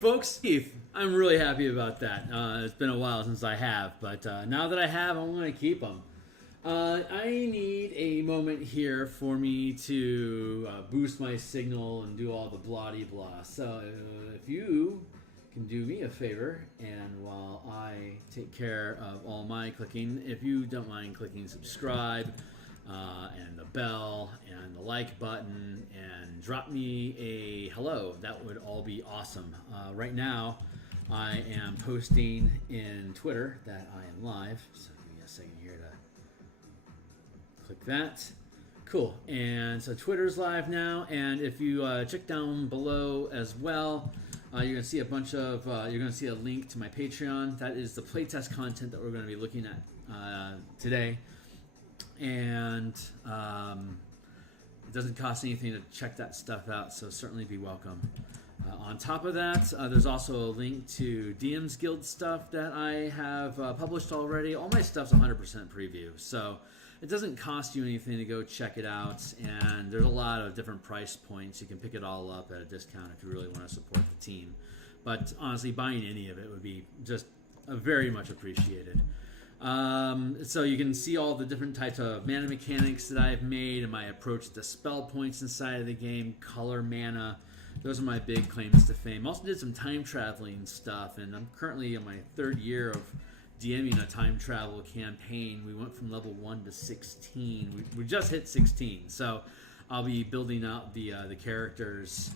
Folks, Keith, I'm really happy about that. It's been a while since I have, but now that I have, I'm going to keep them. I need a moment here for me to boost my signal and do all the blah blah. So if you can do me a favor, and while I take care of all my clicking, if you don't mind clicking subscribe and the bell and the like button and drop me a hello, that would all be awesome. Right now, I am posting in Twitter that I am live, so give me a second here to click that. Cool. And so Twitter's live now, and if you check down below as well, you're going to see a bunch of, you're going to see a link to my Patreon. That is the playtest content that we're going to be looking at today. And it doesn't cost anything to check that stuff out, so certainly be welcome. On top of that, there's also a link to DMsGuild stuff that I have published already. All my stuff's 100% preview, so it doesn't cost you anything to go check it out, and there's a lot of different price points. You can pick it all up at a discount if you really want to support the team. But honestly, buying any of it would be just very much appreciated. So you can see all the different types of mana mechanics that I've made and my approach to spell points inside of the game, color mana. Those are my big claims to fame. Also did some time traveling stuff, and I'm currently in my third year of DMing a time travel campaign. We went from level 1 to 16. We just hit 16, so I'll be building out the characters.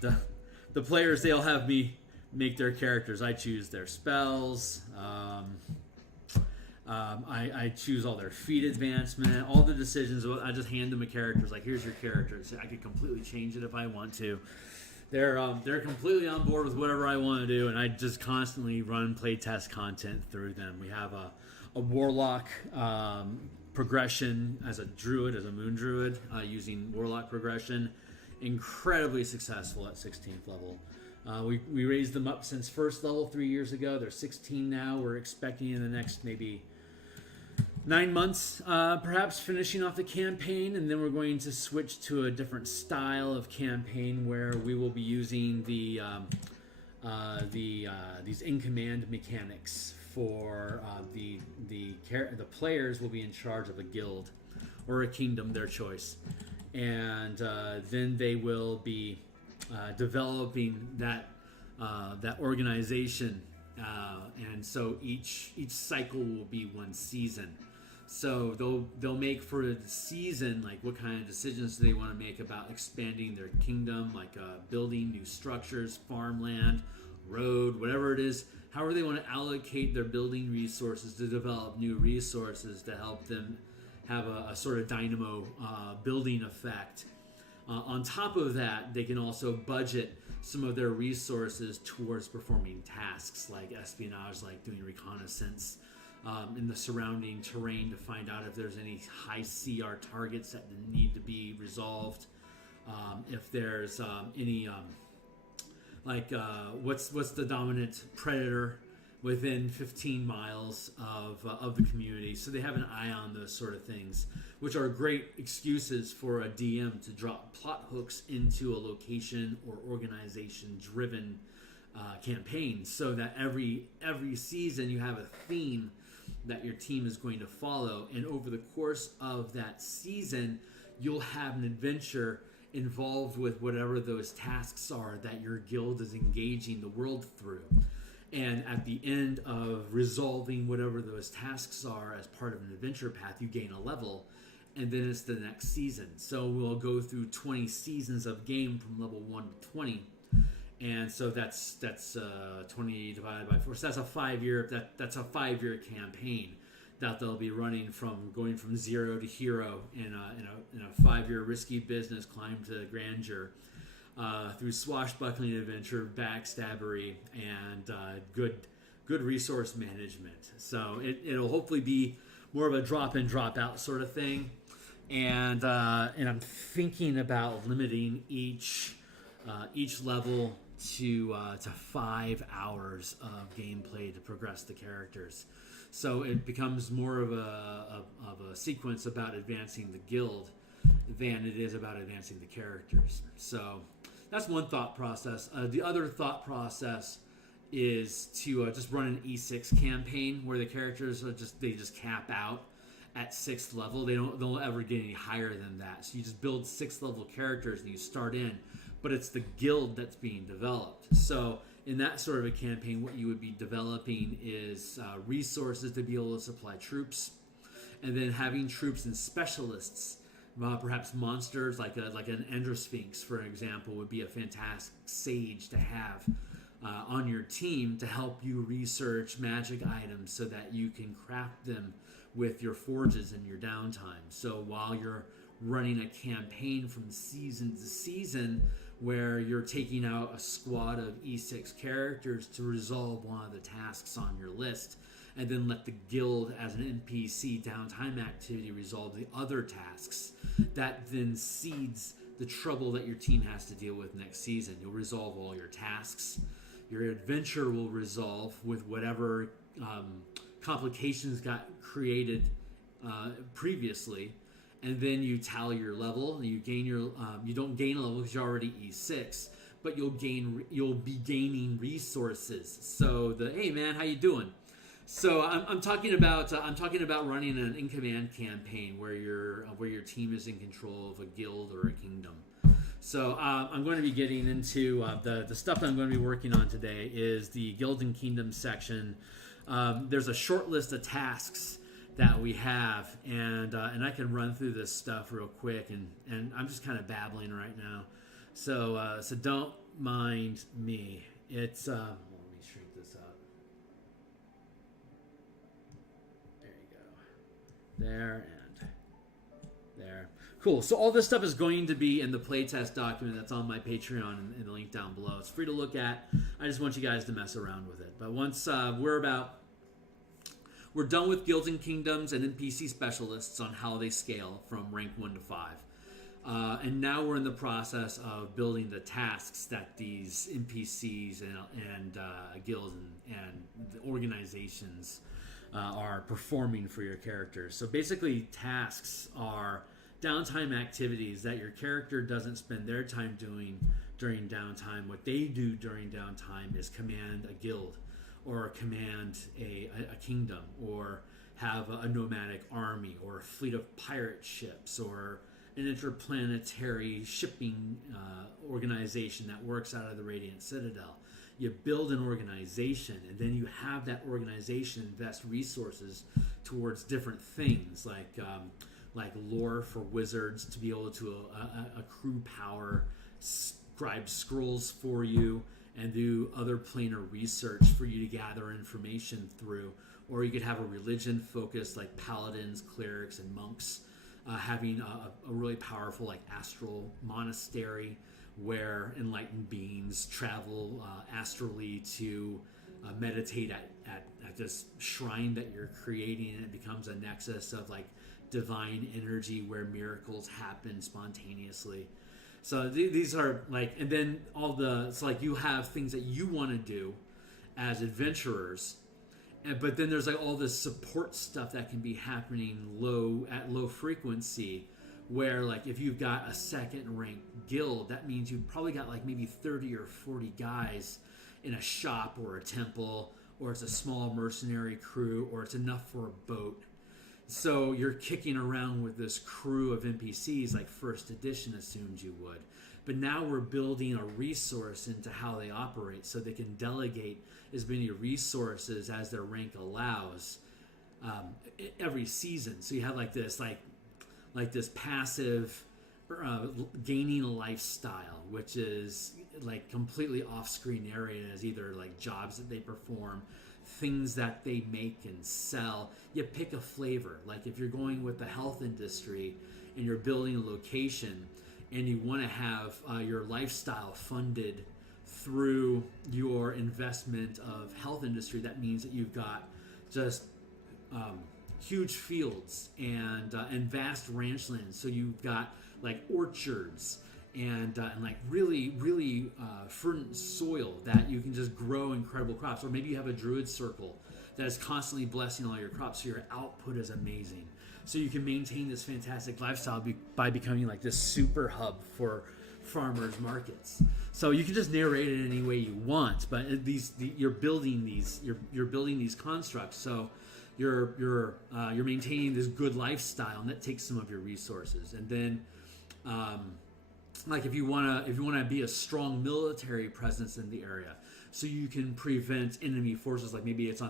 The players, they'll have me make their characters. I choose their spells. I choose all their feat advancement, all the decisions. I just hand them a character. It's like, here's your character. So I could completely change it if I want to. They're completely on board with whatever I want to do, and I just constantly run playtest content through them. We have a warlock progression as a druid, as a moon druid, using warlock progression. Incredibly successful at 16th level. We raised them up since first level 3 years ago. They're 16 now. We're expecting in the next maybe 9 months, perhaps finishing off the campaign, and then we're going to switch to a different style of campaign where we will be using these in command mechanics for the players will be in charge of a guild or a kingdom, their choice, and then they will be developing that organization, and so each cycle will be one season. So they'll make for the season, like what kind of decisions do they want to make about expanding their kingdom, like building new structures, farmland, road, whatever it is. However they want to allocate their building resources to develop new resources to help them have a sort of dynamo building effect. On top of that, they can also budget some of their resources towards performing tasks like espionage, like doing reconnaissance in the surrounding terrain to find out if there's any high CR targets that need to be resolved. If there's any what's the dominant predator within 15 miles of the community, so they have an eye on those sort of things, which are great excuses for a DM to drop plot hooks into a location or organization driven campaign, so that every season you have a theme that your team is going to follow, and over the course of that season you'll have an adventure involved with whatever those tasks are that your guild is engaging the world through. And at the end of resolving whatever those tasks are as part of an adventure path, you gain a level, and then it's the next season. So we'll go through 20 seasons of game from level 1 to 20. And so that's 20 divided by 4. So that's a 5-year that's a 5-year campaign that they'll be running, from going from zero to hero in a 5-year risky business climb to grandeur. Through swashbuckling adventure, backstabbery, and good resource management. So it'll hopefully be more of a drop in, drop out sort of thing. And I'm thinking about limiting each level to 5 hours of gameplay to progress the characters. So it becomes more of a sequence about advancing the guild than it is about advancing the characters. So that's one thought process. The other thought process is to just run an E6 campaign where the characters are just cap out at 6th level. They don't ever get any higher than that. So you just build 6th level characters and you start in, but it's the guild that's being developed. So in that sort of a campaign, what you would be developing is resources to be able to supply troops, and then having troops and specialists. Perhaps monsters like an Endersphinx, for example, would be a fantastic sage to have on your team to help you research magic items so that you can craft them with your forges in your downtime. So while you're running a campaign from season to season where you're taking out a squad of E6 characters to resolve one of the tasks on your list, and then let the guild as an NPC downtime activity resolve the other tasks, that then seeds the trouble that your team has to deal with next season. You'll resolve all your tasks. Your adventure will resolve with whatever complications got created previously, and then you tally your level. And you gain your you don't gain a level because you're already E6, but you'll be gaining resources. So hey man, how you doing? So I'm talking about running an in command campaign where your team is in control of a guild or a kingdom. So I'm going to be getting into the stuff that I'm going to be working on today is the Guild and Kingdom section. There's a short list of tasks that we have, and I can run through this stuff real quick, and I'm just kind of babbling right now. So don't mind me. It's let me shrink this up. There and there. Cool. So all this stuff is going to be in the playtest document that's on my Patreon in the link down below. It's free to look at. I just want you guys to mess around with it. But once we're done with guilds and kingdoms and NPC specialists on how they scale from rank 1 to 5. And now we're in the process of building the tasks that these NPCs and guilds and the organizations are performing for your characters. So basically, tasks are downtime activities that your character doesn't spend their time doing during downtime. What they do during downtime is command a guild, or command a kingdom, or have a nomadic army, or a fleet of pirate ships, or an interplanetary shipping organization that works out of the Radiant Citadel. You build an organization, and then you have that organization invest resources towards different things, like lore for wizards to be able to accrue power, scribe scrolls for you, and do other planar research for you to gather information through. Or you could have a religion focus like paladins, clerics, and monks, having a really powerful like astral monastery where enlightened beings travel astrally to meditate at this shrine that you're creating, and it becomes a nexus of like divine energy where miracles happen spontaneously. So these are like, and then it's like you have things that you want to do as adventurers, but then there's like all this support stuff that can be happening at low frequency, where like if you've got a second rank guild, that means you've probably got like maybe 30 or 40 guys in a shop or a temple, or it's a small mercenary crew, or it's enough for a boat. So you're kicking around with this crew of NPCs like first edition assumed you would. But now we're building a resource into how they operate so they can delegate as many resources as their rank allows every season. So you have like this passive gaining a lifestyle, which is like completely off-screen areas, either like jobs that they perform, things that they make and sell. You pick a flavor. Like if you're going with the health industry and you're building a location and you want to have your lifestyle funded through your investment of health industry, that means that you've got just huge fields and vast ranch lands. So you've got like orchards and like really fertile soil that you can just grow incredible crops. Or maybe you have a druid circle that is constantly blessing all your crops, so your output is amazing. So you can maintain this fantastic lifestyle by becoming like this super hub for farmers markets. So you can just narrate it any way you want, but you're building these constructs. So you're maintaining this good lifestyle, and that takes some of your resources. And then, like if you wanna be a strong military presence in the area, so you can prevent enemy forces. Like maybe it's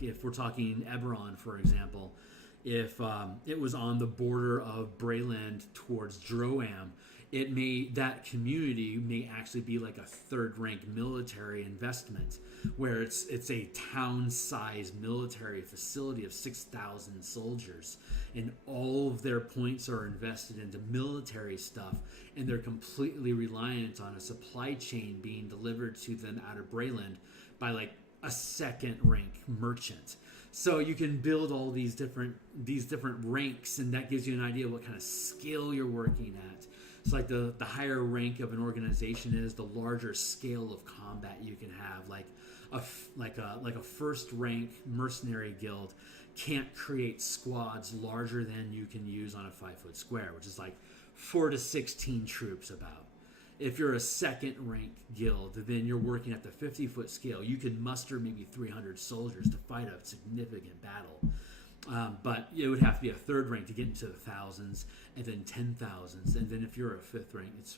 if we're talking Eberron, for example, if it was on the border of Brayland towards Droam, that community may actually be like a third-rank military investment, where it's a town-sized military facility of 6,000 soldiers, and all of their points are invested into military stuff, and they're completely reliant on a supply chain being delivered to them out of Brayland by like a second-rank merchant. So you can build all these different ranks, and that gives you an idea of what kind of skill you're working at. It's like the higher rank of an organization is, the larger scale of combat you can have. Like a first rank mercenary guild can't create squads larger than you can use on a 5-foot square, which is like 4 to 16 troops about. If you're a second rank guild, then you're working at the 50-foot scale. You can muster maybe 300 soldiers to fight a significant battle. But it would have to be a third rank to get into the thousands, and then 10,000s. And then if you're a fifth rank, it's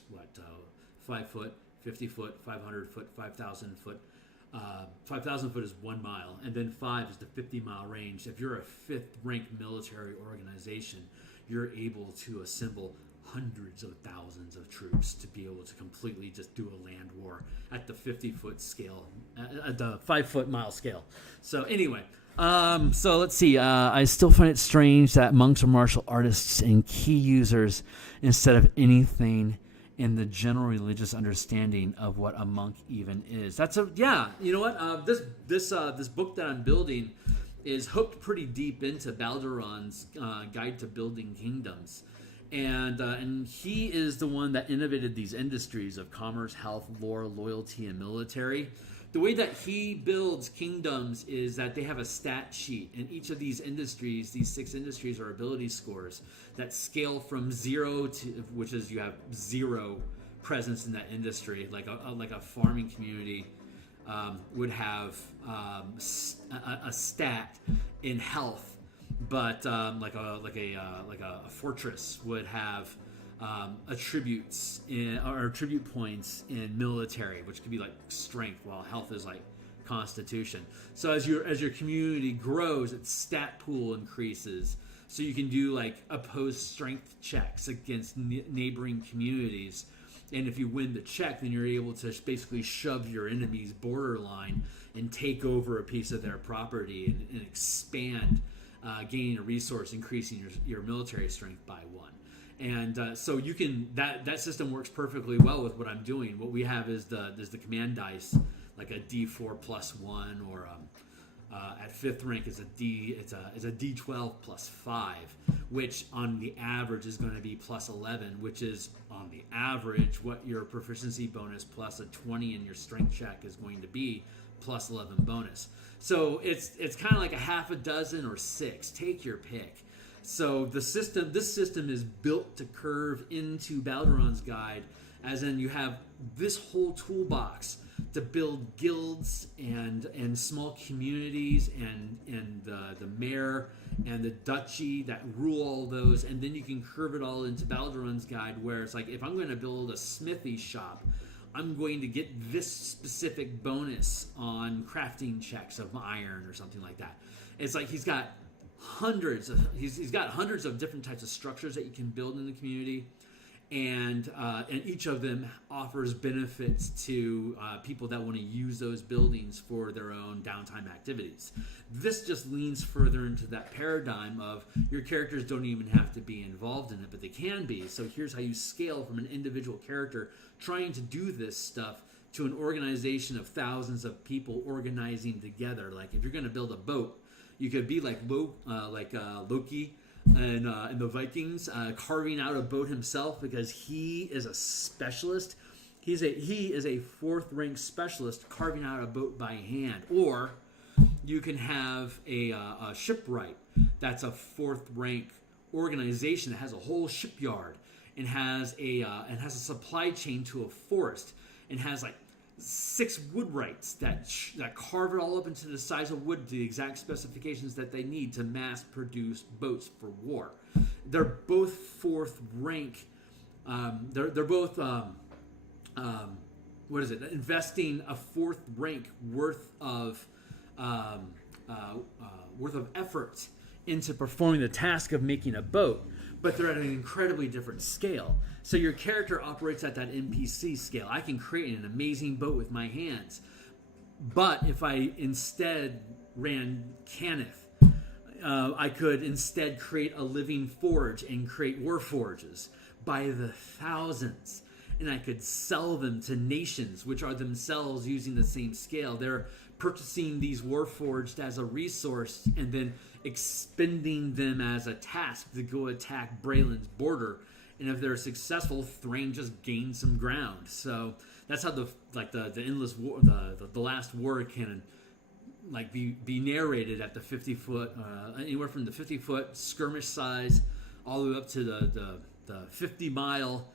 5 foot, 50 foot, 500 foot, 5,000 foot. 5,000 foot is 1 mile, and then 5 is the 50-mile range. If you're a fifth rank military organization, you're able to assemble hundreds of thousands of troops to be able to completely just do a land war at the 50-foot scale, at the 5-foot mile scale. So anyway, so let's see. I still find it strange that monks are martial artists and key users instead of anything in the general religious understanding of what a monk even is. You know what? This book that I'm building is hooked pretty deep into Balduran's Guide to Building Kingdoms. And he is the one that innovated these industries of commerce, health, lore, loyalty, and military. The way that he builds kingdoms is that they have a stat sheet, and each of these industries, these 6 industries, are ability scores that scale from 0 to, which is you have 0 presence in that industry. Like a farming community would have a stat in health. But like a fortress would have attributes or attribute points in military, which could be like strength, while health is like constitution. So as your community grows, its stat pool increases. So you can do like opposed strength checks against neighboring communities, and if you win the check, then you're able to basically shove your enemy's borderline and take over a piece of their property and expand. Gaining a resource, increasing your military strength by 1, and so you can that system works perfectly well with what I'm doing. What we have is the command dice, like a D4 plus 1, or at 5th rank is a D12 plus 5, which on the average is going to be plus 11, which is on the average what your proficiency bonus plus a 20 in your strength check is going to be, plus 11 bonus. So it's kind of like a half a dozen or 6. Take your pick. So this system is built to curve into Balduran's Guide, as in you have this whole toolbox to build guilds and small communities and the mayor and the duchy that rule all those, and then you can curve it all into Balduran's Guide, where it's like, if I'm going to build a smithy shop, I'm going to get this specific bonus on crafting checks of iron or something like that. It's like he's got hundreds of different types of structures that you can build in the community, and each of them offers benefits to people that want to use those buildings for their own downtime activities. This just leans further into that paradigm of your characters don't even have to be involved in it, but they can be. So here's how you scale from an individual character trying to do this stuff to an organization of thousands of people organizing together. Like if you're going to build a boat, you could be like Loki and the Vikings, carving out a boat himself, because he is a specialist. He is a 4th rank specialist carving out a boat by hand. Or you can have a shipwright that's a 4th rank organization that has a whole shipyard, and has a supply chain to a forest, and has like 6 woodwrights that carve it all up into the size of wood to the exact specifications that they need to mass produce boats for war. They're both 4th rank. They're both investing a 4th rank worth of effort into performing the task of making a boat, but they're at an incredibly different scale. So your character operates at that NPC scale. I can create an amazing boat with my hands, but if I instead ran Cannith, I could instead create a living forge and create war forges by the thousands, and I could sell them to nations which are themselves using the same scale. They're purchasing these warforged as a resource and then expending them as a task to go attack Braelin's border. And if they're successful, Thrain just gains some ground. So that's how the endless war, the last war can be narrated at the 50-foot, anywhere from the 50-foot skirmish size all the way up to the 50-mile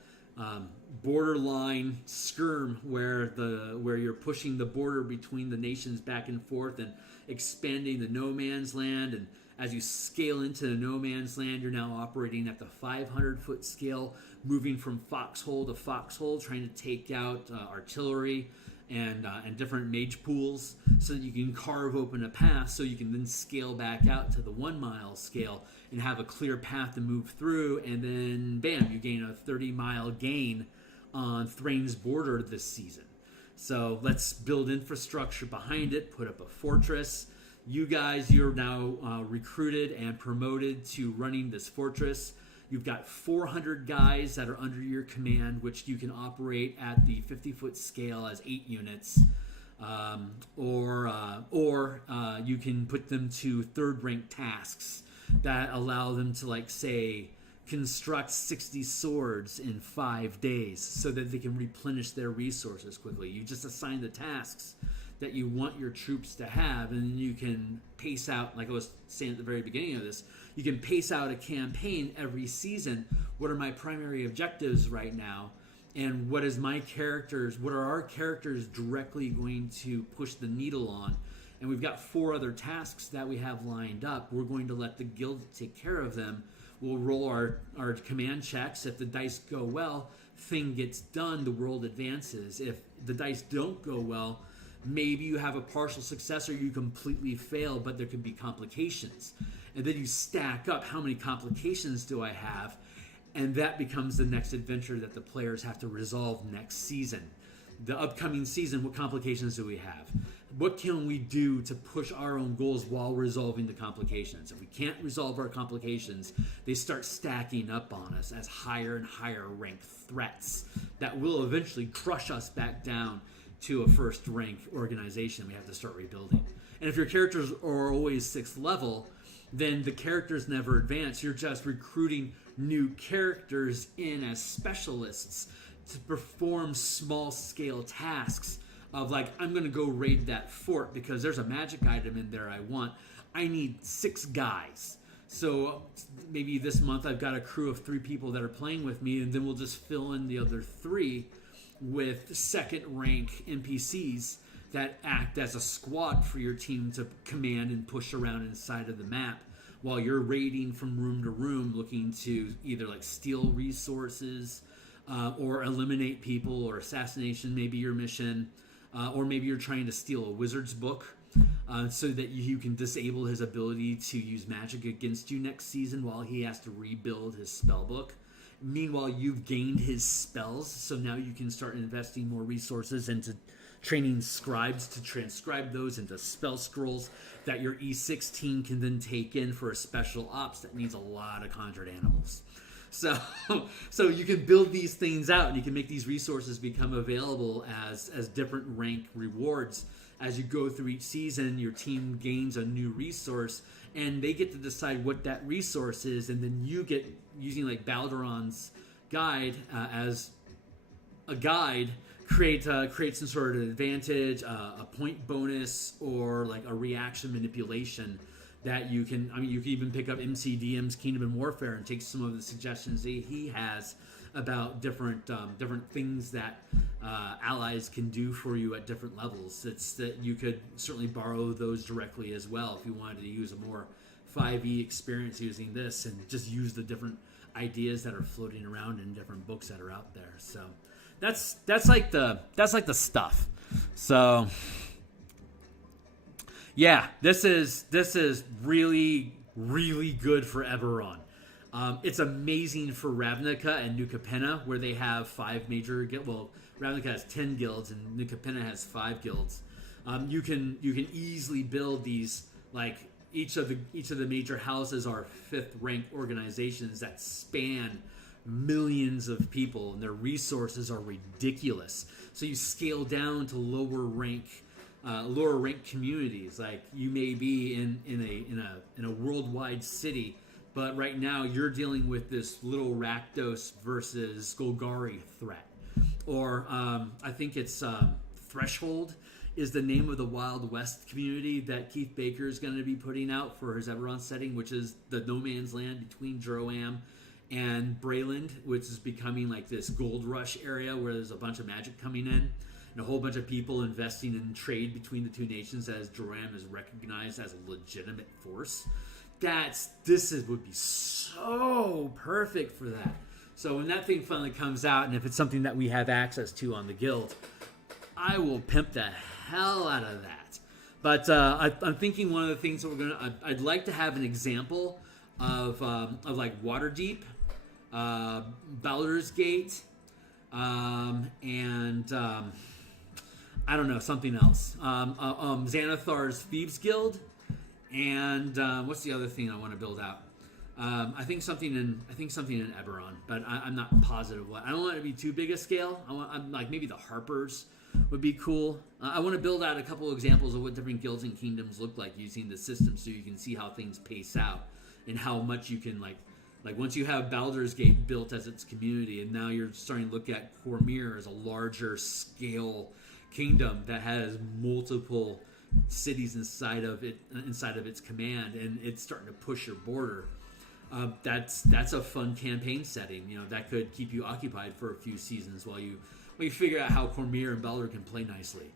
borderline skirm where you're pushing the border between the nations back and forth and expanding the no man's land. And as you scale into the no man's land, you're now operating at the 500-foot scale, moving from foxhole to foxhole, trying to take out artillery and different mage pools so that you can carve open a path so you can then scale back out to the 1 mile scale and have a clear path to move through, and then bam, you gain a 30-mile gain on Thrain's border this season. So let's build infrastructure behind it, put up a fortress. You guys, you're now recruited and promoted to running this fortress. You've got 400 guys that are under your command, which you can operate at the 50-foot scale as 8 units. Or you can put them to 3rd rank tasks that allow them to, like, say, construct 60 swords in 5 days so that they can replenish their resources quickly. You just assign the tasks that you want your troops to have, and then you can pace out, like I was saying at the very beginning of this, you can pace out a campaign every season. What are my primary objectives right now? And what are our characters directly going to push the needle on? And we've got 4 other tasks that we have lined up. We're going to let the guild take care of them. We'll roll our command checks. If the dice go well, thing gets done, the world advances. If the dice don't go well, maybe you have a partial success or you completely fail, but there could be complications. And then you stack up, how many complications do I have? And that becomes the next adventure that the players have to resolve next season. The upcoming season, what complications do we have? What can we do to push our own goals while resolving the complications? If we can't resolve our complications, they start stacking up on us as higher and higher ranked threats that will eventually crush us back down to a 1st rank organization. We have to start rebuilding. And if your characters are always 6th level, then the characters never advance. You're just recruiting new characters in as specialists to perform small-scale tasks of, like, I'm going to go raid that fort because there's a magic item in there I want. I need 6 guys. So maybe this month I've got a crew of 3 people that are playing with me, and then we'll just fill in the other 3 with 2nd rank NPCs that act as a squad for your team to command and push around inside of the map while you're raiding from room to room, looking to either, like, steal resources or eliminate people, or assassination maybe your mission, or maybe you're trying to steal a wizard's book so that you can disable his ability to use magic against you next season while he has to rebuild his spell book. Meanwhile, you've gained his spells, so now you can start investing more resources into training scribes to transcribe those into spell scrolls that your E16 can then take in for a special ops that needs a lot of conjured animals. So you can build these things out, and you can make these resources become available as different rank rewards. As you go through each season, your team gains a new resource, and they get to decide what that resource is, and then you get, using like Balderon's guide as a guide, create some sort of advantage, a point bonus, or like a reaction manipulation that you can, you can even pick up MC DM's Kingdom and Warfare and take some of the suggestions that he has about different things that allies can do for you at different levels. It's that you could certainly borrow those directly as well if you wanted to use a more 5e experience using this, and just use the different ideas that are floating around in different books that are out there. So that's like the stuff. So yeah, this is really, really good for Eberron. It's amazing for Ravnica and New Capenna, where they have 5 major guilds. Well, Ravnica has 10 guilds, and New Capenna has 5 guilds. You can easily build these, like each of the major houses are 5th rank organizations that span millions of people, and their resources are ridiculous. So you scale down to lower rank communities. Like you may be in a worldwide city, but right now you're dealing with this little Rakdos versus Golgari threat. Or I think it's Threshold is the name of the Wild West community that Keith Baker is going to be putting out for his Eberron setting, which is the no man's land between Jeroam and Brayland, which is becoming like this gold rush area where there's a bunch of magic coming in and a whole bunch of people investing in trade between the two nations as Jeroam is recognized as a legitimate force. Would be so perfect for that. So when that thing finally comes out, and if it's something that we have access to on the guild, I will pimp the hell out of that. But I'm thinking one of the things that I'd like to have an example of like Waterdeep, Baldur's Gate, and I don't know, something else. Xanathar's Thieves Guild, and what's the other thing I want to build out? I think something in Eberron, but I'm not positive what. I don't want it to be too big a scale. I'm like maybe the Harpers would be cool. I want to build out a couple examples of what different guilds and kingdoms look like using the system, so you can see how things pace out and how much you can like once you have Baldur's Gate built as its community, and now you're starting to look at Cormyr as a larger scale kingdom that has multiple cities inside of its command, and it's starting to push your border. That's a fun campaign setting. You know, that could keep you occupied for a few seasons while you figure out how Cormyr and Baldur can play nicely.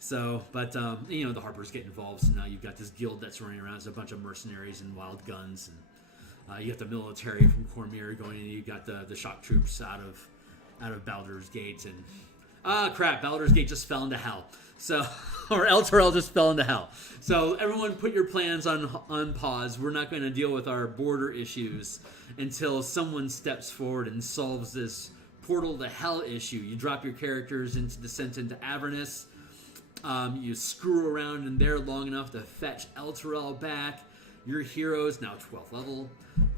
So, but you know, the Harpers get involved, so now you've got this guild that's running around. There's a bunch of mercenaries and wild guns, and you got the military from Cormyr going, and you got the shock troops out of Baldur's Gate, and crap, Baldur's Gate just fell into hell. So, or Elturel just fell into hell. So everyone put your plans on pause. We're not going to deal with our border issues until someone steps forward and solves this portal to hell issue. You drop your characters into Descent into Avernus. You screw around in there long enough to fetch Elturel back. Your heroes, now 12th level,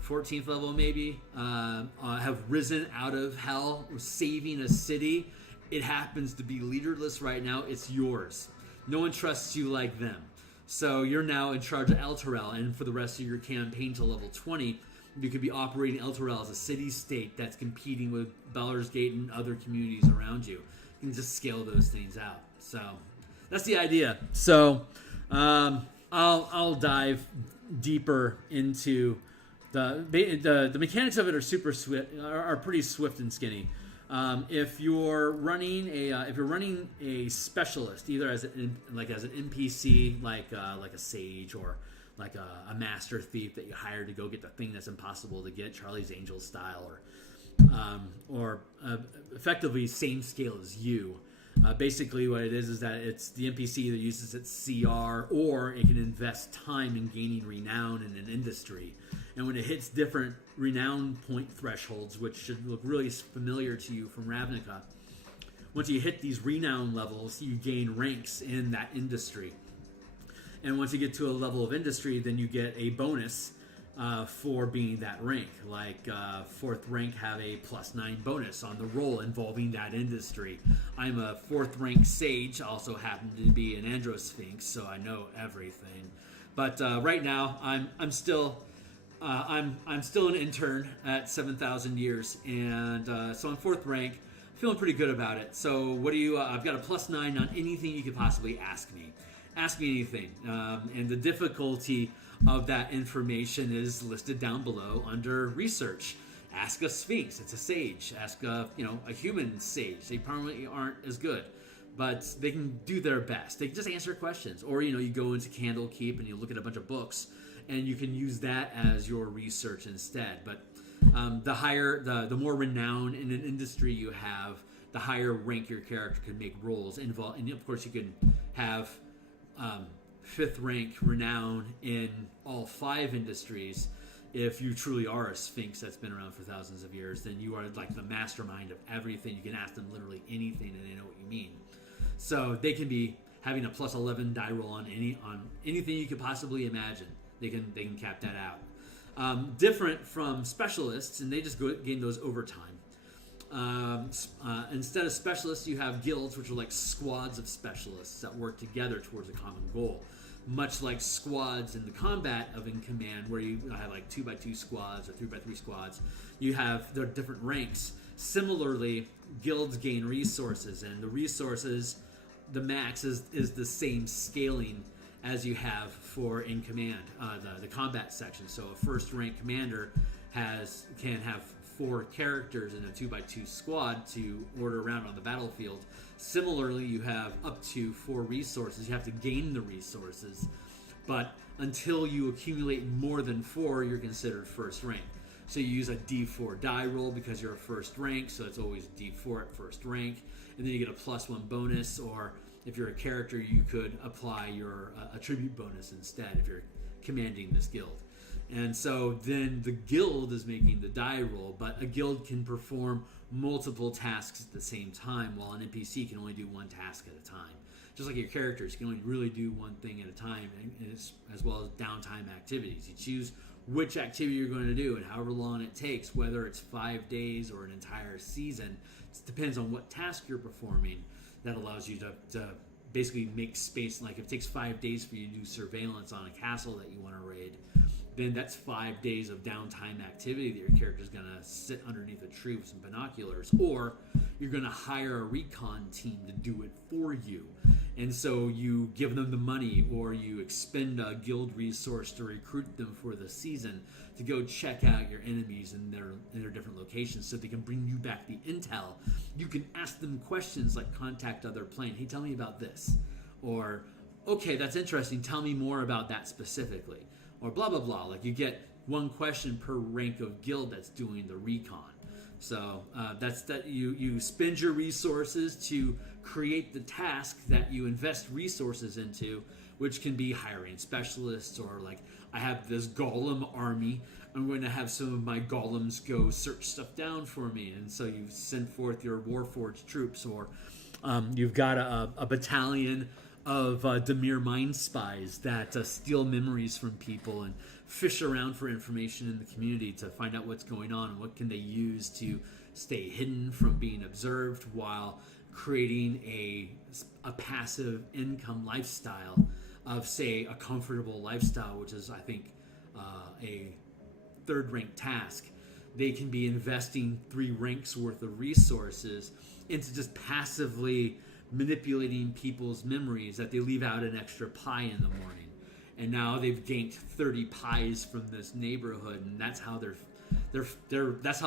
14th level maybe, have risen out of hell, saving a city. It happens to be leaderless right now. It's yours. No one trusts you like them. So you're now in charge of Elturel, and for the rest of your campaign to level 20, you could be operating Elturel as a city-state that's competing with Baldur's Gate and other communities around you. You can just scale those things out. So that's the idea. So I'll dive deeper into the mechanics of it. Are super swift, are pretty swift and skinny. If you're running a specialist, either as an NPC, like a sage, or like a master thief that you hire to go get the thing that's impossible to get, Charlie's Angels style, or effectively same scale as you. Basically, what it is that it's the NPC that uses its CR, or it can invest time in gaining renown in an industry. And when it hits different renown point thresholds, which should look really familiar to you from Ravnica, once you hit these renown levels, you gain ranks in that industry. And once you get to a level of industry, then you get a bonus for being that rank. Like 4th rank have a +9 bonus on the roll involving that industry. I'm a 4th rank sage, also happen to be an Androsphinx, so I know everything. But right now, I'm still an intern at 7,000 years, and so I'm 4th rank, feeling pretty good about it. So what do you? I've got a +9 on anything you could possibly ask me. Ask me anything, and the difficulty of that information is listed down below under research. Ask a sphinx, it's a sage. Ask a human sage. They probably aren't as good, but they can do their best. They just answer questions. Or you go into Candlekeep and you look at a bunch of books, and you can use that as your research instead. But the more renown in an industry you have, the higher rank your character can make rolls involved. And of course, you can have 5th rank renown in all 5 industries. If you truly are a sphinx that's been around for thousands of years, then you are like the mastermind of everything. You can ask them literally anything, and they know what you mean. So they can be having a plus 11 die roll on anything you could possibly imagine. They can cap that out. Different from specialists, and they just gain those over time. Instead of specialists, you have guilds, which are like squads of specialists that work together towards a common goal. Much like squads in the combat of In Command, where you have like 2x2 squads or 3x3 squads, you have their different ranks. Similarly, guilds gain resources, and the resources, the max is the same scaling as you have for In Command, the combat section. So a 1st rank commander can have 4 characters in a 2x2 squad to order around on the battlefield. Similarly, you have up to 4 resources. You have to gain the resources, but until you accumulate more than 4, you're considered 1st rank. So you use a D4 die roll because you're a 1st rank, so it's always D4 at 1st rank, and then you get a +1 bonus, or if you're a character, you could apply your attribute bonus instead if you're commanding this guild. And so then the guild is making the die roll, but a guild can perform multiple tasks at the same time, while an NPC can only do one task at a time. Just like your characters can only really do one thing at a time, as well as downtime activities. You choose which activity you're going to do and however long it takes, whether it's 5 days or an entire season. It depends on what task you're performing. That allows you to basically make space. Like if it takes 5 days for you to do surveillance on a castle that you want to raid, then that's 5 days of downtime activity that your character's going to sit underneath a tree with some binoculars, or you're going to hire a recon team to do it for you. And so you give them the money, or you expend a guild resource to recruit them for the season to go check out your enemies in their different locations so they can bring you back the intel. You can ask them questions like contact other plane. Hey, tell me about this. Or, okay, that's interesting. Tell me more about that specifically. Or blah, blah, blah. Like you get one question per rank of guild that's doing the recon. So that's that. You spend your resources to create the task that you invest resources into, which can be hiring specialists, or like I have this golem army. I'm going to have some of my golems go search stuff down for me, and so you send forth your Warforged troops, or you've got a battalion of Demir mind spies that steal memories from people and fish around for information in the community to find out what's going on and what can they use to stay hidden from being observed while creating a passive income lifestyle of, say, a comfortable lifestyle, which is, I think, a 3rd rank task. They can be investing 3 ranks worth of resources into just passively manipulating people's memories, that they leave out an extra pie in the morning, and now they've gained 30 pies from this neighborhood, and that's how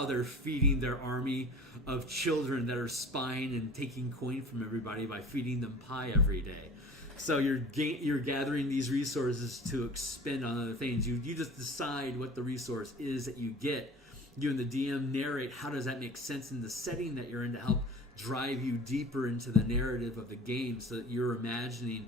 they're feeding their army of children that are spying and taking coin from everybody by feeding them pie every day. So you're gathering these resources to expend on other things. You just decide what the resource is that you get. You and the DM narrate how does that make sense in the setting that you're in to help drive you deeper into the narrative of the game, so that you're imagining,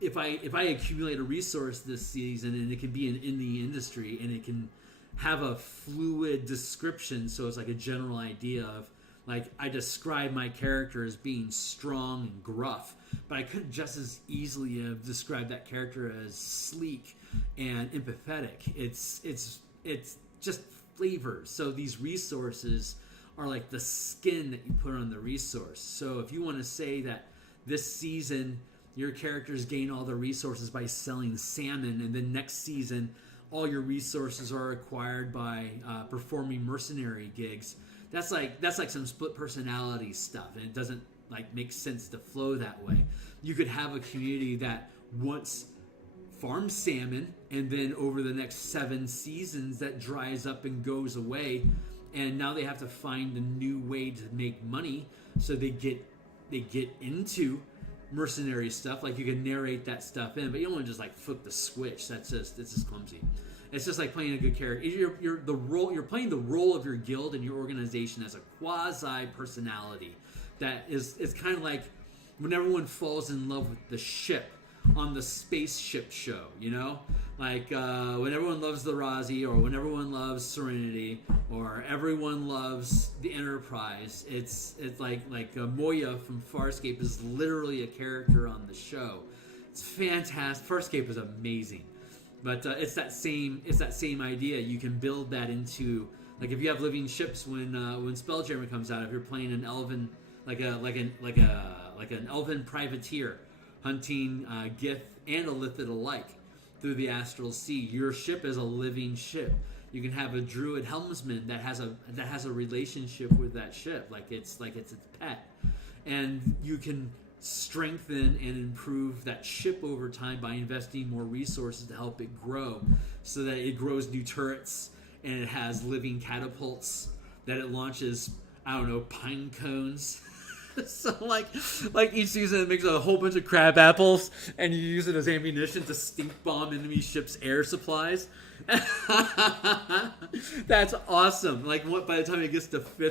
if I accumulate a resource this season, and it can be in the industry, and it can have a fluid description, so it's like a general idea of, like, I describe my character as being strong and gruff, but I could just as easily have described that character as sleek and empathetic. It's just flavors. So these resources are like the skin that you put on the resource. So if you want to say that this season your characters gain all the resources by selling salmon, and then next season all your resources are acquired by performing mercenary gigs, that's like some split personality stuff, and it doesn't like make sense to flow that way. You could have a community that once farms salmon, and then over the next 7 seasons that dries up and goes away, and now they have to find a new way to make money. So they get into mercenary stuff. Like, you can narrate that stuff in, but you don't want to just like flip the switch. It's just clumsy. It's just like playing a good character. You're playing the role of your guild and your organization as a quasi personality. It's kind of like when everyone falls in love with the ship on the spaceship show, you know? Like when everyone loves the Razi, or when everyone loves Serenity, or everyone loves the Enterprise. It's like Moya from Farscape is literally a character on the show. It's fantastic. Farscape is amazing, but it's that same idea. You can build that into, like, if you have living ships when Spelljammer comes out. If you're playing an elven, like an elven privateer hunting Gith and Illithid alike through the astral sea, your ship is a living ship. You can have a druid helmsman that has a relationship with that ship, like it's its pet, and you can strengthen and improve that ship over time by investing more resources to help it grow, so that it grows new turrets and it has living catapults that it launches, I don't know, pine cones. So like each season it makes a whole bunch of crab apples, and you use it as ammunition to stink bomb enemy ships' air supplies. That's awesome. Like, by the time it gets up to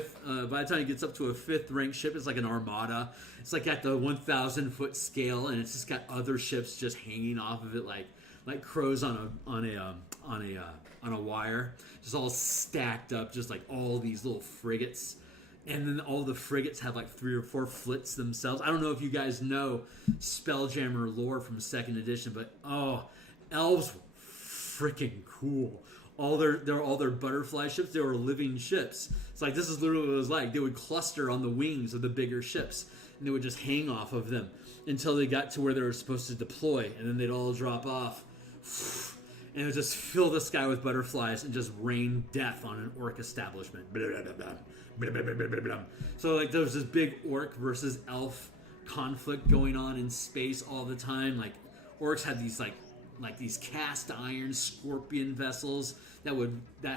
a 5th ranked ship, it's like an armada. It's like at the 1,000 foot scale, and it's just got other ships just hanging off of it like crows on a wire, just all stacked up, just like all these little frigates. And then all the frigates have like 3 or 4 flits themselves. I don't know if you guys know Spelljammer lore from 2nd edition, but elves were freaking cool. All their butterfly ships, they were living ships. It's like, this is literally what it was like. They would cluster on the wings of the bigger ships, and they would just hang off of them until they got to where they were supposed to deploy, and then they'd all drop off. And it would just fill the sky with butterflies and just rain death on an orc establishment. Blah, blah, blah, blah. Blah, blah, blah, blah, blah. So like, there was this big orc versus elf conflict going on in space all the time. Like, orcs had these like these cast iron scorpion vessels that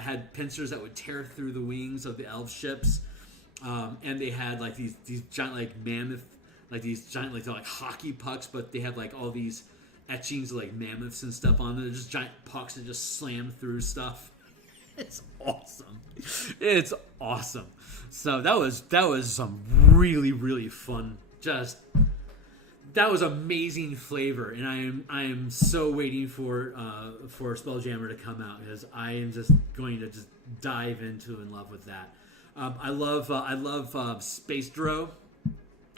had pincers that would tear through the wings of the elf ships, and they had like these giant like mammoth, like these giant like, they're like hockey pucks, but they have like all these etchings of like mammoths and stuff on them. They're just giant pucks that just slam through stuff. It's awesome. It's awesome. So that was some really, really fun. That was amazing flavor, and I am so waiting for Spelljammer to come out, because I am just going to just dive into and love with that. I love Space Dro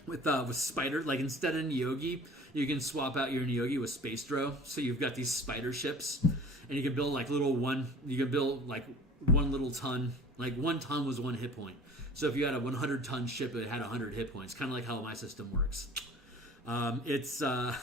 with spider. Like, instead of Nyogi, you can swap out your Nyogi with Space Dro. So you've got these spider ships, and you can build like you can build like 1 little ton. Like, 1 ton was 1 hit point. So if you had a 100 ton ship, it had 100 hit points. Kind of like how my system works. It's awesome.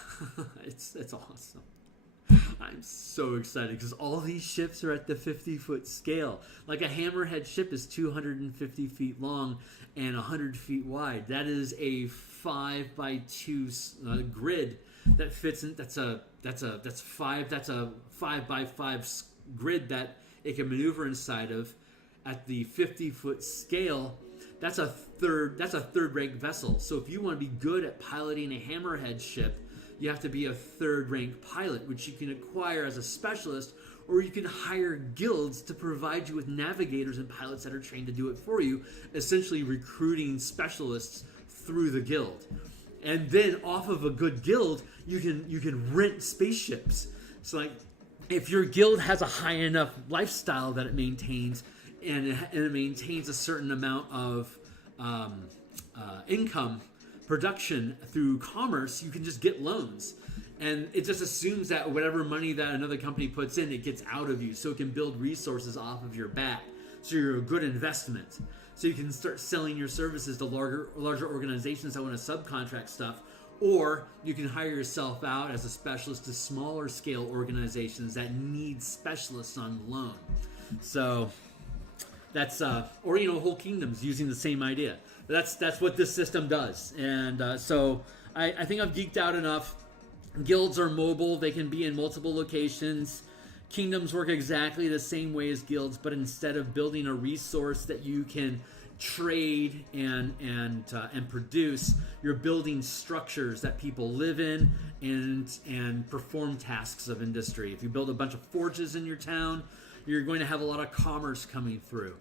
I'm so excited because all these ships are at the 50-foot scale. Like, a hammerhead ship is 250 feet long and 100 feet wide. That is a 5x2 grid that fits in. That's a 5x5 grid that it can maneuver inside of. At the 50-foot scale, that's a third rank vessel. So if you want to be good at piloting a hammerhead ship, you have to be a 3rd rank pilot, which you can acquire as a specialist, or you can hire guilds to provide you with navigators and pilots that are trained to do it for you, essentially recruiting specialists through the guild. And then off of a good guild, you can rent spaceships. So like, if your guild has a high enough lifestyle that it maintains, and it maintains a certain amount of income production through commerce, you can just get loans, and it just assumes that whatever money that another company puts in, it gets out of you, so it can build resources off of your back. So you're a good investment. So you can start selling your services to larger organizations that want to subcontract stuff, or you can hire yourself out as a specialist to smaller scale organizations that need specialists on loan. So that's or whole kingdoms using the same idea. That's what this system does. And so I think I've geeked out enough. Guilds are mobile. They can be in multiple locations. Kingdoms work exactly the same way as guilds, but instead of building a resource that you can trade and produce, you're building structures that people live in and perform tasks of industry. If you build a bunch of forges in your town, you're going to have a lot of commerce coming through.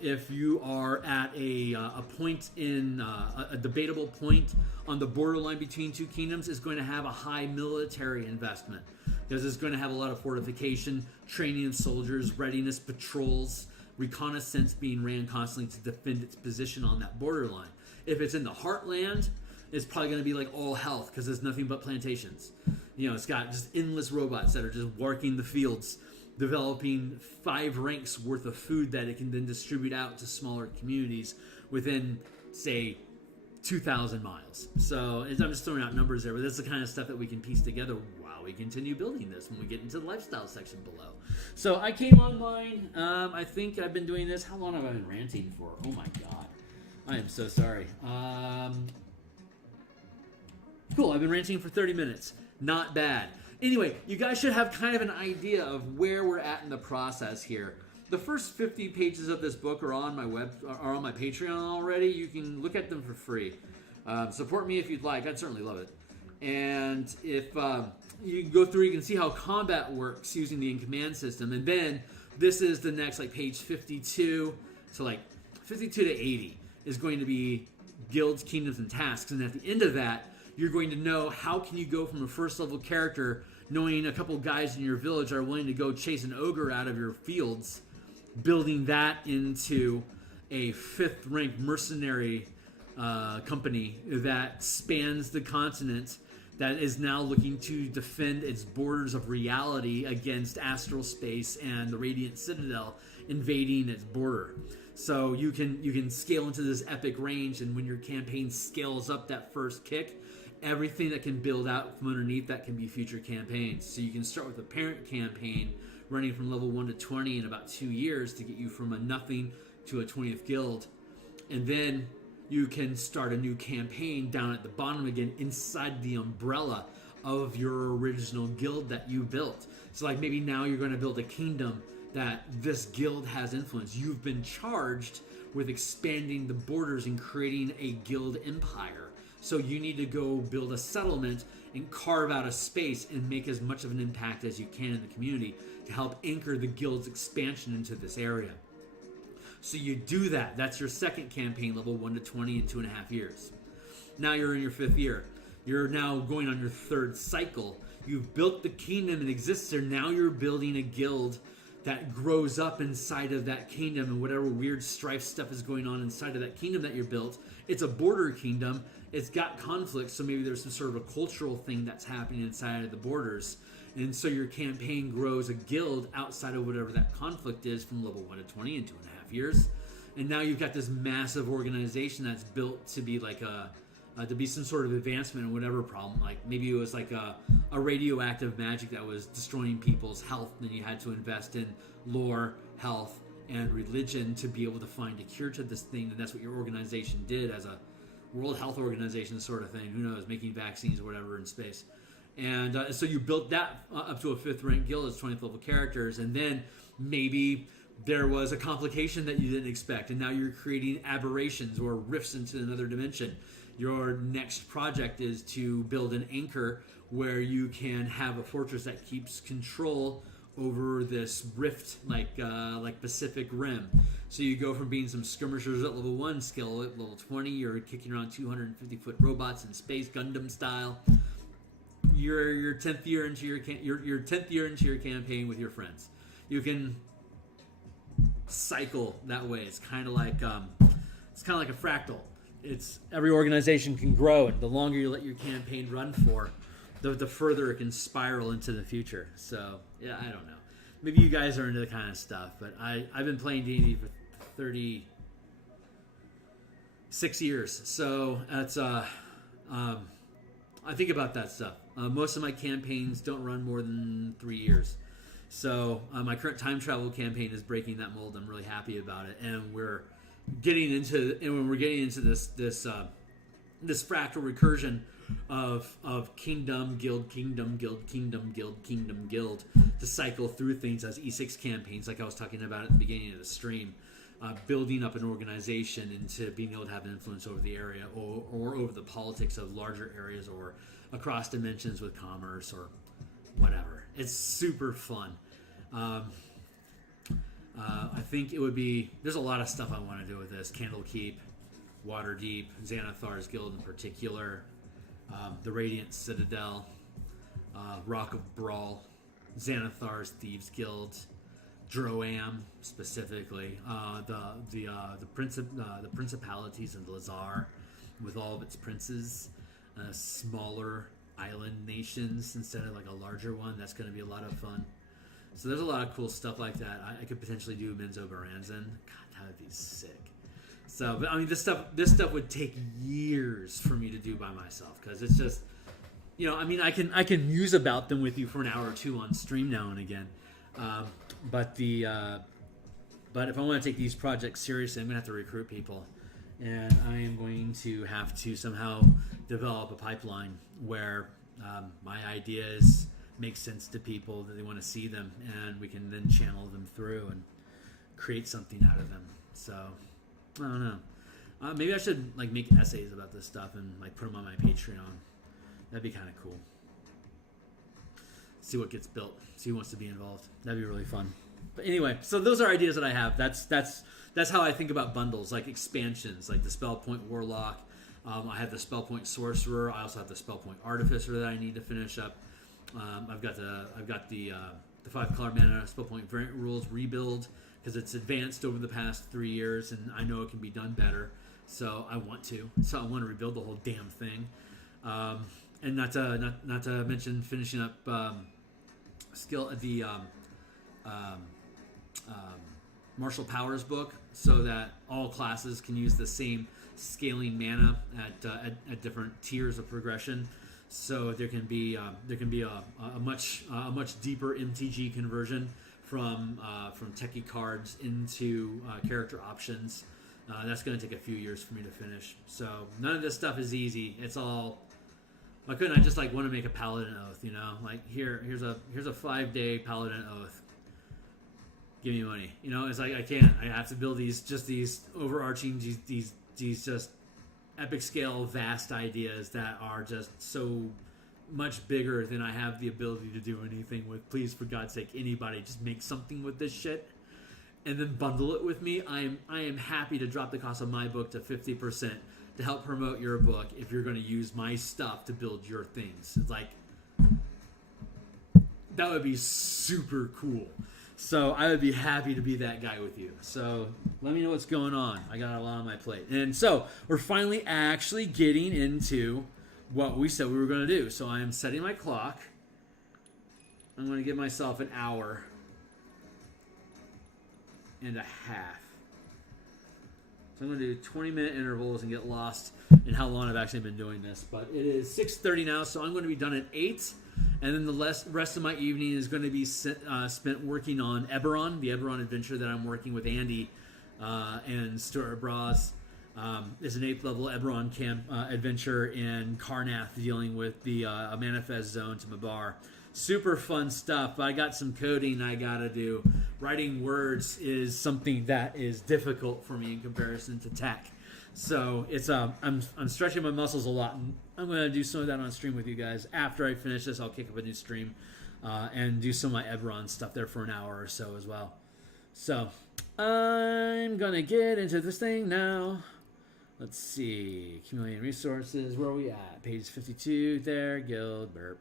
If you are at a point in a debatable point on the borderline between two kingdoms, is going to have a high military investment, because it's going to have a lot of fortification, training of soldiers, readiness patrols, reconnaissance being ran constantly to defend its position on that borderline. If it's in the heartland, it's probably going to be like all health, because there's nothing but plantations. It's got just endless robots that are just working the fields, developing 5 ranks worth of food that it can then distribute out to smaller communities within, say, 2,000 miles. So I'm just throwing out numbers there, but that's the kind of stuff that we can piece together while we continue building this when we get into the lifestyle section below. So I came online. I think I've been doing this. How long have I been ranting for? Oh my god. I am so sorry. Cool. I've been ranting for 30 minutes. Not bad. Anyway, you guys should have kind of an idea of where we're at in the process here. The first 50 pages of this book are on my my Patreon already. You can look at them for free. Support me if you'd like. I'd certainly love it. And if you can go through, you can see how combat works using the in-command system. And then this is the next, like, page 52 to like 52 to 80 is going to be guilds, kingdoms, and tasks. And at the end of that, you're going to know how can you go from a first level character knowing a couple guys in your village are willing to go chase an ogre out of your fields, building that into a 5th rank mercenary company that spans the continent, that is now looking to defend its borders of reality against astral space and the Radiant Citadel invading its border. So you can scale into this epic range, and when your campaign scales up that first kick, everything that can build out from underneath that can be future campaigns. So you can start with a parent campaign running from level 1 to 20 in about 2 years to get you from a nothing to a 20th guild. And then you can start a new campaign down at the bottom again inside the umbrella of your original guild that you built. So like maybe now you're going to build a kingdom that this guild has influence. You've been charged with expanding the borders and creating a guild empire. So you need to go build a settlement and carve out a space and make as much of an impact as you can in the community to help anchor the guild's expansion into this area. So you do that. That's your second campaign, level 1 to 20 in 2.5 years. Now you're in your 5th year. You're now going on your 3rd cycle. You've built the kingdom, it exists there. Now you're building a guild that grows up inside of that kingdom, and whatever weird strife stuff is going on inside of that kingdom that you're built. It's a border kingdom. It's got conflict, so maybe there's some sort of a cultural thing that's happening inside of the borders. And so your campaign grows a guild outside of whatever that conflict is from level 1 to 20 in 2.5 years. And now you've got this massive organization that's built to be like to be some sort of advancement in whatever problem. Like maybe it was like a radioactive magic that was destroying people's health, and then you had to invest in lore, health, and religion to be able to find a cure to this thing. And that's what your organization did as a World Health Organization sort of thing. Who knows, making vaccines or whatever in space. And so you built that up to a 5th rank guild as 20th level characters, and then maybe there was a complication that you didn't expect, and now you're creating aberrations or rifts into another dimension. Your next project is to build an anchor where you can have a fortress that keeps control over this rift, like Pacific Rim. So you go from being some skirmishers at level 1 skill, at level 20, you're kicking around 250-foot robots in space, Gundam style. You're your 10th year into your 10th year into your campaign with your friends. You can cycle that way. It's kind of like a fractal. It's every organization can grow, and the longer you let your campaign run for, the further it can spiral into the future. So yeah, I don't know. Maybe you guys are into the kind of stuff, but I've been playing D&D for 36 years. So that's I think about that stuff. Most of my campaigns don't run more than 3 years. So my current time travel campaign is breaking that mold. I'm really happy about it, and when we're getting into this fractal recursion, of kingdom, guild, kingdom, guild, kingdom, guild, kingdom, guild, to cycle through things as E6 campaigns, like I was talking about at the beginning of the stream. Building up an organization into being able to have an influence over the area or over the politics of larger areas or across dimensions with commerce or whatever. It's super fun. I think it would be... There's a lot of stuff I want to do with this. Candlekeep, Waterdeep, Xanathar's Guild in particular, the Radiant Citadel, Rock of Brawl, Xanathar's Thieves Guild, Droam specifically, the Principalities in Lazar with all of its princes, smaller island nations instead of like a larger one. That's going to be a lot of fun. So there's a lot of cool stuff like that. I could potentially do Menzo Baranzan. God, that would be sick. So, but I mean, this stuff would take years for me to do by myself because it's just, I mean, I can muse about them with you for an hour or two on stream now and again. But if I want to take these projects seriously, I'm gonna have to recruit people, and I am going to have to somehow develop a pipeline where my ideas make sense to people, that they want to see them, and we can then channel them through and create something out of them. So I don't know. Maybe I should like make essays about this stuff and like put them on my Patreon. That'd be kind of cool. See what gets built. See who wants to be involved. That'd be really fun. But anyway, so those are ideas that I have. That's how I think about bundles, like expansions, like the Spellpoint Warlock. I have the Spellpoint Sorcerer. I also have the Spellpoint Artificer that I need to finish up. I've got the 5-color mana Spellpoint Variant Rules rebuild because it's advanced over the past 3 years, and I know it can be done better. So I want to. So I want to rebuild the whole damn thing. And not to mention finishing up the Martial Powers book, so that all classes can use the same scaling mana at different tiers of progression. So there can be a much deeper MTG conversion from techie cards into character options. That's going to take a few years for me to finish. So none of this stuff is easy. It's all... Why couldn't I just like want to make a Paladin Oath? Like here's a 5-day Paladin Oath. Give me money. It's like I can't. I have to build these overarching these just epic scale vast ideas that are just so much bigger than I have the ability to do anything with. Please, for God's sake, anybody just make something with this shit and then bundle it with me. I am happy to drop the cost of my book to 50%. To help promote your book if you're going to use my stuff to build your things. It's like, that would be super cool. So I would be happy to be that guy with you. So let me know what's going on. I got a lot on my plate. And so we're finally actually getting into what we said we were going to do. So I am setting my clock. I'm going to give myself an hour and a half. So I'm going to do 20-minute intervals and get lost in how long I've actually been doing this. But it is 6:30 now, so I'm going to be done at 8. And then the rest of my evening is going to be spent working on Eberron, the Eberron adventure that I'm working with Andy and Stuart Bras. It's an 8th level Eberron camp adventure in Karnath, dealing with the Manifest Zone to Mabar. Super fun stuff, but I got some coding I gotta do. Writing words is something that is difficult for me in comparison to tech. So it's I'm stretching my muscles a lot, and I'm gonna do some of that on stream with you guys. After I finish this, I'll kick up a new stream and do some of my Eberron stuff there for an hour or so as well. So I'm gonna get into this thing now. Let's see, Chameleon Resources. Where are we at? Page 52. There, guild burp.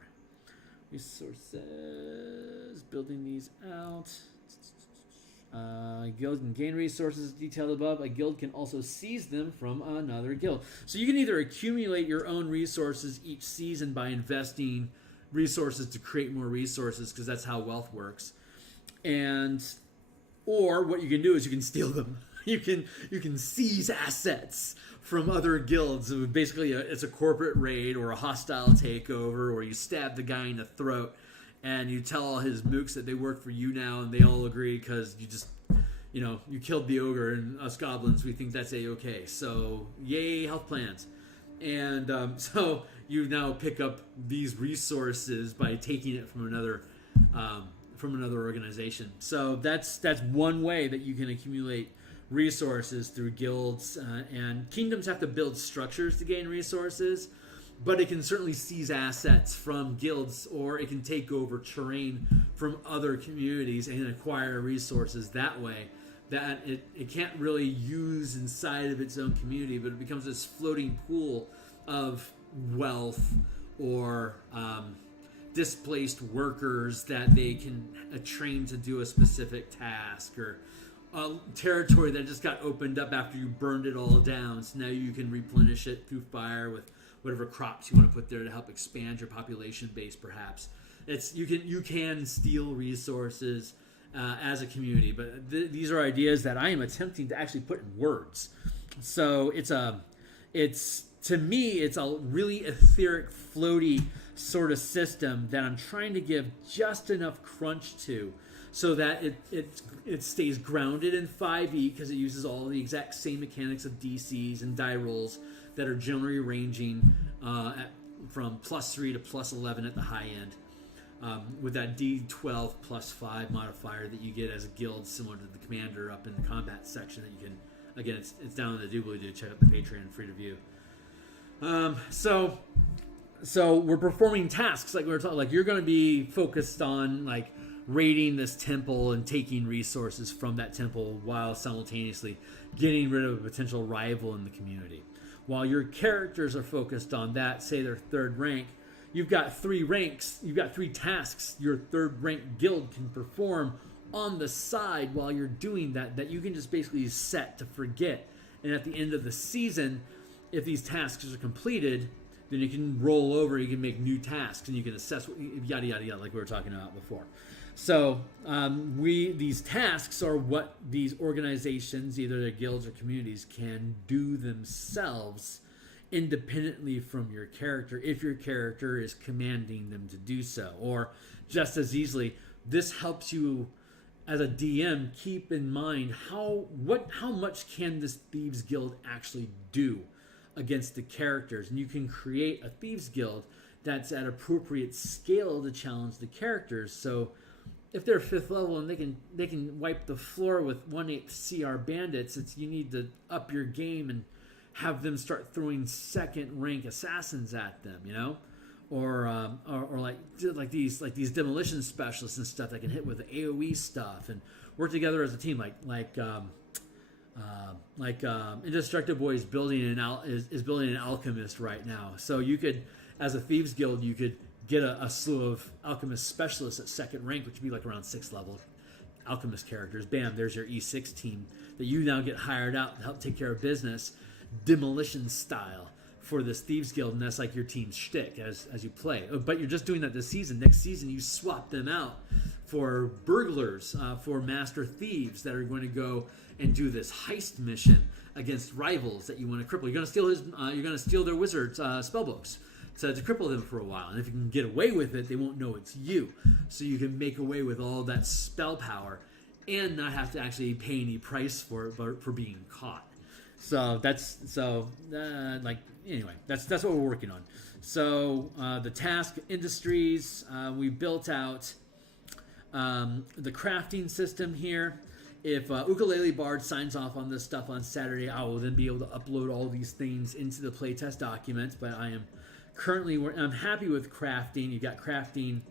Resources, building these out. Guild can gain resources detailed above. A guild can also seize them from another guild. So you can either accumulate your own resources each season by investing resources to create more resources, because that's how wealth works. Or what you can do is you can steal them. You can seize assets from other guilds. Basically, it's a corporate raid or a hostile takeover, or you stab the guy in the throat and you tell all his mooks that they work for you now, and they all agree because you just, you killed the ogre, and us goblins, we think that's A-okay. So, yay, health plans. And so you now pick up these resources by taking it from another organization. So that's one way that you can accumulate resources through guilds, and kingdoms have to build structures to gain resources, but it can certainly seize assets from guilds, or it can take over terrain from other communities and acquire resources that way that it can't really use inside of its own community, but it becomes this floating pool of wealth or displaced workers that they can train to do a specific task, or a territory that just got opened up after you burned it all down, so now you can replenish it through fire with whatever crops you want to put there to help expand your population base. Perhaps you can steal resources as a community, but these are ideas that I am attempting to actually put in words. So it's to me it's a really etheric, floaty sort of system that I'm trying to give just enough crunch to, so that it stays grounded in 5e, because it uses all the exact same mechanics of DCs and die rolls that are generally ranging from +3 to +11 at the high end, with that D12 +5 modifier that you get as a guild, similar to the commander up in the combat section that you can, again, it's down in the doobly-doo. Check out the Patreon, free to view. So we're performing tasks like we were talking. Like, you're going to be focused on like raiding this temple and taking resources from that temple while simultaneously getting rid of a potential rival in the community. While your characters are focused on that, say they're 3rd rank, you've got 3 ranks, you've got 3 tasks your 3rd rank guild can perform on the side while you're doing that you can just basically set to forget. And at the end of the season, if these tasks are completed, then you can roll over, you can make new tasks, and you can assess yada yada yada, like we were talking about before. So these tasks are what these organizations, either their guilds or communities, can do themselves independently from your character, if your character is commanding them to do so. Or just as easily, this helps you as a DM keep in mind how much can this Thieves Guild actually do against the characters, and you can create a Thieves Guild that's at appropriate scale to challenge the characters. So if they're 5th level and they can wipe the floor with 1/8 CR bandits, you need to up your game and have them start throwing 2nd rank assassins at them, or like these demolition specialists and stuff that can hit with AOE stuff and work together as a team, like Indestructible is building an alchemist right now. So you could, as a Thieves Guild, you could get a slew of alchemist specialists at 2nd rank, which would be like around 6th level alchemist characters. Bam, there's your E6 team that you now get hired out to help take care of business, demolition style, for this Thieves Guild, and that's like your team's shtick as you play. But you're just doing that this season. Next season, you swap them out for burglars, for master thieves that are going to go and do this heist mission against rivals that you want to cripple. You're going to steal their wizards' spellbooks to cripple them for a while. And if you can get away with it, they won't know it's you. So you can make away with all that spell power and not have to actually pay any price for it, for being caught. So that's what we're working on. So the task industries, we built out the crafting system here. If Ukulele Bard signs off on this stuff on Saturday, I will then be able to upload all these things into the playtest documents. But I am I'm happy with crafting. You've got crafting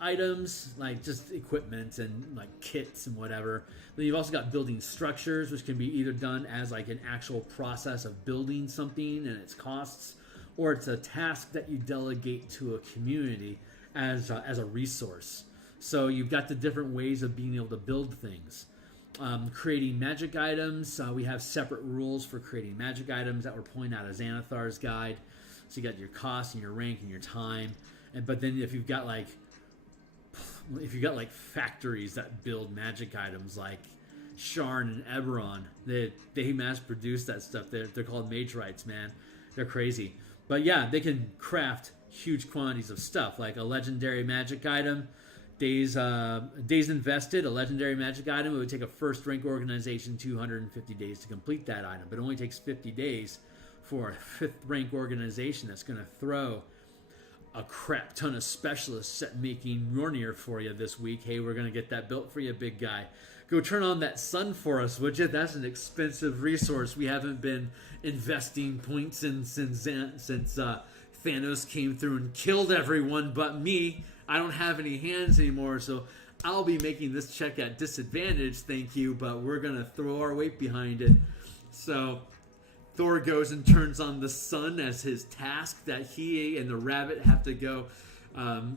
items, like just equipment and like kits and whatever. Then you've also got building structures, which can be either done as like an actual process of building something and its costs, or it's a task that you delegate to a community as a resource. So you've got the different ways of being able to build things. Creating magic items, we have separate rules for creating magic items that were pointed out as Xanathar's guide. So you got your cost and your rank and your time. But then if you've got like factories that build magic items like Sharn and Eberron, they mass produce that stuff. They're called mage rights, man. They're crazy. But yeah, they can craft huge quantities of stuff, like a legendary magic item. Days invested, a legendary magic item. It would take a 1st rank organization 250 days to complete that item, but it only takes 50 days for a 5th rank organization that's going to throw a crap ton of specialists set making Mjolnir for you this week. Hey, we're going to get that built for you, big guy. Go turn on that sun for us, would you? That's an expensive resource we haven't been investing points in since Thanos came through and killed everyone but me. I don't have any hands anymore, so I'll be making this check at disadvantage, thank you, but we're going to throw our weight behind it. So Thor goes and turns on the sun as his task that he and the rabbit have to go.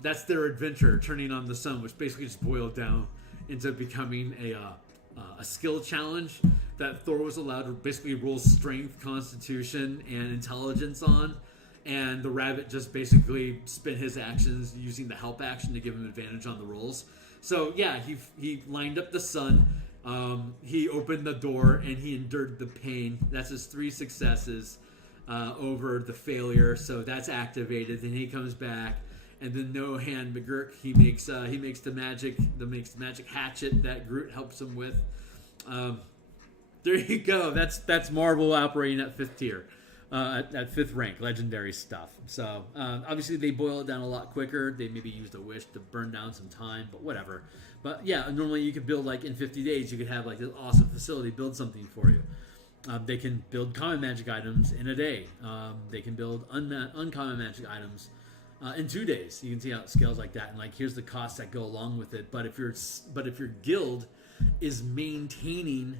That's their adventure, turning on the sun, which basically just boiled down into becoming a skill challenge that Thor was allowed to basically roll strength, constitution, and intelligence on. And the rabbit just basically spent his actions using the help action to give him advantage on the rolls. So yeah, he lined up the sun. He opened the door and he endured the pain. That's his 3 successes over the failure. So that's activated. Then he comes back, and then No Hand McGurk, he makes the magic hatchet that Groot helps him with. There you go. That's Marvel operating at 5th tier. At 5th rank, legendary stuff. So obviously they boil it down a lot quicker. They maybe used a wish to burn down some time, but whatever. But yeah, normally you could build like in 50 days. You could have like this awesome facility build something for you. They can build common magic items in a day. They can build uncommon magic items in 2 days. You can see how it scales like that. And like here's the costs that go along with it. But if your guild is maintaining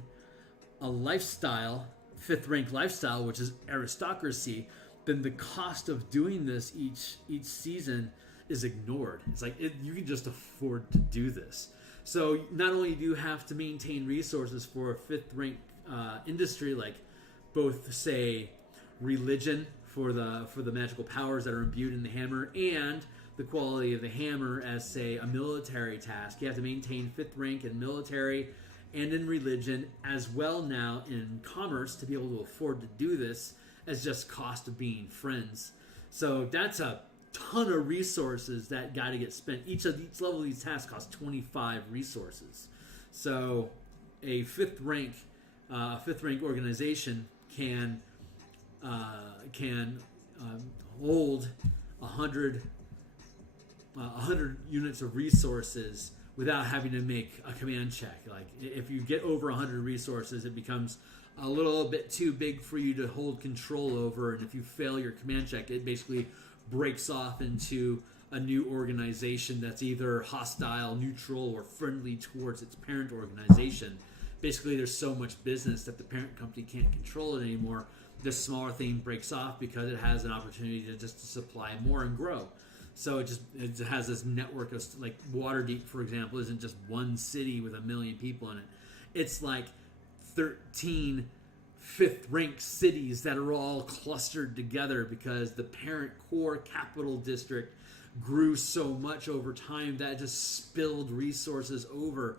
a lifestyle, 5th rank lifestyle, which is aristocracy, then the cost of doing this each season is ignored. It's like you can just afford to do this. So not only do you have to maintain resources for a 5th rank industry, like both say religion for the magical powers that are imbued in the hammer, and the quality of the hammer as say a military task. You have to maintain 5th rank in military and in religion, as well now in commerce, to be able to afford to do this as just cost of being friends. So that's a ton of resources that got to get spent. Each level of these tasks costs 25 resources. So a 5th rank organization can hold 100 units of resources without having to make a command check. Like if you get over 100 resources, it becomes a little bit too big for you to hold control over, and if you fail your command check, it basically breaks off into a new organization that's either hostile, neutral, or friendly towards its parent organization. Basically, there's so much business that the parent company can't control it anymore. This smaller thing breaks off because it has an opportunity to supply more and grow. So it has this network of, like Waterdeep, for example, isn't just one city with 1 million people in it. It's like 13 5th rank cities that are all clustered together because the parent core capital district grew so much over time that it just spilled resources over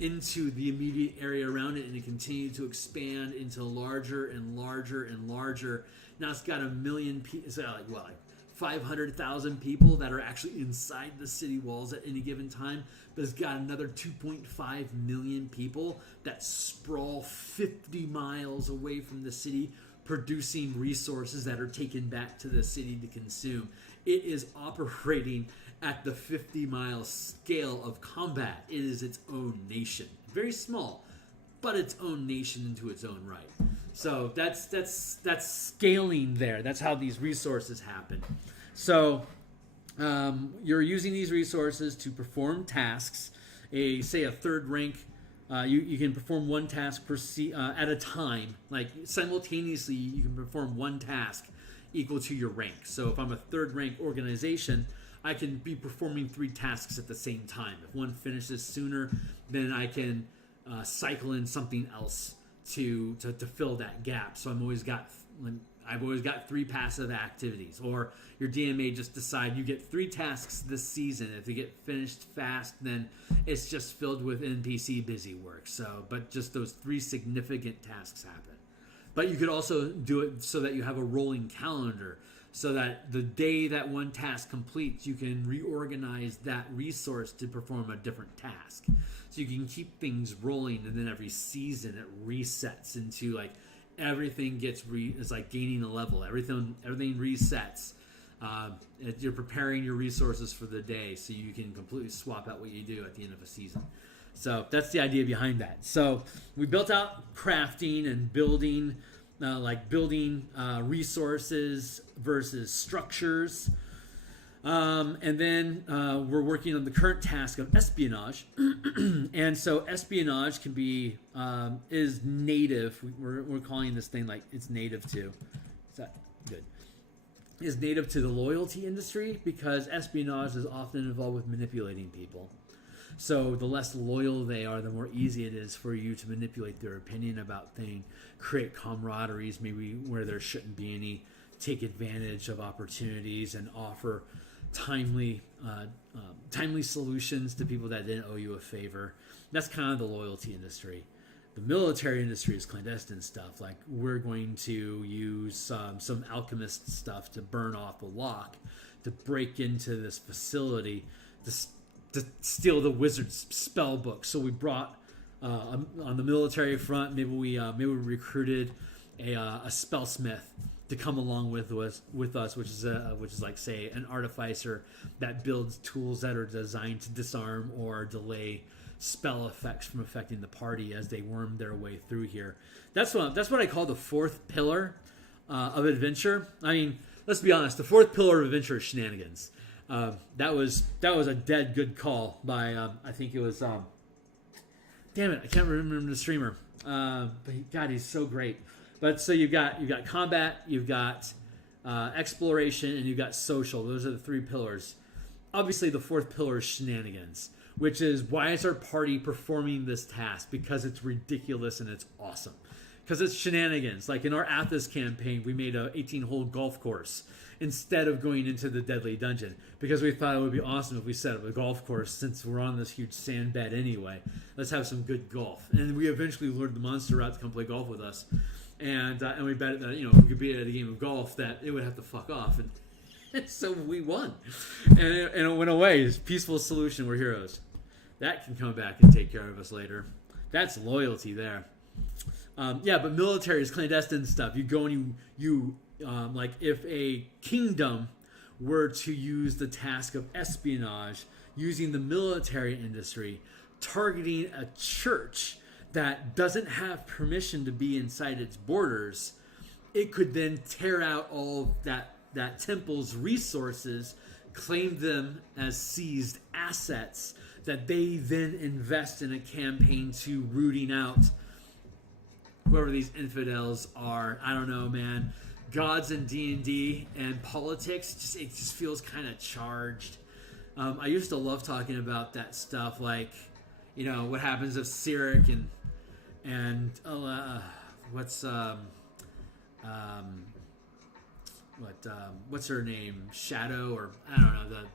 into the immediate area around it, and it continued to expand into larger and larger and larger. Now it's got 1 million people. It's like 500,000 people that are actually inside the city walls at any given time, but it's got another 2.5 million people that sprawl 50 miles away from the city, producing resources that are taken back to the city to consume. It is operating at the 50-mile scale of combat. It is its own nation. Very small, but its own nation into its own right. So that's scaling there. That's how these resources happen. So you're using these resources to perform tasks. Say a 3rd rank, you can perform one task at a time. Like simultaneously, you can perform one task equal to your rank. So if I'm a 3rd rank organization, I can be performing 3 tasks at the same time. If one finishes sooner, then I can cycle in something else to fill that gap. So I've always got 3 passive activities. Or your DM may just decide you get 3 tasks this season. If you get finished fast, then it's just filled with NPC busy work. But just those 3 significant tasks happen. But you could also do it so that you have a rolling calendar, so that the day that one task completes, you can reorganize that resource to perform a different task. So you can keep things rolling, and then every season it resets into like everything gets it's like gaining a level. Everything resets. You're preparing your resources for the day, so you can completely swap out what you do at the end of a season. So that's the idea behind that. So we built out crafting and building, building resources versus structures. And then we're working on the current task of espionage. And so espionage can be, is native. We're calling this thing like it's native to. Is that good? Is native to the loyalty industry because espionage is often involved with manipulating people. So the less loyal they are, the more easy it is for you to manipulate their opinion about things, create camaraderies maybe where there shouldn't be any, take advantage of opportunities, and offer timely solutions to people that didn't owe you a favor. That's kind of the loyalty industry. The military industry is clandestine stuff. Like we're going to use some alchemist stuff to burn off the lock, to break into this facility, to steal the wizard's spell book. So we brought on the military front. Maybe we recruited a spellsmith to come along with us, which is like, say, an artificer that builds tools that are designed to disarm or delay spell effects from affecting the party as they worm their way through here. That's what I call the fourth pillar of adventure. I mean, let's be honest. The fourth pillar of adventure is shenanigans. That was a dead good call by I think it was damn it, I can't remember the streamer. But God, he's so great. But so you've got combat, you've got exploration, and you've got social. Those are the three pillars. Obviously, the fourth pillar is shenanigans, which is why is our party performing this task? Because it's ridiculous and it's awesome. Because it's shenanigans. Like in our Athos campaign, we made a 18-hole golf course instead of going into the deadly dungeon, because we thought it would be awesome if we set up a golf course since we're on this huge sand bed anyway. Let's have some good golf. And we eventually lured the monster out to come play golf with us. And we bet that, if we could beat it at a game of golf, that it would have to fuck off. And so we won. And it went away. It's a peaceful solution. We're heroes. That can come back and take care of us later. That's loyalty there. But military is clandestine stuff. You go and you like if a kingdom were to use the task of espionage using the military industry, targeting a church that doesn't have permission to be inside its borders, it could then tear out all that temple's resources, claim them as seized assets that they then invest in a campaign to rooting out whoever these infidels are. I don't know, man. Gods in D&D and politics, it just feels kind of charged. I used to love talking about that stuff, like, what happens if Cyric and what's her name? Shadow, or I don't know,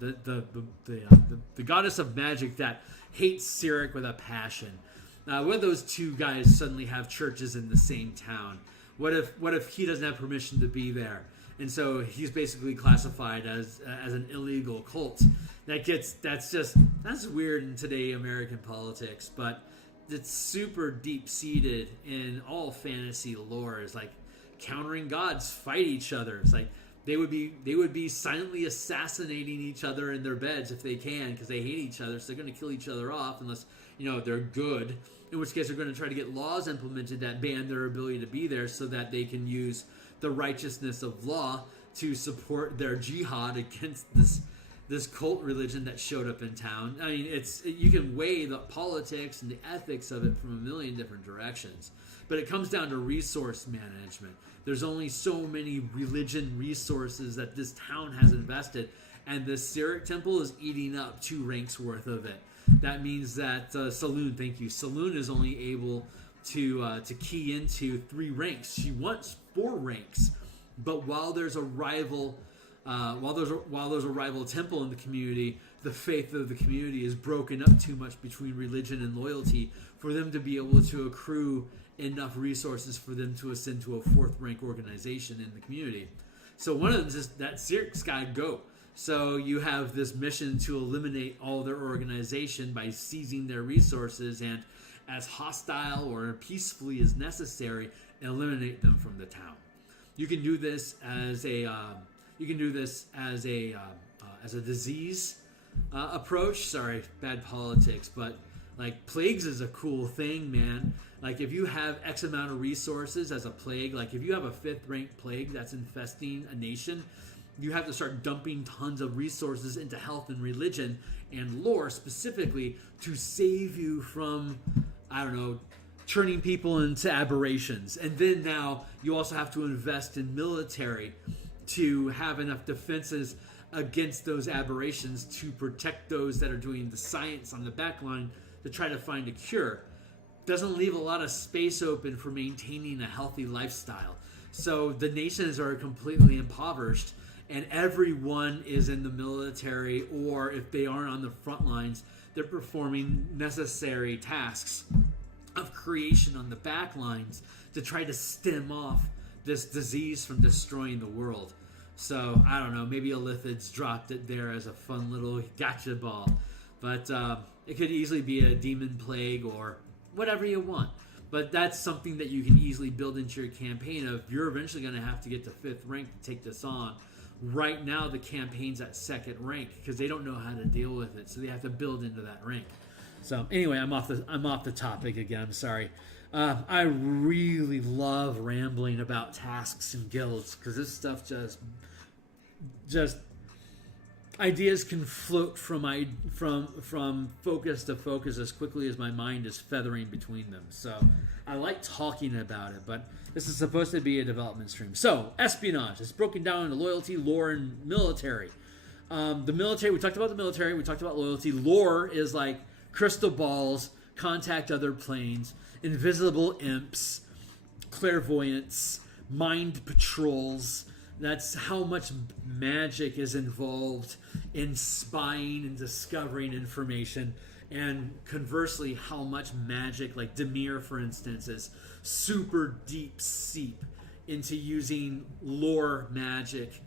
the goddess of magic that hates Cyric with a passion. What if those two guys suddenly have churches in the same town? What if he doesn't have permission to be there, and so he's basically classified as an illegal cult? That's weird in today American politics, but it's super deep seated in all fantasy lore. It's like countering gods fight each other. It's like they would be silently assassinating each other in their beds if they can, because they hate each other, so they're going to kill each other off unless they're good, in which case they're going to try to get laws implemented that ban their ability to be there so that they can use the righteousness of law to support their jihad against this cult religion that showed up in town. I mean, you can weigh the politics and the ethics of it from a million different directions, but it comes down to resource management. There's only so many religion resources that this town has invested, and the Cyric Temple is eating up 2 ranks worth of it. That means that Saloon is only able to key into 3 ranks. She wants 4 ranks, but while there's a rival temple in the community, the faith of the community is broken up too much between religion and loyalty for them to be able to accrue enough resources for them to ascend to a 4th rank organization in the community. So one of them is just that Cyric's got to go. So you have this mission to eliminate all their organization by seizing their resources, and as hostile or peacefully as necessary, and eliminate them from the town. You can do this as a disease approach. Sorry, bad politics, but like plagues is a cool thing, man. Like if you have X amount of resources as a plague, like if you have a 5th ranked plague that's infesting a nation, you have to start dumping tons of resources into health and religion and lore specifically to save you from, I don't know, turning people into aberrations. And then now you also have to invest in military to have enough defenses against those aberrations to protect those that are doing the science on the back line to try to find a cure. Doesn't leave a lot of space open for maintaining a healthy lifestyle. So the nations are completely impoverished, and everyone is in the military, or if they aren't on the front lines, they're performing necessary tasks of creation on the back lines to try to stem off this disease from destroying the world. So, I don't know, maybe Elithid's dropped it there as a fun little gotcha ball. But it could easily be a demon plague or whatever you want. But that's something that you can easily build into your campaign of you're eventually going to have to get to 5th rank to take this on. Right now, the campaign's at 2nd rank because they don't know how to deal with it. So they have to build into that rank. So anyway, I'm off the topic again. I'm sorry. I really love rambling about tasks and guilds because this stuff just ideas can float from focus to focus as quickly as my mind is feathering between them. So I like talking about it, but this is supposed to be a development stream. So espionage is broken down into loyalty, lore, and military. The military, we talked about the military, we talked about loyalty. Lore is like crystal balls, contact other planes, invisible imps, clairvoyance, mind patrols. That's how much magic is involved in spying and discovering information. And conversely, how much magic, like Dimir, for instance, is super deep seep into using lore magic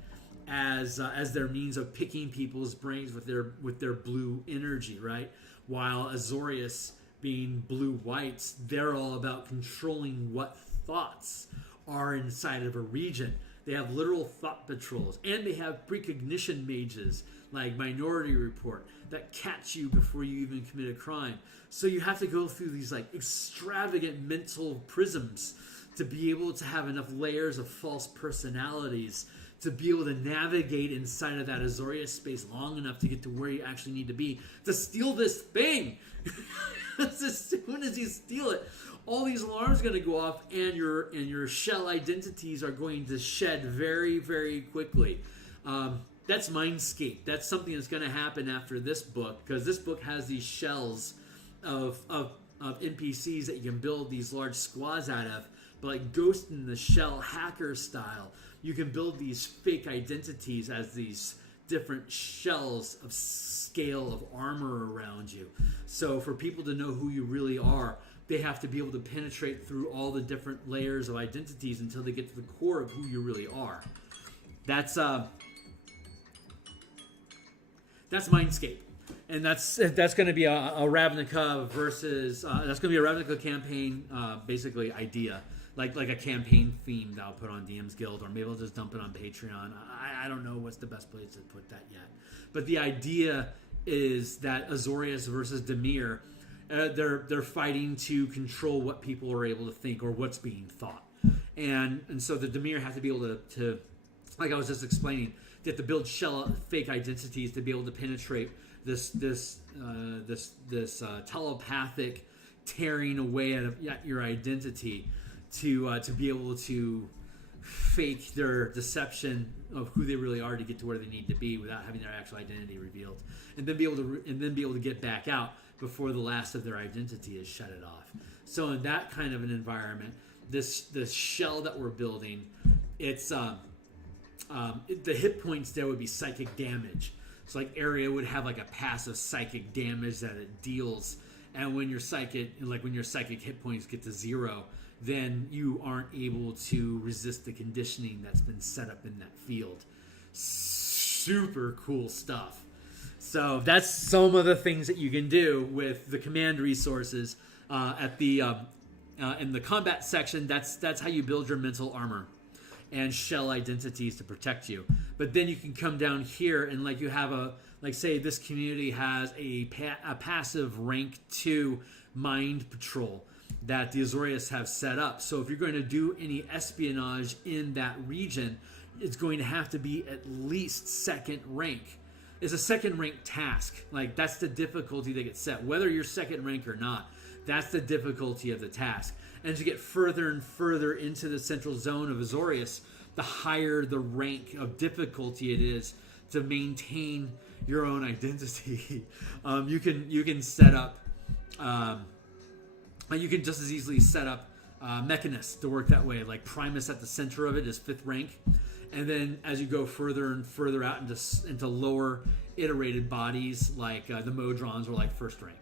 as their means of picking people's brains with their blue energy, right? While Azorius, being blue-whites, they're all about controlling what thoughts are inside of a region. They have literal thought patrols, and they have precognition mages like Minority Report that catch you before you even commit a crime. So you have to go through these like extravagant mental prisms to be able to have enough layers of false personalities to be able to navigate inside of that Azorius space long enough to get to where you actually need to be to steal this thing. As soon as you steal it, all these alarms are going to go off, and your shell identities are going to shed very, very quickly. That's Mindscape. That's something that's going to happen after this book, because this book has these shells of NPCs that you can build these large squads out of. But like Ghost in the Shell hacker style, you can build these fake identities as these different shells of scale of armor around you. So for people to know who you really are, they have to be able to penetrate through all the different layers of identities until they get to the core of who you really are. That's Mindscape. And that's going to be a Ravnica versus that's going to be a Ravnica campaign basically idea, like a campaign theme that I'll put on DMsGuild, or maybe I'll just dump it on Patreon. I don't know what's the best place to put that yet, but the idea is that Azorius versus Dimir, they're fighting to control what people are able to think or what's being thought, and so the Dimir have to be able to like I was just explaining, they have to build shell fake identities to be able to penetrate this telepathic tearing away at your identity to be able to fake their deception of who they really are to get to where they need to be without having their actual identity revealed, and then be able to get back out before the last of their identity is shutted off. So in that kind of an environment, this shell that we're building, it's the hit points there would be psychic damage. So like area would have like a passive psychic damage that it deals, and when your psychic hit points get to 0, then you aren't able to resist the conditioning that's been set up in that field. Super cool stuff. So that's some of the things that you can do with the command resources at the in the combat section, that's how you build your mental armor and shell identities to protect you. But then you can come down here and like you have say this community has a passive rank 2 mind patrol that the Azorius have set up. So if you're going to do any espionage in that region, it's going to have to be at least second rank. It's a second rank task. Like that's the difficulty that gets set. Whether you're second rank or not, that's the difficulty of the task. And as you get further and further into the central zone of Azorius, the higher the rank of difficulty it is to maintain your own identity. You can set up. You can just as easily set up Mechanist to work that way. Like Primus at the center of it is 5th rank. And then as you go further and further out into lower iterated bodies, like the Modrons are like 1st rank.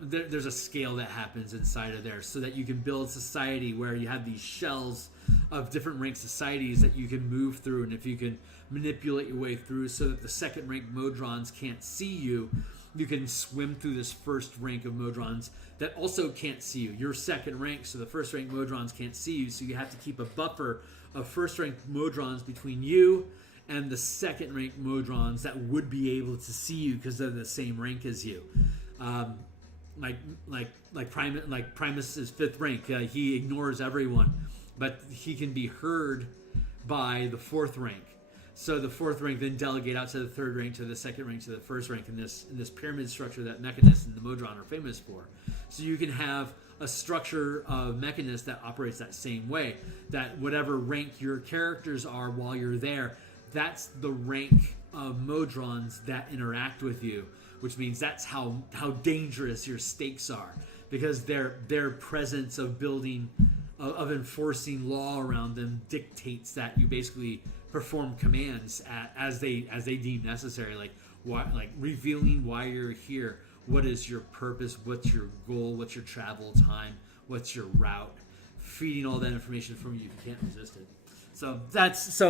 There's a scale that happens inside of there so that you can build society where you have these shells of different rank societies that you can move through. And if you can manipulate your way through so that the 2nd rank Modrons can't see you, you can swim through this 1st rank of Modrons that also can't see you. You're 2nd rank, so the 1st rank Modrons can't see you, so you have to keep a buffer of 1st rank Modrons between you and the 2nd rank Modrons that would be able to see you because they're the same rank as you. Primus is 5th rank. He ignores everyone, but he can be heard by the 4th rank. So the 4th rank then delegate out to the 3rd rank, to the 2nd rank, to the 1st rank in this pyramid structure that Mechanists and the Modron are famous for. So you can have a structure of Mechanists that operates that same way. That whatever rank your characters are while you're there, that's the rank of Modrons that interact with you, which means that's how dangerous your stakes are, because their presence of building, of enforcing law around them dictates that you basically perform commands as they deem necessary, like revealing why you're here, what is your purpose, what's your goal, what's your travel time, what's your route, feeding all that information from you if you can't resist it. So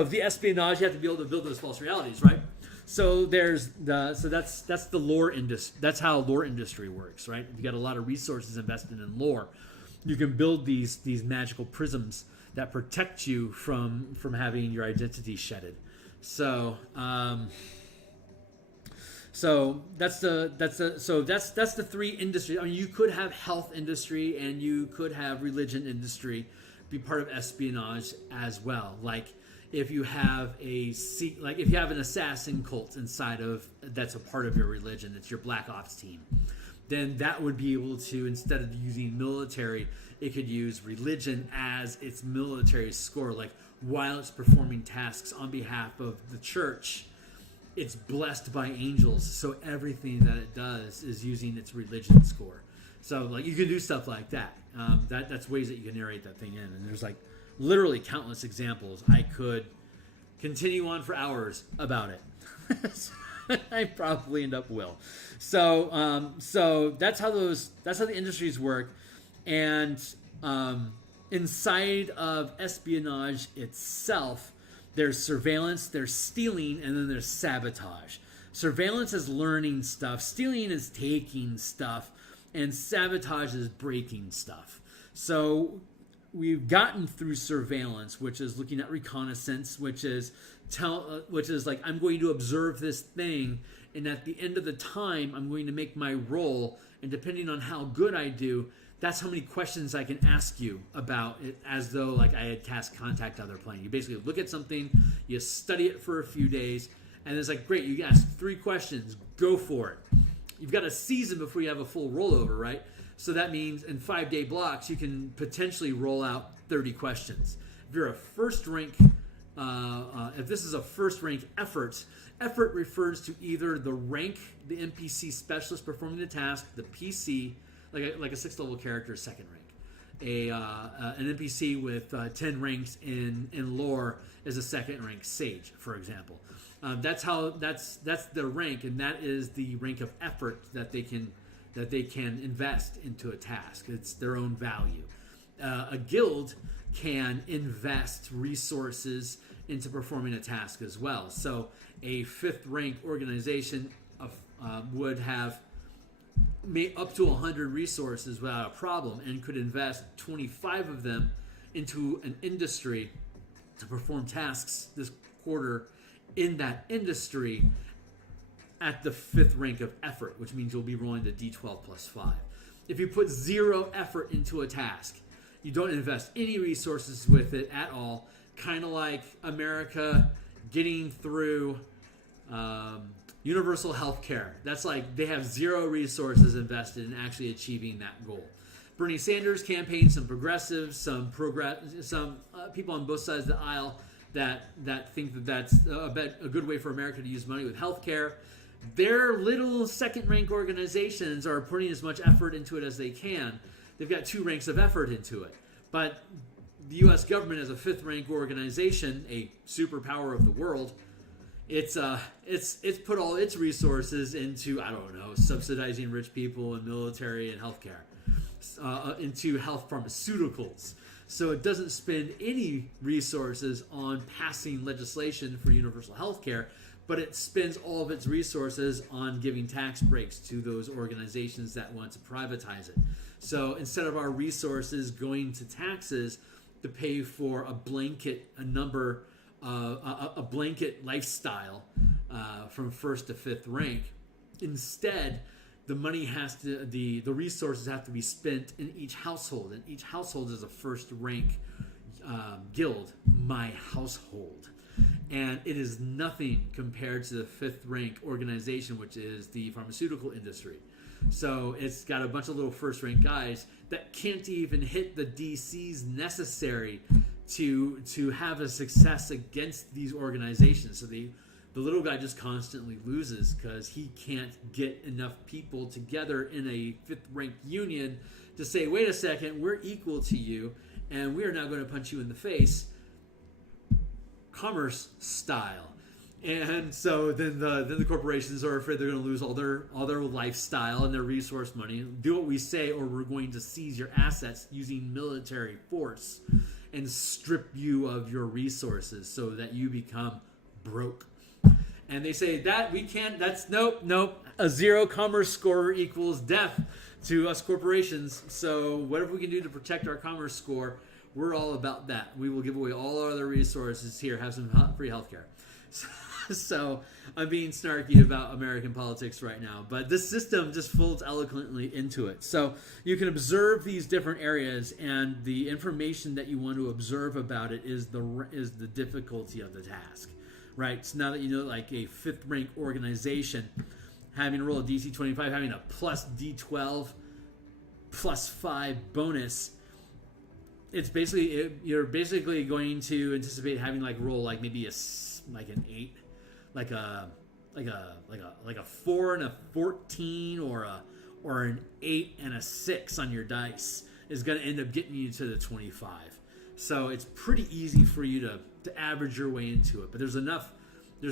the espionage, you have to be able to build those false realities, right? So that's the lore industry. That's how lore industry works, right? If you got a lot of resources invested in lore, you can build these magical prisms that protect you from having your identity shedded. So that's the 3 industries. I mean, you could have health industry and you could have religion industry be part of espionage as well. Like if you have an assassin cult inside of that's a part of your religion, it's your Black Ops team, then that would be able to, instead of using military, it could use religion as its military score. Like while it's performing tasks on behalf of the church, it's blessed by angels, so everything that it does is using its religion score. So like you can do stuff like that. That's ways that you can narrate that thing in, and there's like literally countless examples. I could continue on for hours about it. I probably end up will. So that's how the industries work, and inside of espionage itself, there's surveillance, there's stealing, and then there's sabotage. Surveillance is learning stuff, stealing is taking stuff, and sabotage is breaking stuff. So we've gotten through surveillance, which is looking at reconnaissance, which is like I'm going to observe this thing, and at the end of the time, I'm going to make my roll, and depending on how good I do, that's how many questions I can ask you about it, as though like I had cast contact other plane. You basically look at something, you study it for a few days, and it's like, great, you ask 3 questions, go for it. You've got a season before you have a full rollover, right? So that means in 5-day blocks, you can potentially roll out 30 questions. If you're a first rank, if this is a first rank effort refers to either the rank, the NPC specialist performing the task, the PC, like a 6th level character, second rank. An NPC with 10 ranks in lore is a second rank sage, for example. That's the rank, and that is the rank of effort that they can invest into a task. It's their own value. A guild can invest resources into performing a task as well. So a 5th rank organization would have up to 100 resources without a problem and could invest 25 of them into an industry to perform tasks this quarter in that industry at the 5th rank of effort, which means you'll be rolling the D12 plus 5. If you put 0 effort into a task, you don't invest any resources with it at all, kind of like America getting through universal health care. That's like they have 0 resources invested in actually achieving that goal. Bernie Sanders campaign, some progressives, some people on both sides of the aisle that think that that's a good way for America to use money with health care. Their little second-rank organizations are putting as much effort into it as they can. They've got 2 ranks of effort into it. But the U.S. government as a 5th-rank organization, a superpower of the world, it's put all its resources into, I don't know, subsidizing rich people and military and healthcare, into health pharmaceuticals. So it doesn't spend any resources on passing legislation for universal health care, but it spends all of its resources on giving tax breaks to those organizations that want to privatize it. So instead of our resources going to taxes to pay for a blanket lifestyle from 1st to 5th rank, instead the money the resources have to be spent in each household, and each household is a 1st rank guild, my household. And it is nothing compared to the 5th rank organization, which is the pharmaceutical industry. So it's got a bunch of little 1st rank guys that can't even hit the DCs necessary to have a success against these organizations. So the little guy just constantly loses because he can't get enough people together in a 5th rank union to say, wait a second, we're equal to you, and we are now going to punch you in the face, commerce style. And so then the corporations are afraid they're going to lose all their lifestyle and their resource money. Do what we say, or we're going to seize your assets using military force and strip you of your resources so that you become broke. And they say that we can't. That's nope. A 0 commerce score equals death to us corporations. So whatever we can do to protect our commerce score, we're all about that. We will give away all our other resources here. Have some free healthcare. So I'm being snarky about American politics right now, but this system just folds eloquently into it. So you can observe these different areas, and the information that you want to observe about it is the difficulty of the task, right? So now that you know, like a 5th rank organization having to roll a DC 25, having a plus D12 plus 5 bonus, you're basically going to anticipate having like roll like maybe like an 8. Like a 4 and a 14 or an 8 and a 6 on your dice is going to end up getting you to the 25. So it's pretty easy for you to average your way into it. But there's enough the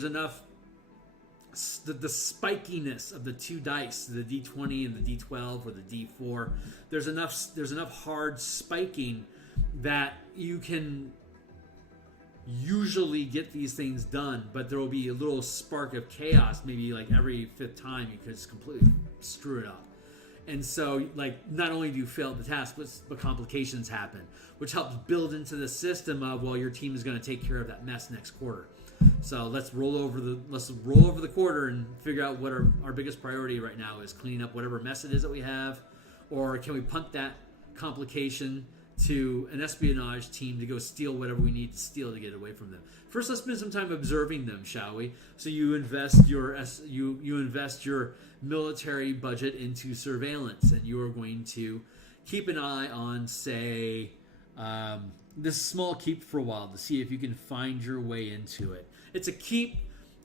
spikiness of the 2 dice, the D20 and the D12 or the D4. There's enough hard spiking that you can usually get these things done, but there will be a little spark of chaos maybe like every 5th time. You could just completely screw it up. And so like not only do you fail the task, but complications happen, which helps build into the system of, well, your team is going to take care of that mess next quarter. So let's roll over the quarter and figure out what our biggest priority right now is, cleaning up whatever mess it is that we have, or can we punt that complication to an espionage team to go steal whatever we need to steal to get away from them. First, let's spend some time observing them, shall we? So you invest your military budget into surveillance, and you are going to keep an eye on, say, this small keep for a while to see if you can find your way into it. It's a keep.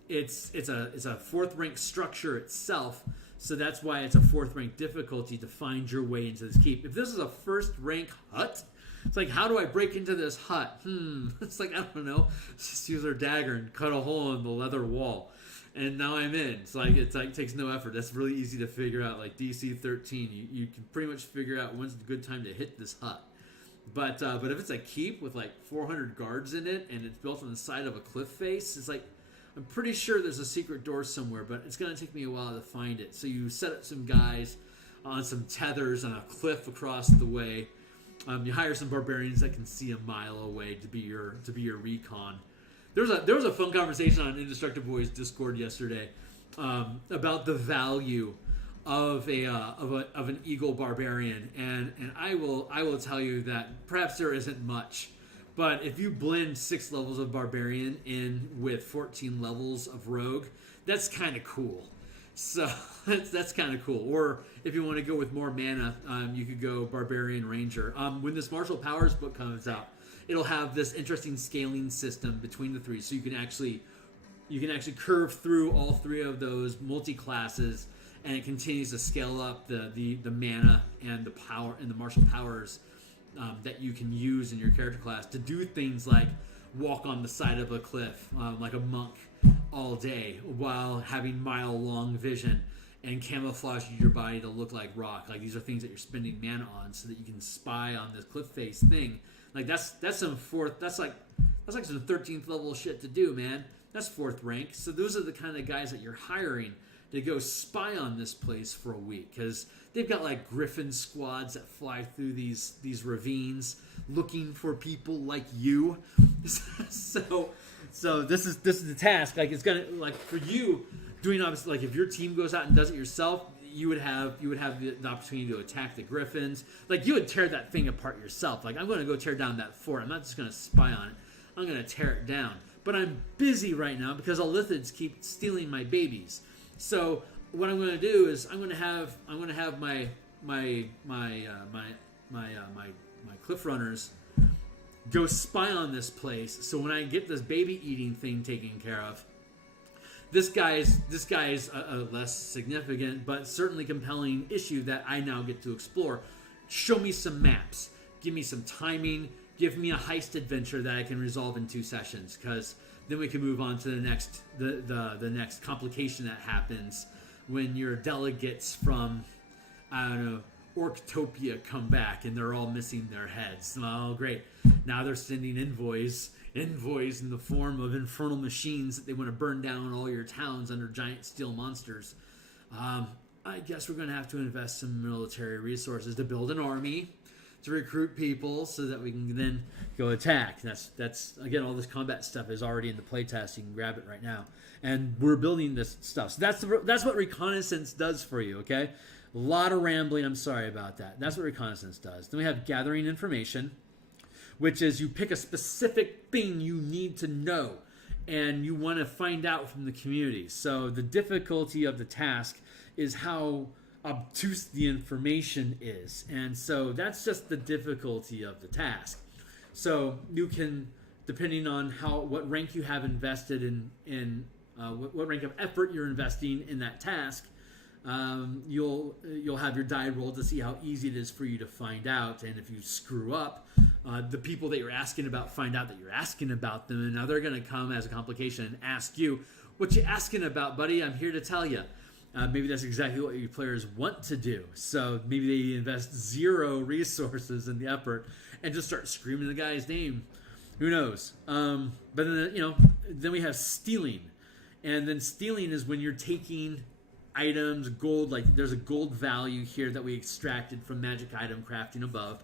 It's a 4th rank structure itself. So that's why it's a 4th rank difficulty to find your way into this keep. If this is a 1st rank hut, it's like, how do I break into this hut? It's like, I don't know. Just use our dagger and cut a hole in the leather wall. And now I'm in. It's like it takes no effort. That's really easy to figure out. Like DC 13, you can pretty much figure out when's a good time to hit this hut. But if it's a keep with like 400 guards in it and it's built on the side of a cliff face, it's like, I'm pretty sure there's a secret door somewhere, but it's going to take me a while to find it. So you set up some guys on some tethers on a cliff across the way. You hire some barbarians that can see a mile away to be your recon. There was a fun conversation on Indestructible Boys Discord yesterday about the value of an eagle barbarian, and I will tell you that perhaps there isn't much, but if you blend 6 levels of barbarian in with 14 levels of rogue, that's kind of cool. So that's kind of cool. Or if you want to go with more mana, you could go Barbarian Ranger. When this Martial Powers book comes out, it'll have this interesting scaling system between the 3, so you can actually curve through all 3 of those multi-classes, and it continues to scale up the mana and the power and the martial powers that you can use in your character class to do things like walk on the side of a cliff like a monk all day while having mile-long vision and camouflage your body to look like rock. Like, these are things that you're spending mana on so that you can spy on this cliff face thing. Like, that's some some 13th level shit to do, man. That's 4th rank. So those are the kind of guys that you're hiring to go spy on this place for a week, because they've got like griffin squads that fly through these ravines looking for people like you. So this is the task. Like, it's gonna, like, for you doing, obviously, like, if your team goes out and does it yourself, you would have the opportunity to attack the griffins. Like, you would tear that thing apart yourself. Like, I'm going to go tear down that fort. I'm not just going to spy on it. I'm going to tear it down. But I'm busy right now because Alithids keep stealing my babies. So what I'm going to do is I'm going to have my cliff runners go spy on this place. So when I get this baby eating thing taken care of, this guy's a less significant but certainly compelling issue that I now get to explore. Show me some maps. Give me some timing. Give me a heist adventure that I can resolve in 2 sessions, because then we can move on to the next complication that happens when your delegates from, I don't know, Orktopia come back and they're all missing their heads. Oh, great. Now they're sending envoys in the form of infernal machines that they want to burn down all your towns under giant steel monsters. I guess we're going to have to invest some military resources to build an army, to recruit people so that we can then go attack. That's again, all this combat stuff is already in the playtest. You can grab it right now, and we're building this stuff. So that's what reconnaissance does for you. Okay, a lot of rambling. I'm sorry about that. That's what reconnaissance does. Then we have gathering information, which is you pick a specific thing you need to know and you want to find out from the community. So the difficulty of the task is how obtuse the information is, and so that's just the difficulty of the task. So you can, depending on what rank you have invested in what rank of effort you're investing in that task, you'll have your die roll to see how easy it is for you to find out. And if you screw up, the people that you're asking about find out that you're asking about them, and now they're going to come as a complication and ask you, "What you asking about, buddy? I'm here to tell you." Maybe that's exactly what your players want to do. So maybe they invest 0 resources in the effort and just start screaming the guy's name. Who knows? But then, then we have stealing. And then stealing is when you're taking items, gold, like there's a gold value here that we extracted from magic item crafting above,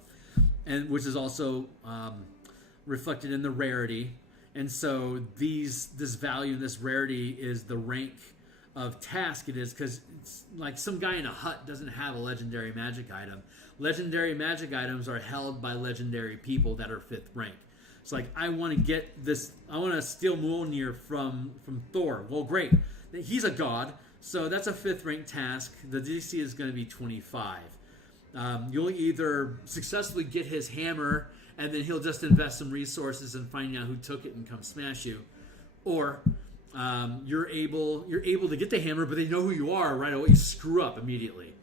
and which is also reflected in the rarity. And so this value, this rarity is the rank of task it is, because it's like some guy in a hut doesn't have a legendary magic item. Legendary magic items are held by legendary people that are 5th rank. It's like, I want to get this, I want to steal Mjolnir from Thor. Well, great. He's a god, so that's a 5th rank task. The DC is going to be 25. You'll either successfully get his hammer, and then he'll just invest some resources in finding out who took it and come smash you, or you're able to get the hammer, but they know who you are right away. You screw up immediately.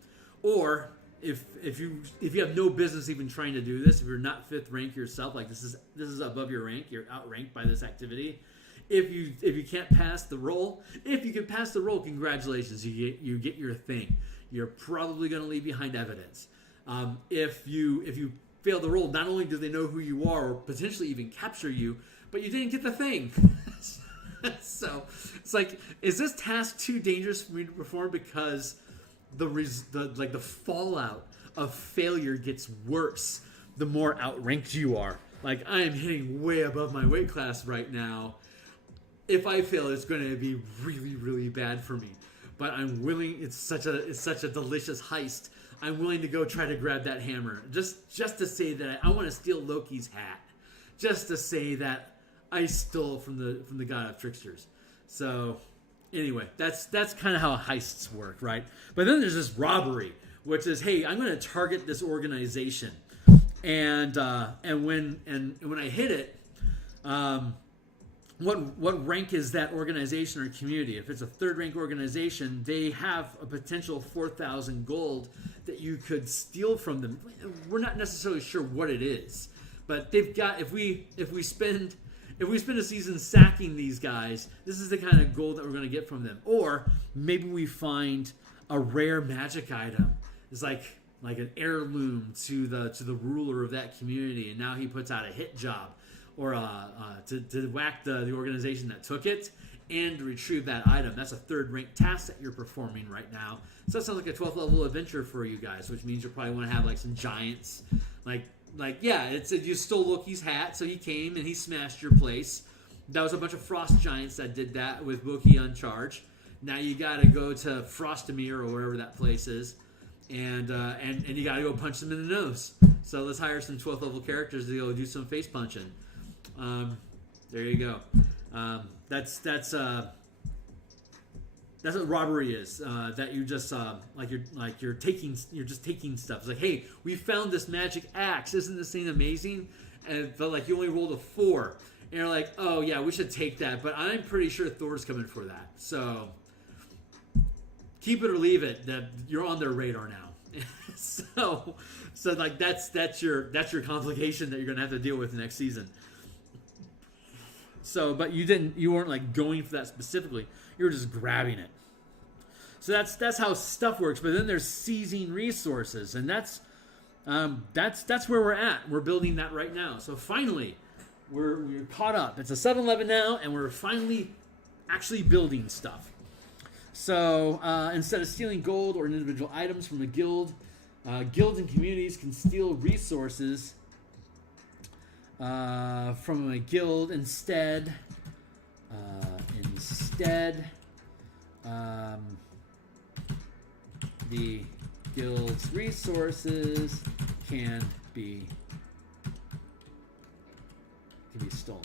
Or if you have no business even trying to do this, if you're not 5th rank yourself, like this is above your rank, you're outranked by this activity. If you can't pass the roll, if you can pass the roll, congratulations, you get your thing. You're probably going to leave behind evidence. If you fail the roll, not only do they know who you are or potentially even capture you, but you didn't get the thing. So it's like, is this task too dangerous for me to perform because the fallout of failure gets worse the more outranked you are. Like, I am hitting way above my weight class right now. If I fail, it's going to be really, really bad for me. But I'm willing. It's such a delicious heist. I'm willing to go try to grab that hammer just to say that I want to steal Loki's hat, just to say that I stole from the god of tricksters. So anyway, that's kind of how heists work, right? But then there's this robbery, which is, hey, I'm going to target this organization, and when I hit it, what rank is that organization or community? If it's a third rank organization, they have a potential 4,000 gold that you could steal from them. We're not necessarily sure what it is, but they've got, if we spend a season sacking these guys, this is the kind of gold that we're going to get from them. Or maybe we find a rare magic item. It's like an heirloom to the ruler of that community, and now he puts out a hit job, or to whack the organization that took it, and to retrieve that item. That's a third rank task that you're performing right now. So that sounds like a 12th level adventure for you guys, which means you probably want to have like some giants, you stole Loki's hat, so he came and he smashed your place. That was a bunch of frost giants that did that with Loki on charge. Now you got to go to Frostamir or wherever that place is, and you got to go punch them in the nose. So let's hire some 12th level characters to go do some face punching. There you go. That's what robbery is. That you just you're just taking stuff. It's like, hey, we found this magic axe. Isn't this thing amazing? But like you only rolled a 4, and you're like, oh yeah, we should take that. But I'm pretty sure Thor's coming for that. So keep it or leave it. That you're on their radar now. so like that's your complication that you're gonna have to deal with next season. So, but you weren't like going for that specifically. You were just grabbing it. So that's how stuff works. But then there's seizing resources, and that's where we're at. We're building that right now. So finally, we're caught up. It's a 7-11 now, and we're finally actually building stuff. So instead of stealing gold or individual items from a guild, guilds and communities can steal resources from a guild instead. The guild's resources can be stolen.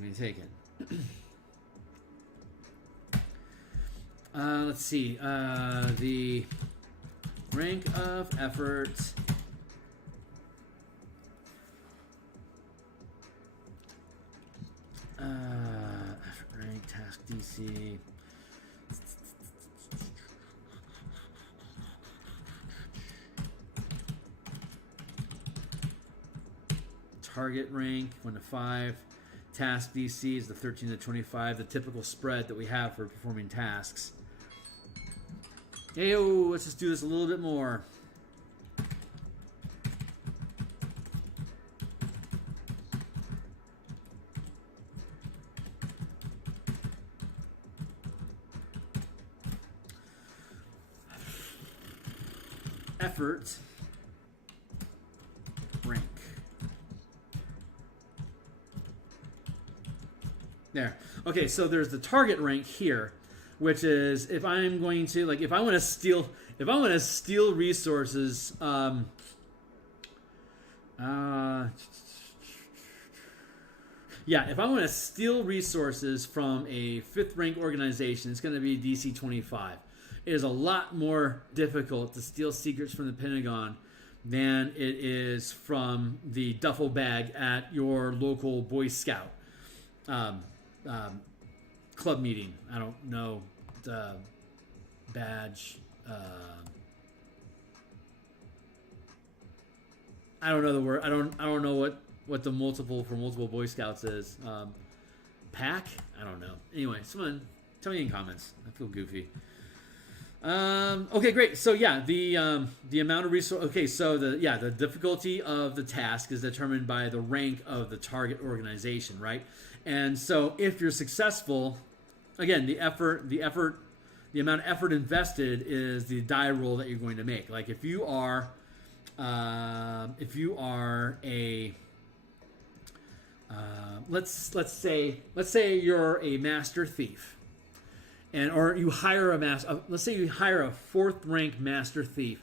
Be taken. Let's see. The rank of effort. Effort rank, task DC. Target rank 1 to 5. Task DC is the 13 to 25, the typical spread that we have for performing tasks. Heyo, let's just do this a little bit more. Effort rank. There. Okay, so there's the target rank here, which is if I'm going to, like, if I want to steal resources, if I want to steal resources from a 5th rank organization, it's going to be DC 25. It is a lot more difficult to steal secrets from the Pentagon than it is from the duffel bag at your local Boy Scout club meeting. I don't know the badge. I don't know the word. I don't know what the multiple for multiple Boy Scouts is. Pack? I don't know. Anyway, someone tell me in comments. I feel goofy. Okay, great. So yeah, the amount of resource. Okay, so the difficulty of the task is determined by the rank of the target organization, right? And so if you're successful, again, the amount of effort invested is the die roll that you're going to make. Like if you are a let's say you're a master thief, and or you hire let's say you hire a 4th rank master thief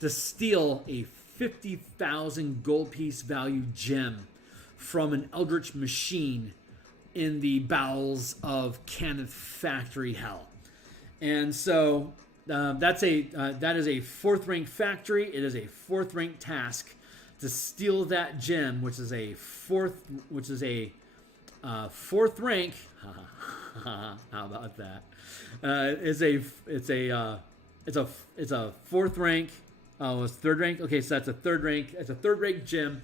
to steal a 50,000 gold piece value gem from an eldritch machine in the bowels of Cannith factory hell. And so that is a 4th rank factory. It is a 4th rank task to steal that gem, which is a 4th rank. How about that? It's a 4th rank. Oh, it's 3rd rank. Okay, so that's a 3rd rank. It's a 3rd rank gem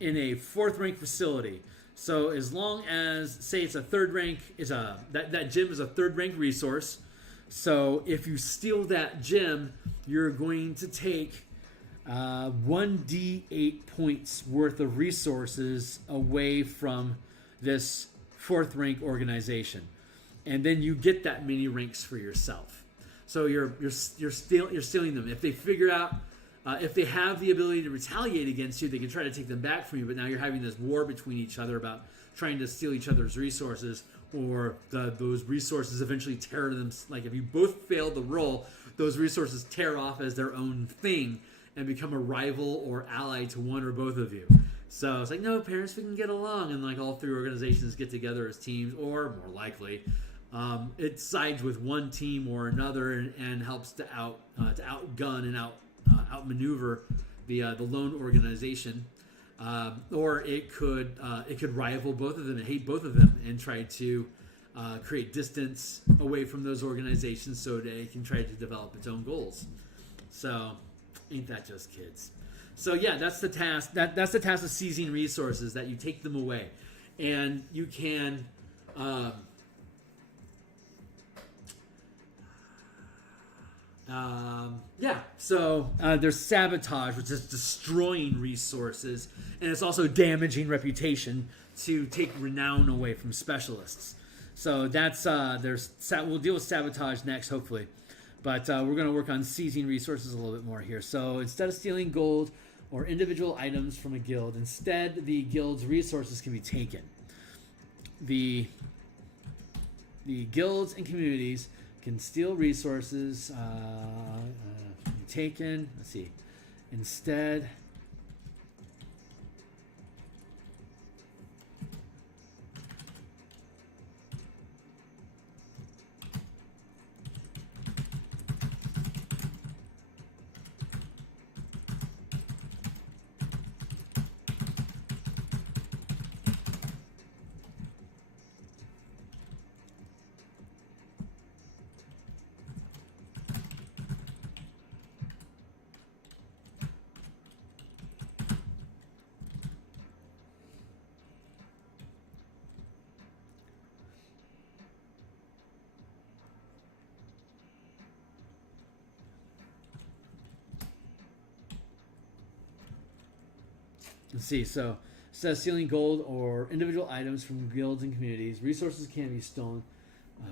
in a 4th rank facility. So as long as, say, it's a 3rd rank, that gem is a 3rd rank resource. So if you steal that gem, you're going to take 1d8 points worth of resources away from this 4th rank organization, and then you get that many ranks for yourself. So you're stealing them. If they figure out, if they have the ability to retaliate against you, they can try to take them back from you. But now you're having this war between each other about trying to steal each other's resources, or those resources eventually tear them. Like if you both fail the roll, those resources tear off as their own thing and become a rival or ally to one or both of you. So it's like, no, parents, we can get along, and like all 3 organizations get together as teams, or more likely, it sides with one team or another and helps to outgun and outmaneuver the lone organization, or it could rival both of them and hate both of them and try to create distance away from those organizations so that it can try to develop its own goals. So, ain't that just kids? So yeah, that's the task. That's the task of seizing resources, that you take them away, and you can. So there's sabotage, which is destroying resources, and it's also damaging reputation to take renown away from specialists. So that's we'll deal with sabotage next, hopefully, but we're going to work on seizing resources a little bit more here. So instead of stealing gold or individual items from a guild, instead the guild's resources can be taken. The guilds and communities can steal resources, be taken. Let's see. Instead, let's see. So instead of stealing gold or individual items from guilds and communities, resources can be stolen.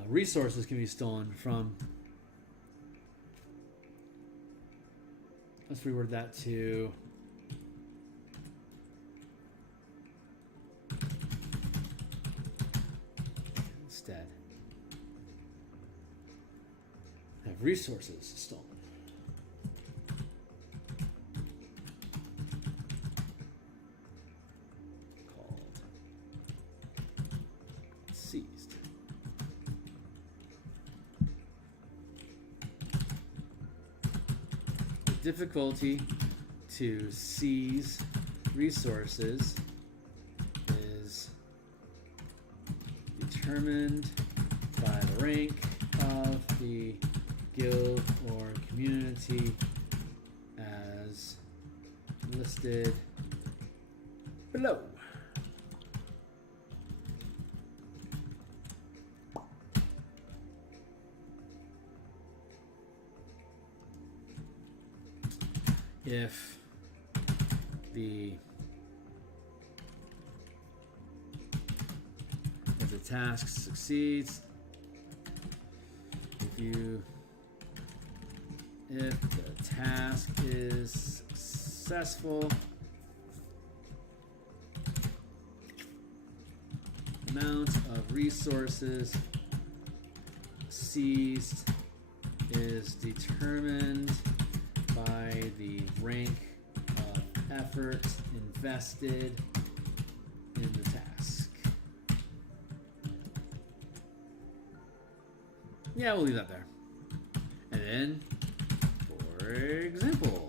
Resources can be stolen from. Let's reword that to. Instead, have resources stolen. Seized. The difficulty to seize resources is determined by the rank of the guild or community as listed below. if the task succeeds, if the task is successful, amount of resources seized is determined by the rank of effort invested in the task. Yeah, we'll leave that there. And then, for example,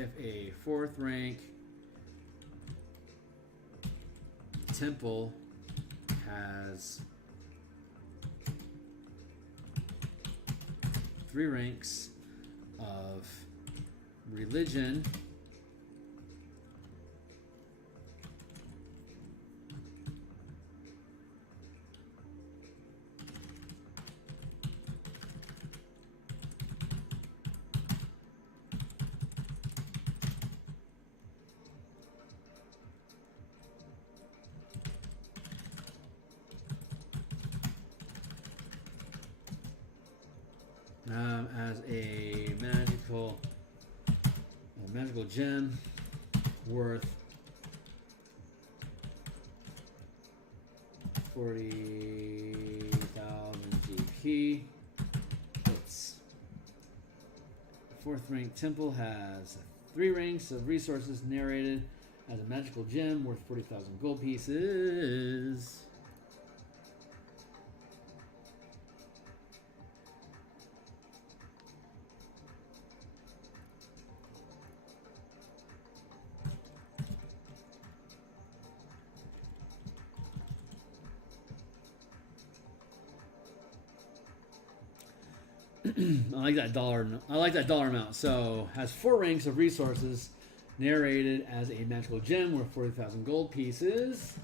if a fourth rank temple has 3 ranks of religion, as a magical gem worth 40,000 GP. Its fourth rank temple has 3 ranks of resources narrated as a magical gem worth 40,000 gold pieces. I like that dollar amount. So has 4 ranks of resources narrated as a magical gem worth 40,000 gold pieces.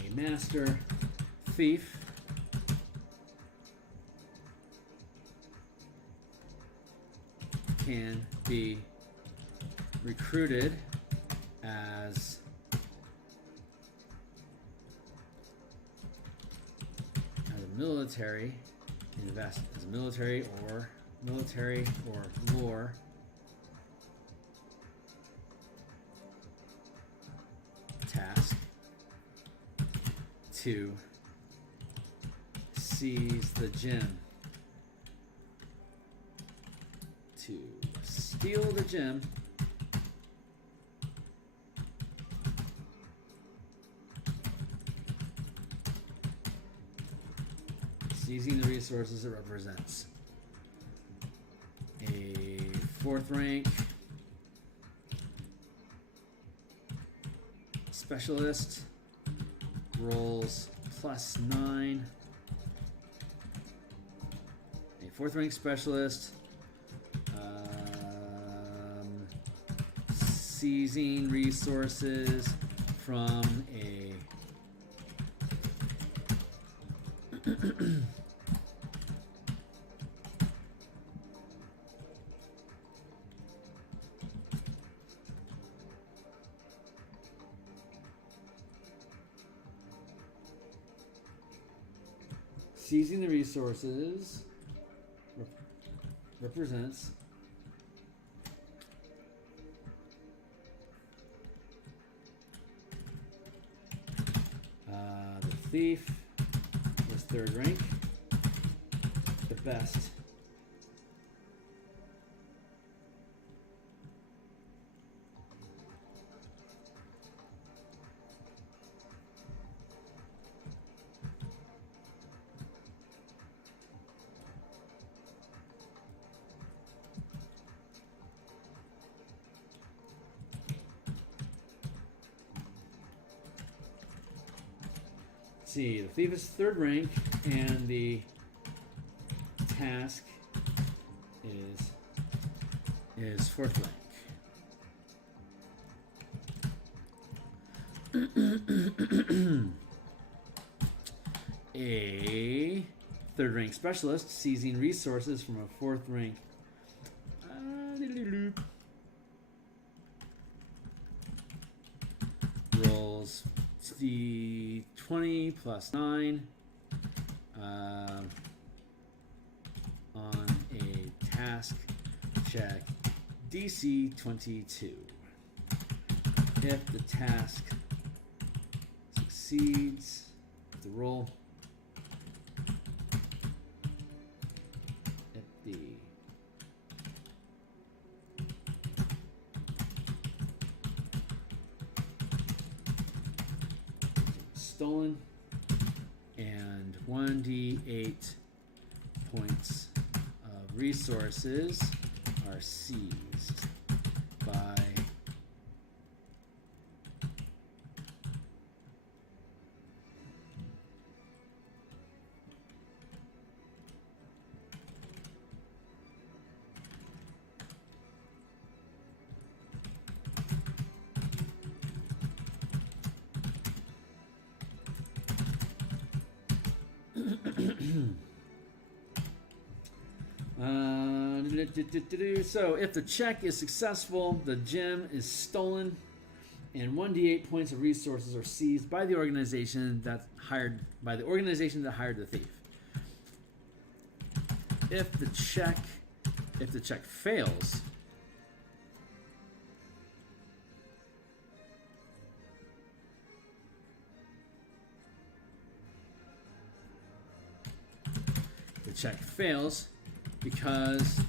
A master thief can be recruited as military or lore task to seize the gem, to steal the gem, seizing the resources it represents. A fourth rank specialist rolls +9. A fourth rank specialist seizing resources from a seizing the resources represents the thief was 3rd rank, the best. See, the thief is 3rd rank, and the task is 4th rank. A third rank specialist seizing resources from a fourth rank. Rolls the 20 plus 9 on a task check DC 22. If the task succeeds, the roll. If the stolen, and 1d8 points of resources are seized by so if the check is successful, the gem is stolen, and 1d8 points of resources are seized by the organization that hired the thief. If the check fails, because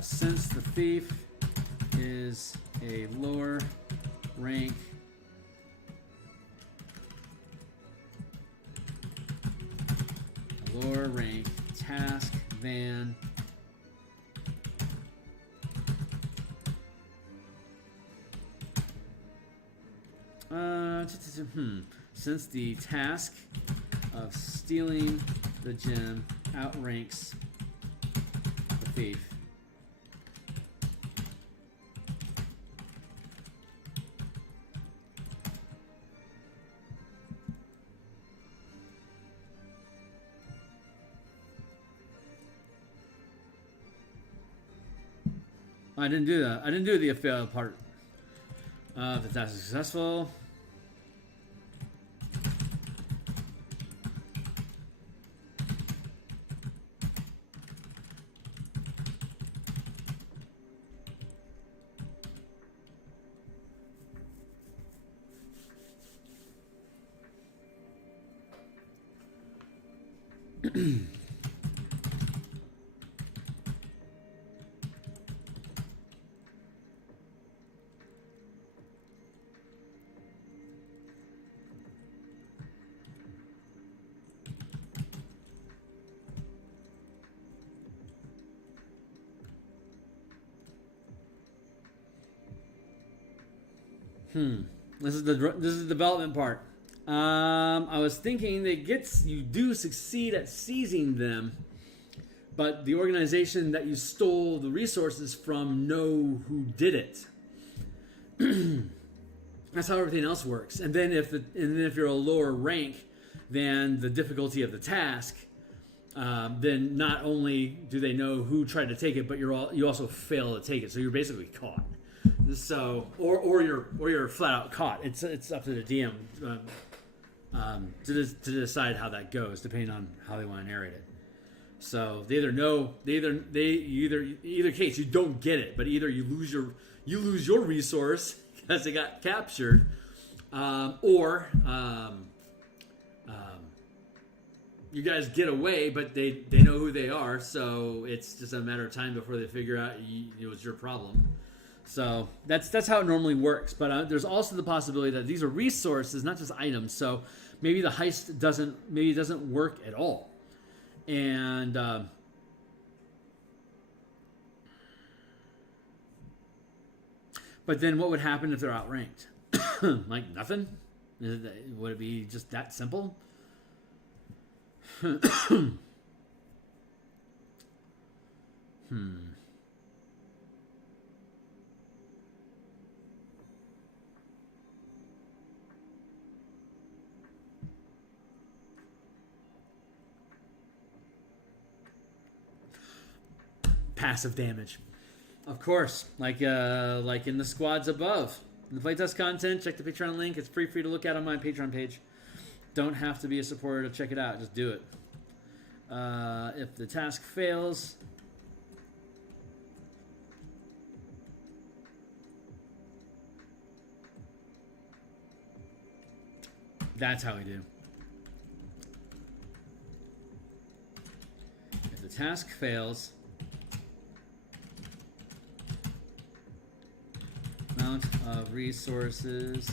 since the thief is a lower rank task than since the task of stealing the gem outranks the thief, I didn't do that. I didn't do the fail part. If the task is successful. This is the development part. I was thinking that you do succeed at seizing them, but the organization that you stole the resources from know who did it. That's how everything else works. And then if you're a lower rank than the difficulty of the task, then not only do they know who tried to take it, but you also fail to take it. So you're basically caught. So or you're flat out caught. It's up to the DM to decide how that goes, depending on how they want to narrate it. So either case you don't get it, but either you lose your resource because it got captured, or you guys get away, but they know who they are, so it's just a matter of time before they figure out it was your problem. So that's how it normally works. But there's also the possibility that these are resources, not just items. So maybe the heist doesn't work at all. And but then what would happen if they're outranked? Like nothing? Would it be just that simple? passive damage. Of course, like in the squads above. In the playtest content, check the Patreon link. It's free for you to look at on my Patreon page. Don't have to be a supporter to check it out. Just do it. If the task fails, that's how we do. If the task fails, amount of resources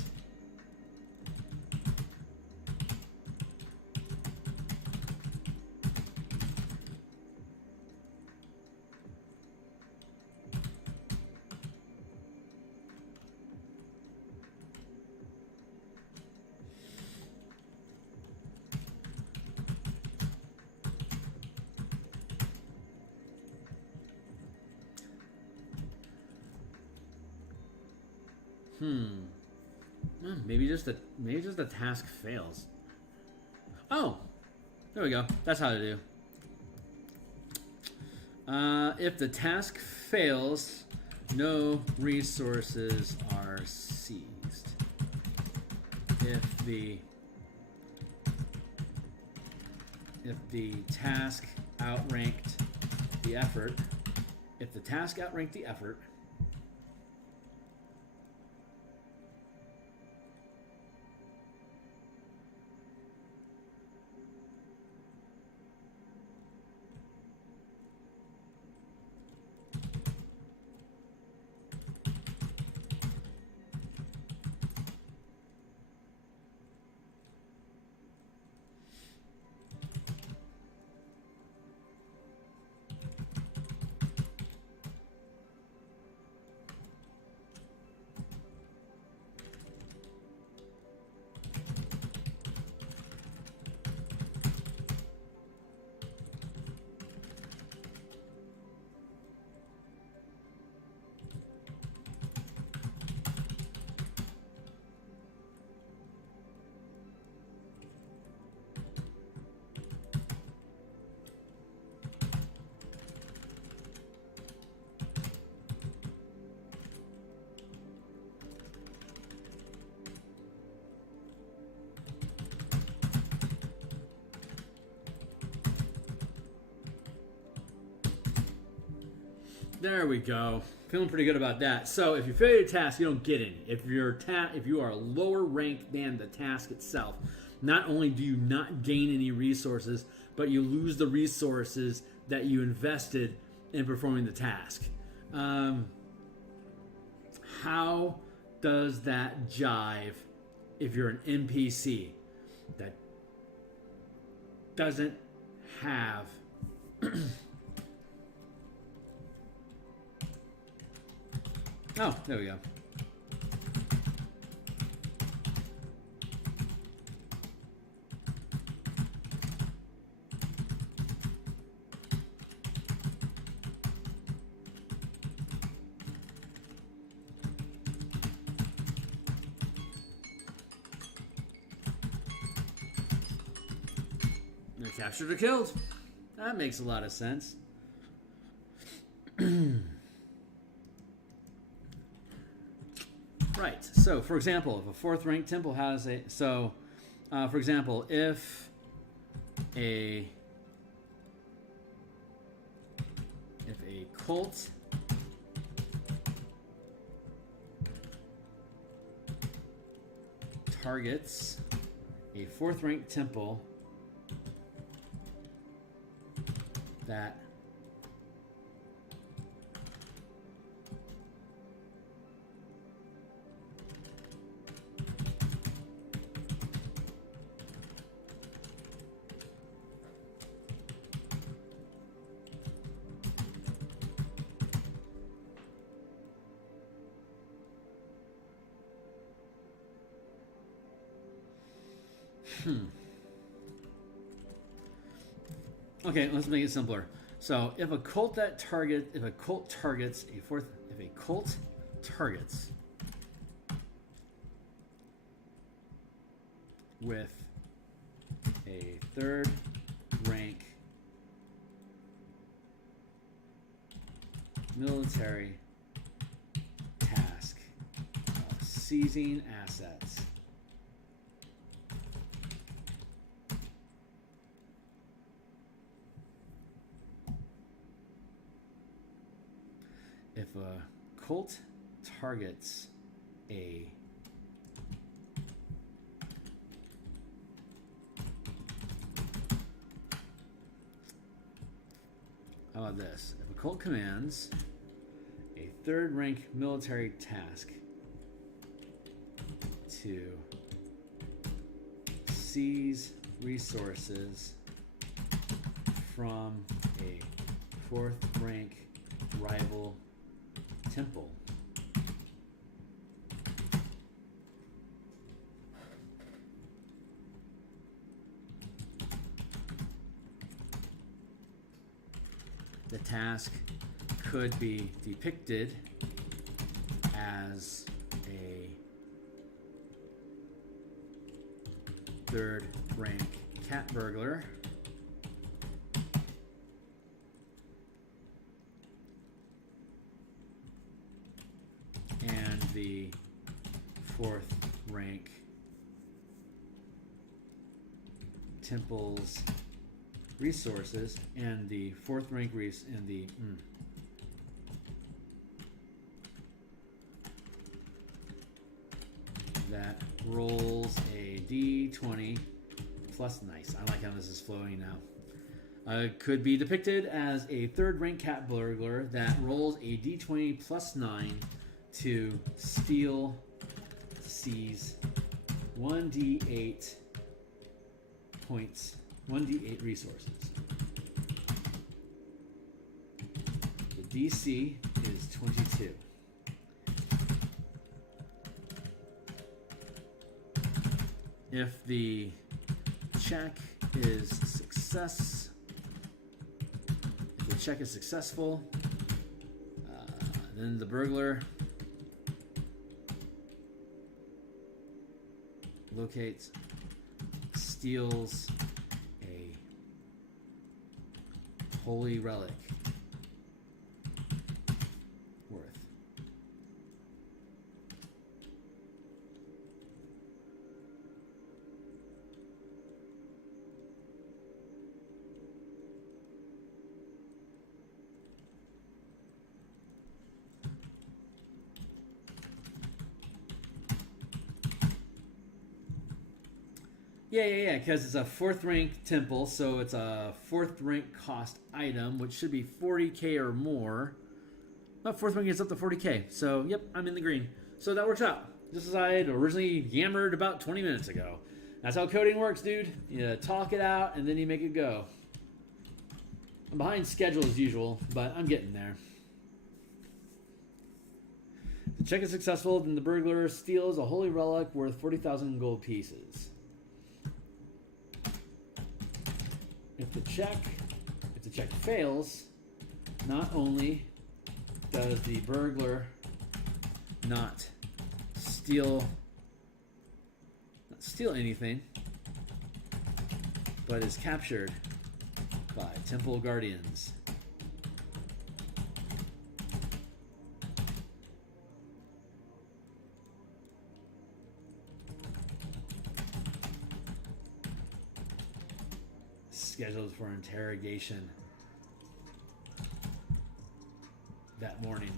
maybe just the task fails. Oh, there we go. That's how to do. If the task fails, no resources are seized. If the task outranked the effort, there we go. Feeling pretty good about that. So if you fail your task, you don't get any. If you are lower ranked than the task itself, not only do you not gain any resources, but you lose the resources that you invested in performing the task. How does that jive if you're an NPC that doesn't have oh, there we go. They're captured or killed. That makes a lot of sense. Right. So, for example, if a fourth ranked temple has a... So, for example, if a cult targets a fourth ranked temple that Okay, let's make it simpler. So, if a cult targets with a third rank military task of seizing assets. If a cult targets a how about this? If a cult commands a third rank military task to seize resources from a fourth rank rival temple, the task could be depicted as a third rank cat burglar and the fourth rank temple's resources and the fourth rank and the that rolls a d20 plus. Nice. I like how this is flowing now. Could be depicted as a third rank cat burglar that rolls a d20 plus 9 to seize 1d8 points, 1d8 resources. The DC is 22. If the check is successful, then the burglar locates, steals a holy relic worth. Yeah, because it's a fourth rank temple, so it's a fourth rank cost item, which should be 40k or more. But fourth rank is up to 40k, so yep, I'm in the green. So that works out, just as I had originally yammered about 20 minutes ago. That's how coding works, dude. You talk it out, and then you make it go. I'm behind schedule as usual, but I'm getting there. The check is successful, then the burglar steals a holy relic worth 40,000 gold pieces. If the check fails, not only does the burglar not steal anything, but is captured by temple guardians. Scheduled for interrogation that morning.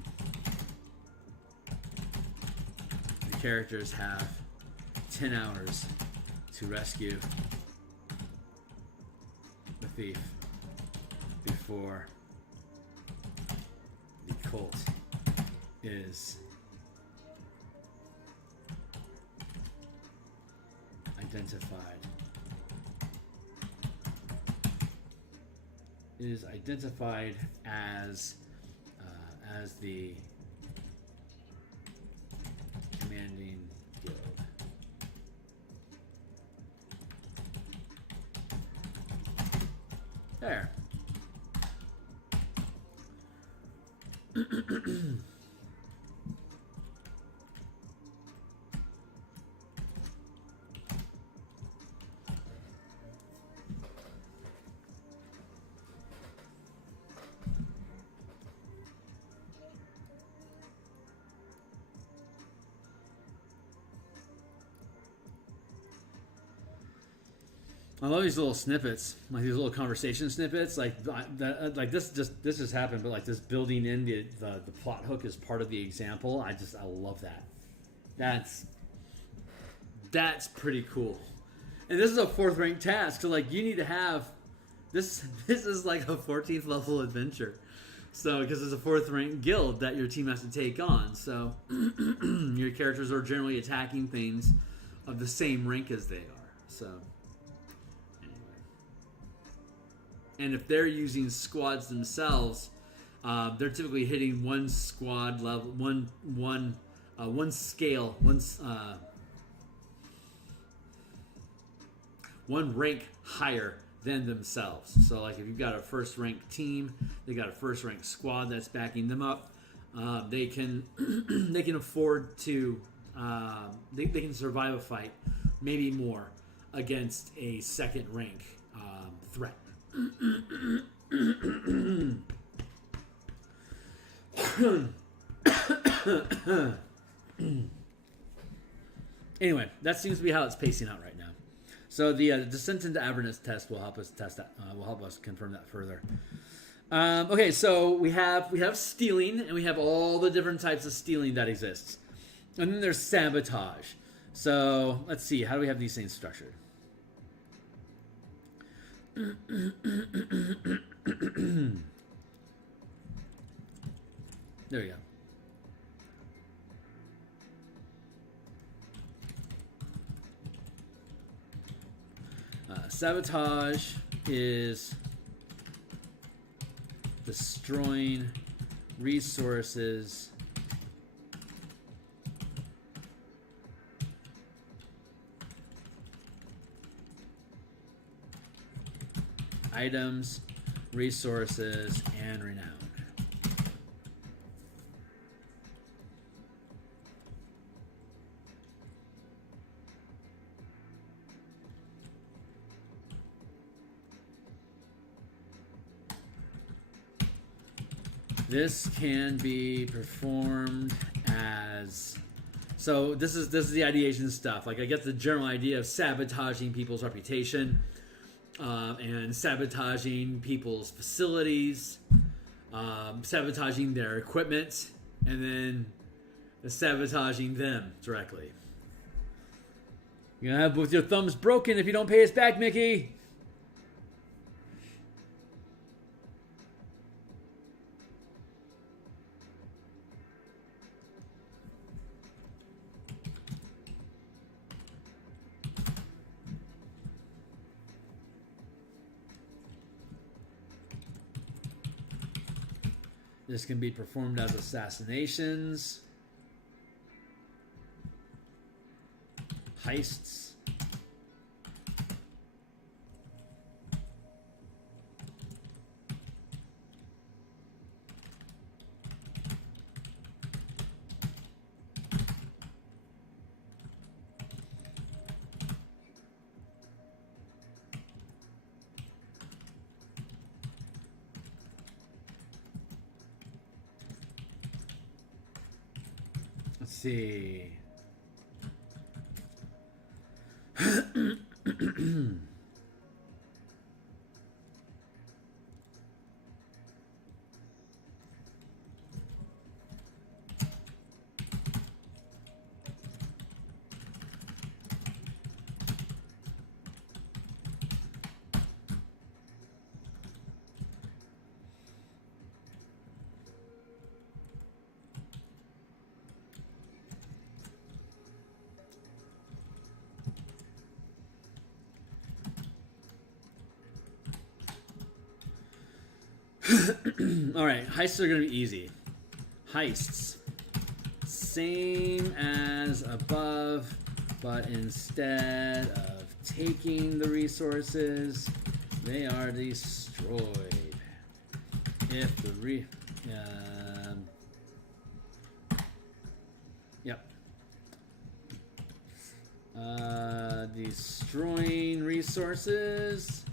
The characters have 10 hours to rescue the thief before the cult is identified. Is identified as the commanding guild. There. I love these little snippets, like these little conversation snippets, like that. Like this just happened, but like this building in the plot hook is part of the example. I love that. That's pretty cool. And this is a 4th rank task, so like you need to have this. This is like a 14th level adventure. So because it's a 4th rank guild that your team has to take on, so your characters are generally attacking things of the same rank as they are. So. And if they're using squads themselves, they're typically hitting one squad level, one scale, one rank higher than themselves. So, like if you've got a 1st rank team, they got a 1st rank squad that's backing them up. They can they can afford to they can survive a fight, maybe more, against a 2nd rank threat. Anyway, that seems to be how it's pacing out right now. So the descent into Avernus test will help us test that. Will help us confirm that further. Okay, so we have stealing, and we have all the different types of stealing that exists, and then there's sabotage. So let's see, how do we have these things structured? There we go. Sabotage is destroying resources items, resources, and renown. This can be performed as... So this is the ideation stuff. Like I get the general idea of sabotaging people's reputation. And sabotaging people's facilities, sabotaging their equipment, and then sabotaging them directly. You're gonna have both your thumbs broken if you don't pay us back, Mickey. This can be performed as assassinations, heists, let's see. All right, heists are going to be easy. Heists. Same as above, but instead of taking the resources, they are destroyed. If the destroying resources.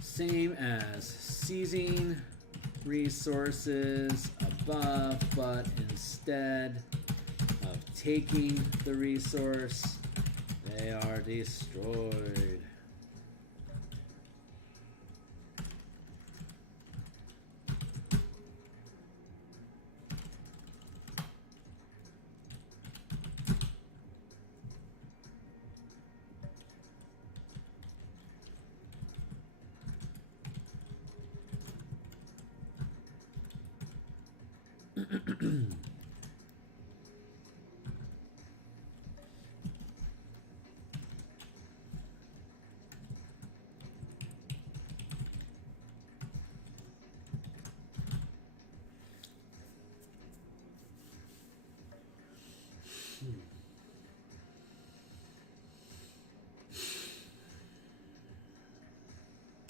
Same as seizing resources above, but instead of taking the resource, They are destroyed.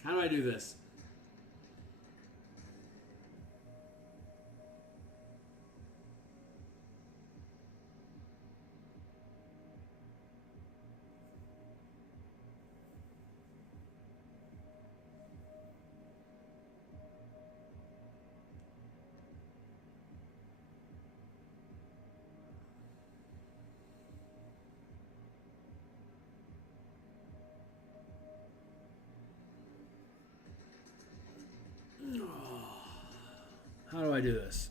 How do I do this? How do I do this?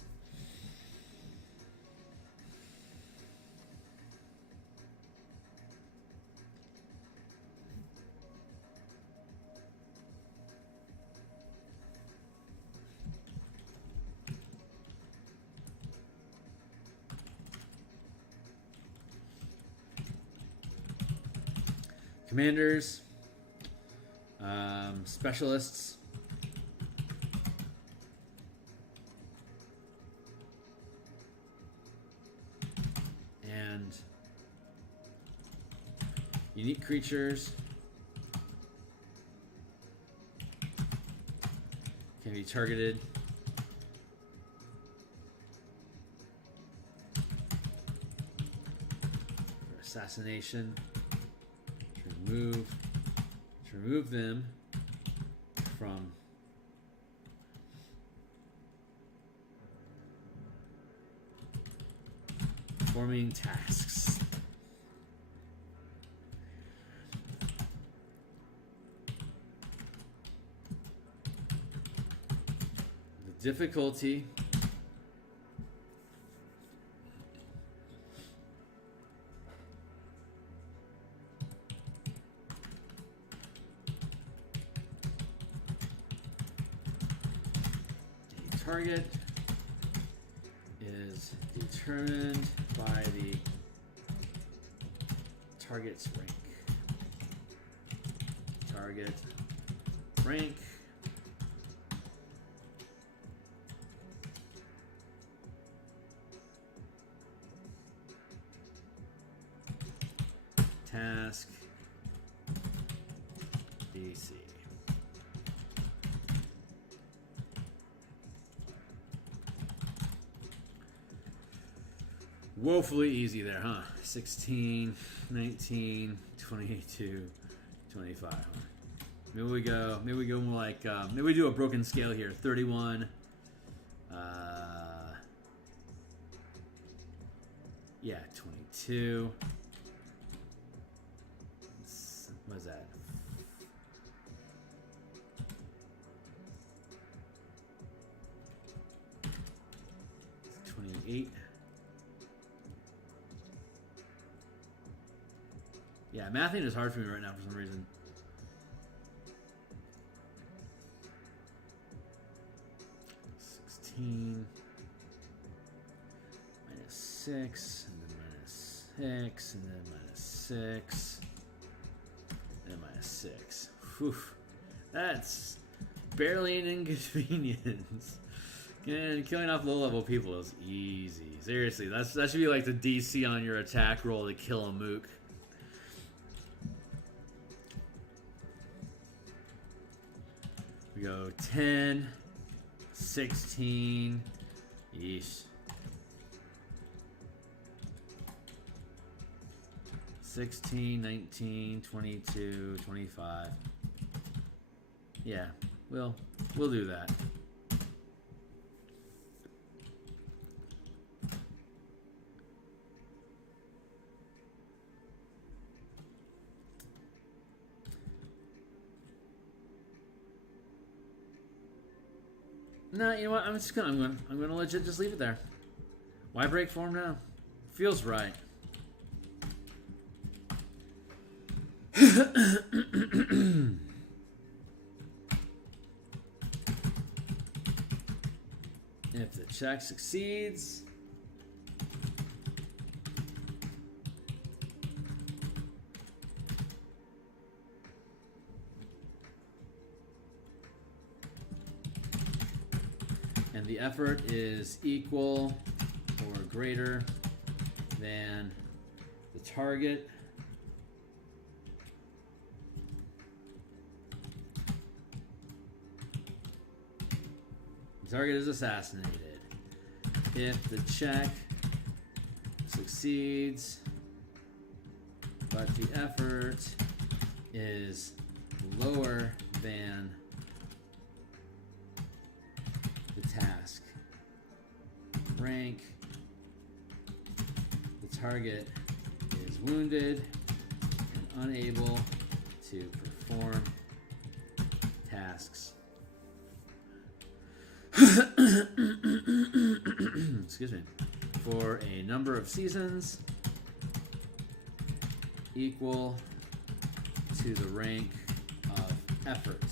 Commanders, specialists, and unique creatures can be targeted for assassination. To remove them from performing tasks. The difficulty target is determined by the target's rank. Target rank task DC. Woefully easy there, huh? 16, 19, 22, 25. Maybe we go more like, maybe we do a broken scale here. 31. Yeah, 22. What is that? 28. Yeah, mathing is hard for me right now for some reason. -16 -6, and then -6, and then -6, and -6. Whew. That's barely an inconvenience. And killing off low-level people is easy. Seriously, that should be like the DC on your attack roll to kill a mook. We go 10, 16, yeesh. 16, 19, 22, 25. Yeah, we'll do that. No, you know what? I'm gonna legit just leave it there. Why break form now? Feels right. If the check succeeds, and the effort is equal or greater than the target, the target is assassinated. If the check succeeds, but the effort is lower than the task rank, the target is wounded and unable to perform tasks. Excuse me. For a number of seasons equal to the rank of effort.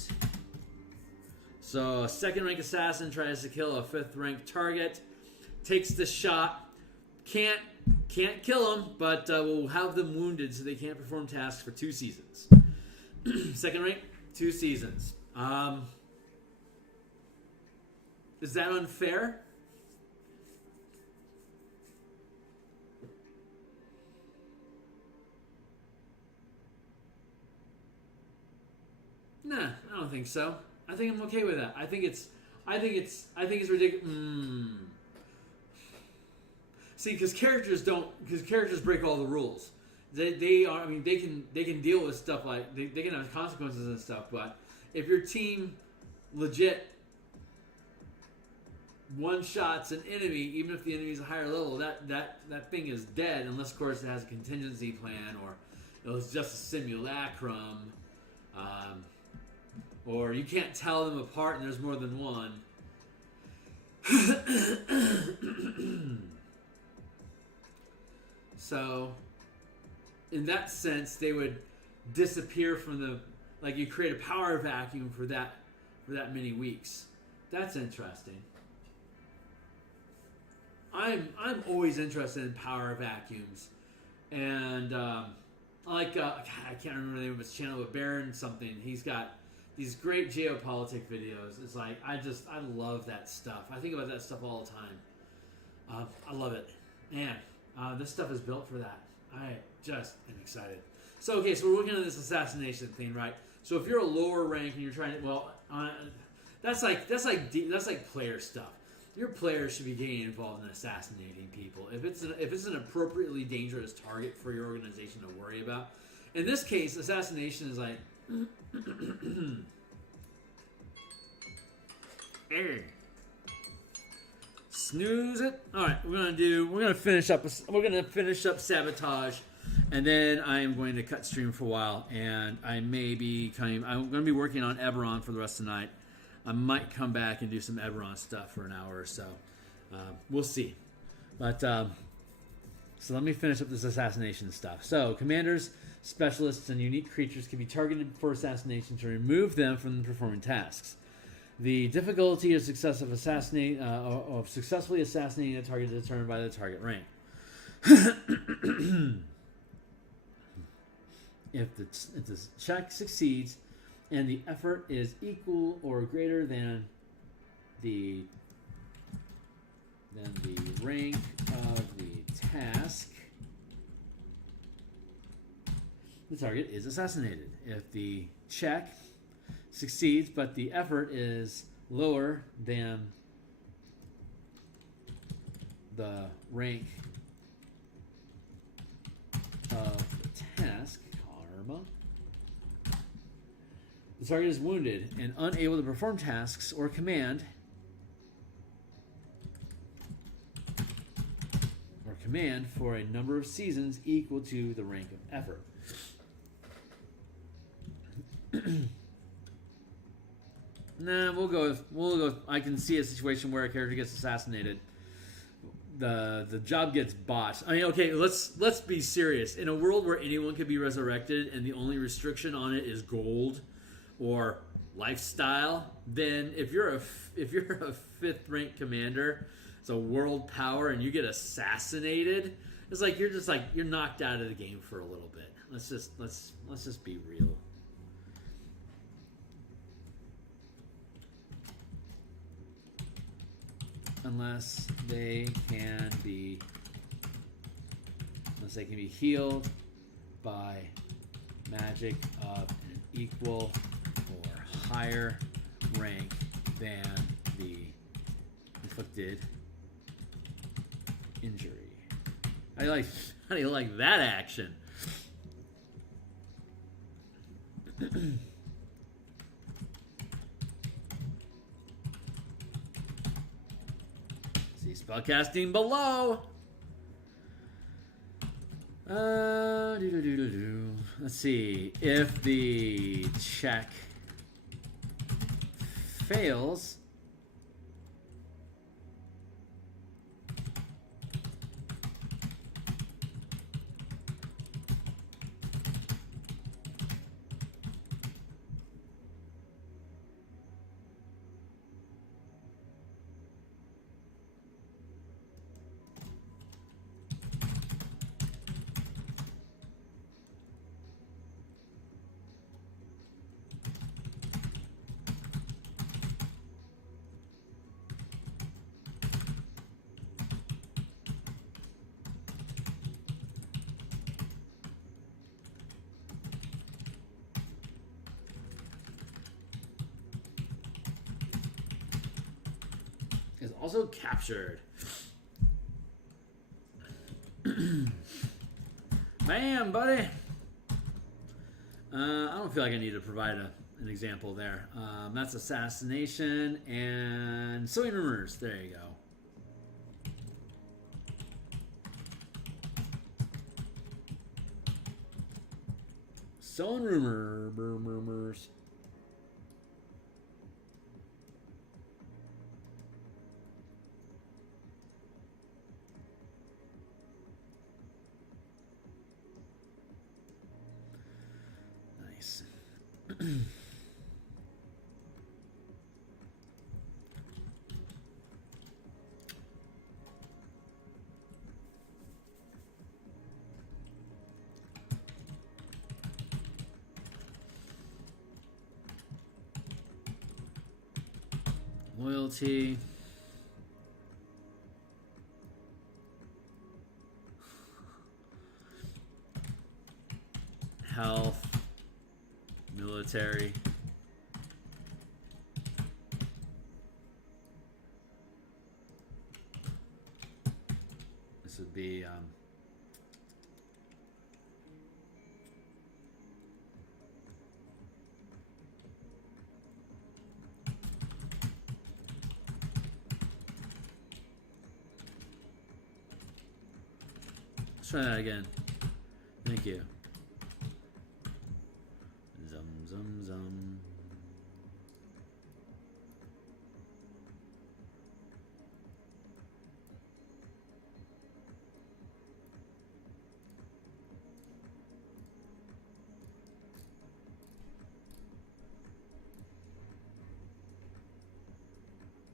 So a second rank assassin tries to kill a fifth rank target, takes the shot, can't kill them, but will have them wounded so they can't perform tasks for 2 seasons. Second rank, 2 seasons. Is that unfair? Nah, I don't think so. I think I'm okay with that. I think it's ridiculous. See, because characters break all the rules. They can deal with stuff like they can have consequences and stuff. But if your team legit one shots an enemy, even if the enemy's a higher level, that thing is dead unless, of course, it has a contingency plan or it was just a simulacrum, or you can't tell them apart and there's more than one. So, in that sense, they would disappear from the, like, you create a power vacuum for that many weeks. That's interesting. I'm always interested in power vacuums, and I can't remember the name of his channel, but Baron something. He's got these great geopolitic videos. It's like I love that stuff. I think about that stuff all the time. I love it, man. This stuff is built for that. I just am excited. So okay, so we're looking at this assassination thing, right? So if you're a lower rank and you're trying to, that's like player stuff. Your players should be getting involved in assassinating people. If it's an appropriately dangerous target for your organization to worry about. In this case, assassination is like snooze it. All right, we're gonna finish up Sabotage, and then I am going to cut stream for a while, and I'm gonna be working on Eberron for the rest of the night. I might come back and do some Eberron stuff for an hour or so. We'll see. But so let me finish up this assassination stuff. So commanders, specialists, and unique creatures can be targeted for assassination to remove them from performing tasks. The difficulty of successfully assassinating a target is determined by the target rank. If the check succeeds and the effort is equal or greater than the rank of the task, the target is assassinated. If the check succeeds, but the effort is lower than the rank of the task, karma, the target is wounded and unable to perform tasks or command for a number of seasons equal to the rank of effort. Nah, we'll go. I can see a situation where a character gets assassinated. The job gets botched. I mean, okay, let's be serious. In a world where anyone can be resurrected and the only restriction on it is gold or lifestyle, then if you're a fifth rank commander, it's a world power, and you get assassinated, it's like you're knocked out of the game for a little bit. Let's just be real. Unless they can be healed by magic of an equal or higher rank than the inflicted injury. How do you like that action? See spellcasting below. Let's see. If the check fails, is also captured. Bam, buddy. I don't feel like I need to provide an example there. That's assassination and sowing rumors. There you go. Sowing rumors. Nice. Loyalty. Health. Military. This would be let's try that again. Thank you. Zum.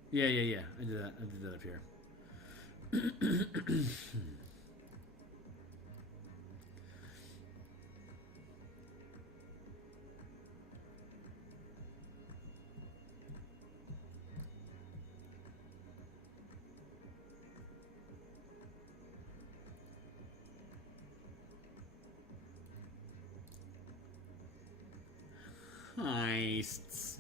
Yeah. I did that up here. Heists.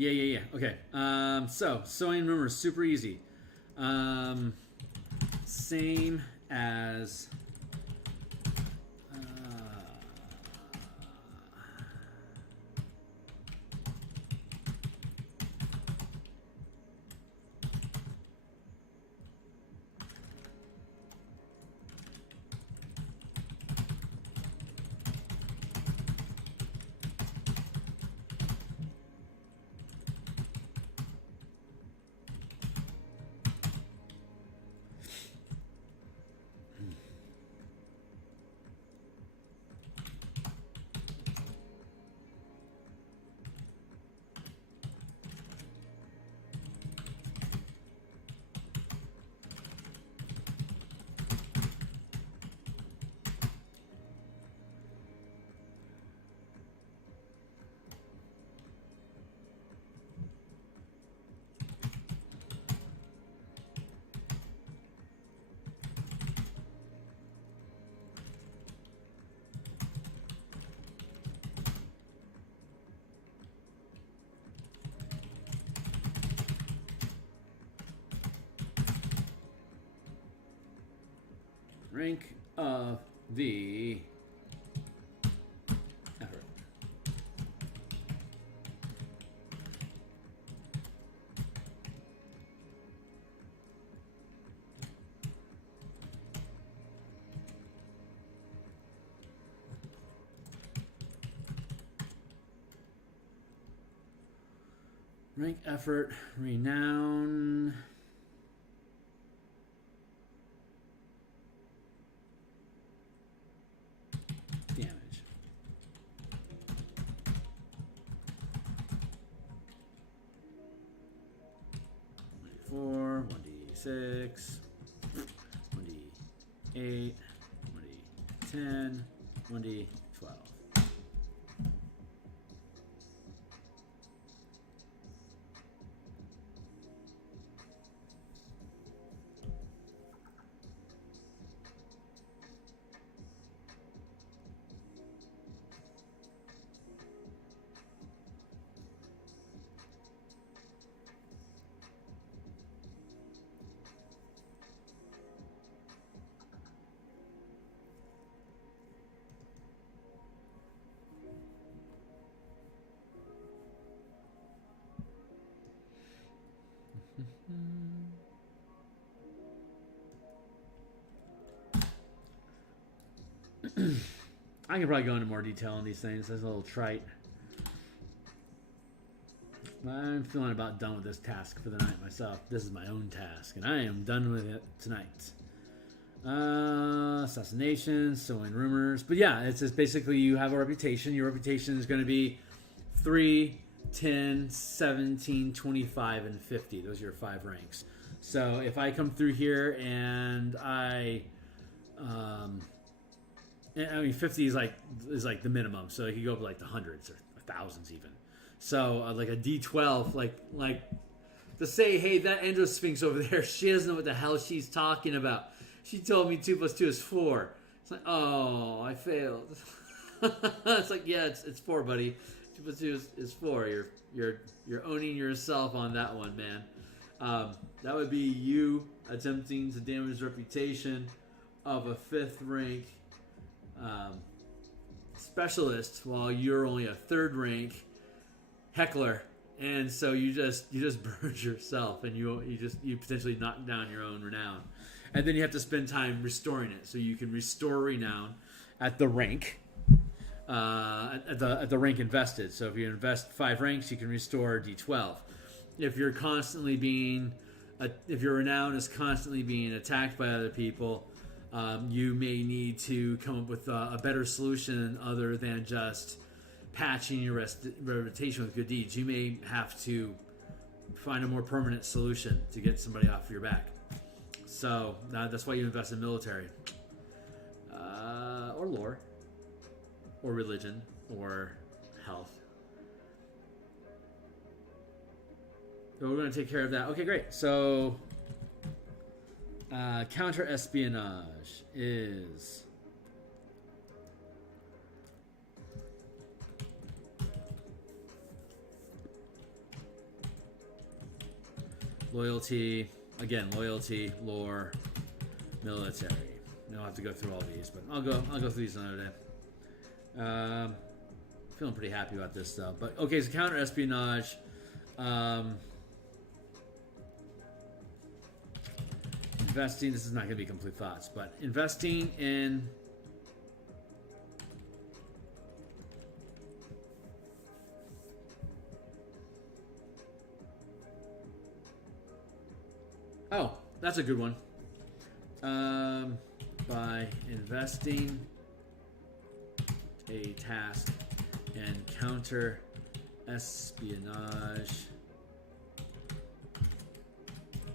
Yeah. Okay. So sewing rumor is super easy. Same as. Rank of the effort. Rank, effort, renown. Damage. 1d4, 1d6, 1d8, 1d10, 1d12. I can probably go into more detail on these things. That's a little trite. I'm feeling about done with this task for the night myself. This is my own task, and I am done with it tonight. Assassination, sowing rumors. But yeah, it's just basically you have a reputation. Your reputation is going to be 3, 10, 17, 25, and 50. Those are your 5 ranks. So if I come through here and I mean, 50 is like the minimum, so it could go up to like the hundreds or thousands even. So like a D12, like to say, hey, that Endosphinx over there, she doesn't know what the hell she's talking about. She told me 2 + 2 is 4. It's like, oh, I failed. It's like, yeah, it's 4, buddy. 2 + 2 is 4. You're owning yourself on that one, man. That would be you attempting to damage the reputation of a 5th rank specialist, while you're only a 3rd rank heckler, and so you just burned yourself, and you potentially knock down your own renown, and then you have to spend time restoring it. So you can restore renown at the rank, at the rank invested. So if you invest 5 ranks, you can restore D12. If you're constantly if your renown is constantly being attacked by other people, you may need to come up with a better solution other than just patching your reputation with good deeds. You may have to find a more permanent solution to get somebody off your back. So that's why you invest in military, or lore, or religion, or health. So we're going to take care of that. Okay, great. So counter espionage is Loyalty, again, loyalty, lore, military. I don't have to go through all these, but I'll go through these another day. Feeling pretty happy about this stuff. But okay, so counter espionage. Investing, this is not going to be complete thoughts, but investing in oh, that's a good one. By investing a task in counter espionage.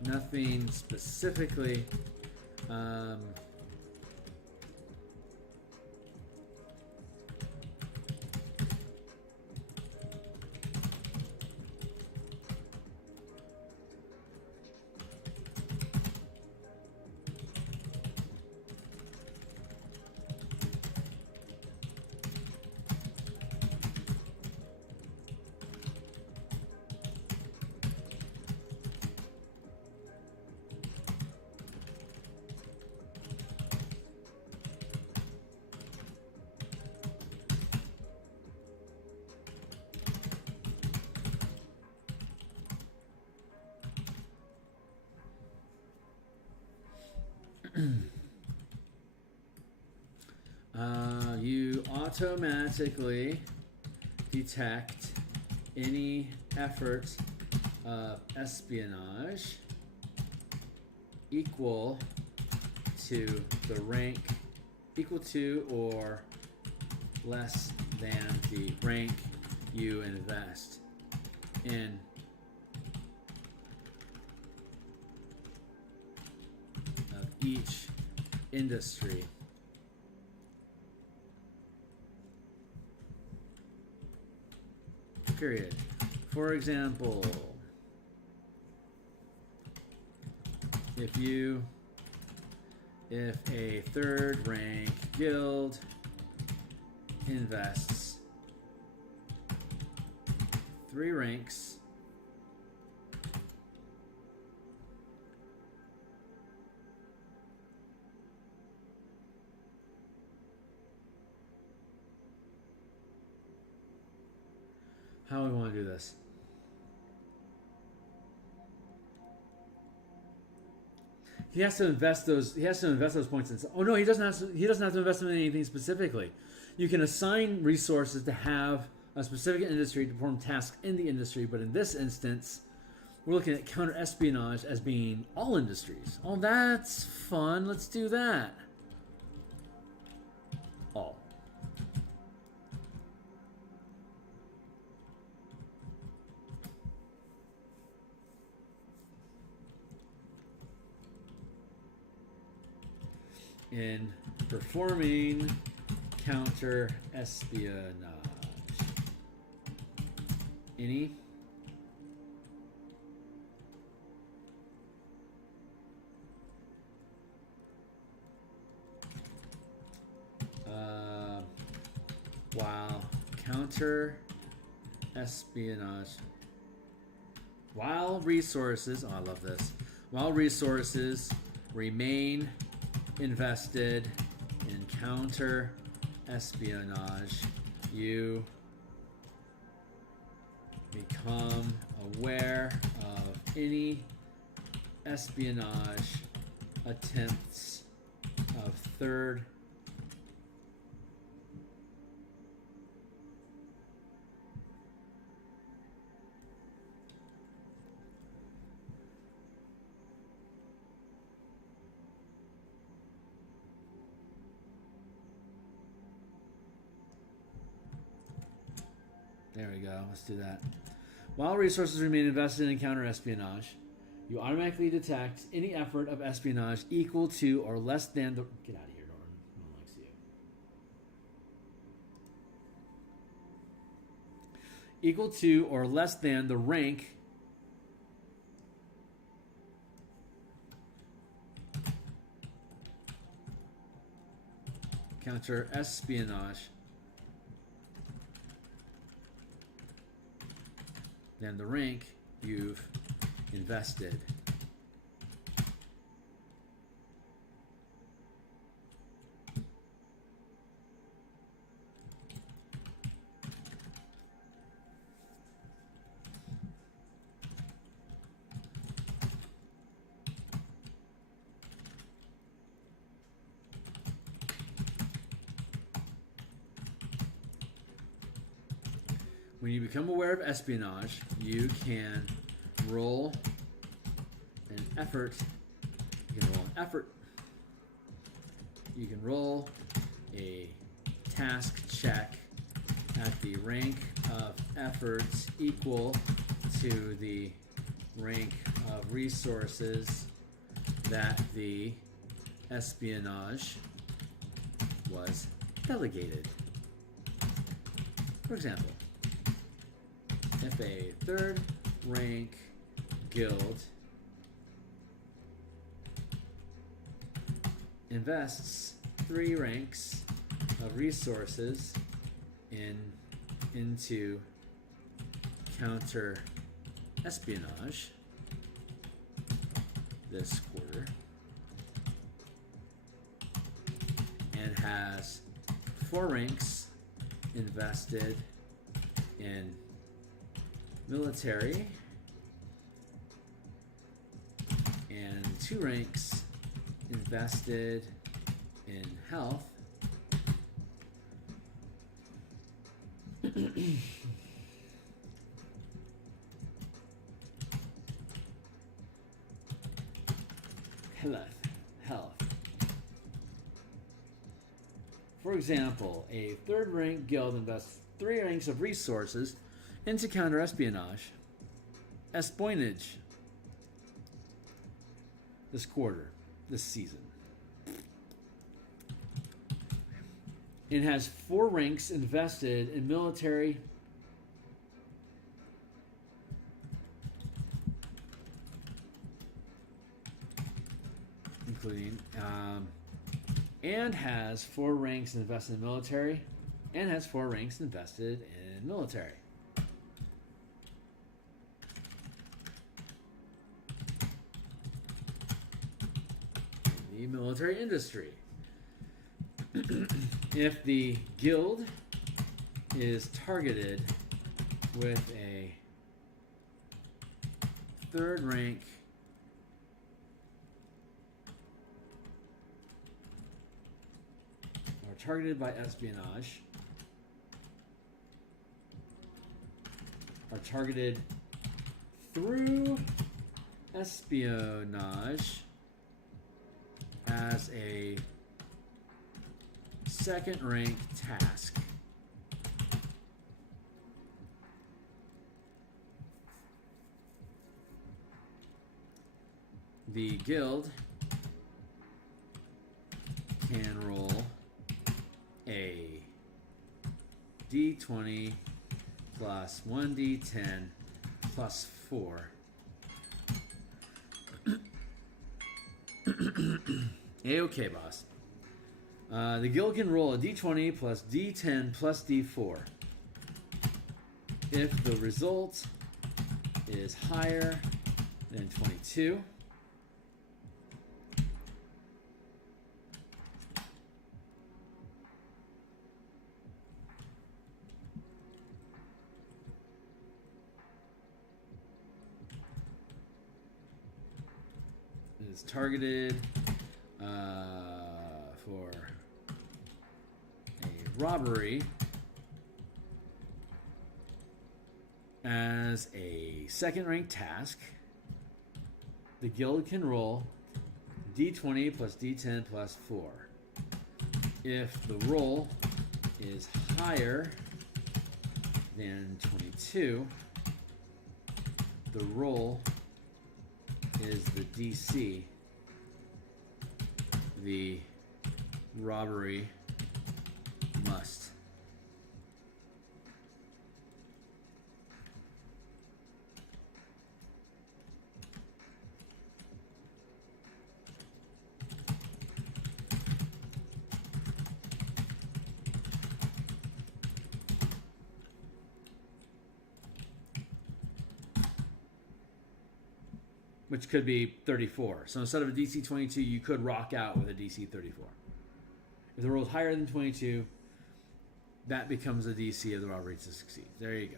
Nothing specifically. You automatically detect any effort of espionage equal to the rank, equal to or less than the rank you invest in of each industry. Period. For example, if a third rank guild invests 3 ranks how do we want to do this? He has to invest those. He has to invest those points in. Oh no, he doesn't have to. He doesn't have to invest them in anything specifically. You can assign resources to have a specific industry to perform tasks in the industry. But in this instance, we're looking at counter espionage as being all industries. Oh, that's fun. Let's do that. All. In performing counter espionage, any while counter espionage, while resources, oh I love this, while resources remain invested in counter espionage, you become aware of any espionage attempts of third There we go. Let's do that. While resources remain invested in counter espionage, you automatically detect any effort of espionage equal to or less than the. Get out of here, Norton. No one likes you. Equal to or less than the rank counter espionage than the rank you've invested. When you become aware of espionage, you can roll an effort. You can roll an effort. You can roll a task check at the rank of efforts equal to the rank of resources that the espionage was delegated. For example, if a third rank guild invests 3 ranks of resources into counter espionage this quarter and has 4 ranks invested in military and 2 ranks invested in health, health. For example, a third rank guild invests 3 ranks of resources into counter espionage, Espionage, this quarter, this season. It has 4 ranks invested in military including and has 4 ranks invested in military and has 4 ranks invested in military. The military industry. If the guild is targeted with a third rank or targeted by espionage, are targeted through espionage as a second rank task. The guild can roll a d20 plus 1d10 plus 4. A-okay, boss. The guild can roll a d20 plus d10 plus d4. If the result is higher than 22, it is targeted for a robbery as a second rank task. The guild can roll d20 plus d10 plus 4. If the roll is higher than 22, the roll is the DC. The robbery must. which could be 34. So instead of a DC 22, you could rock out with a DC 34. If the roll is higher than 22, that becomes the DC of the robbery to succeed. There you go.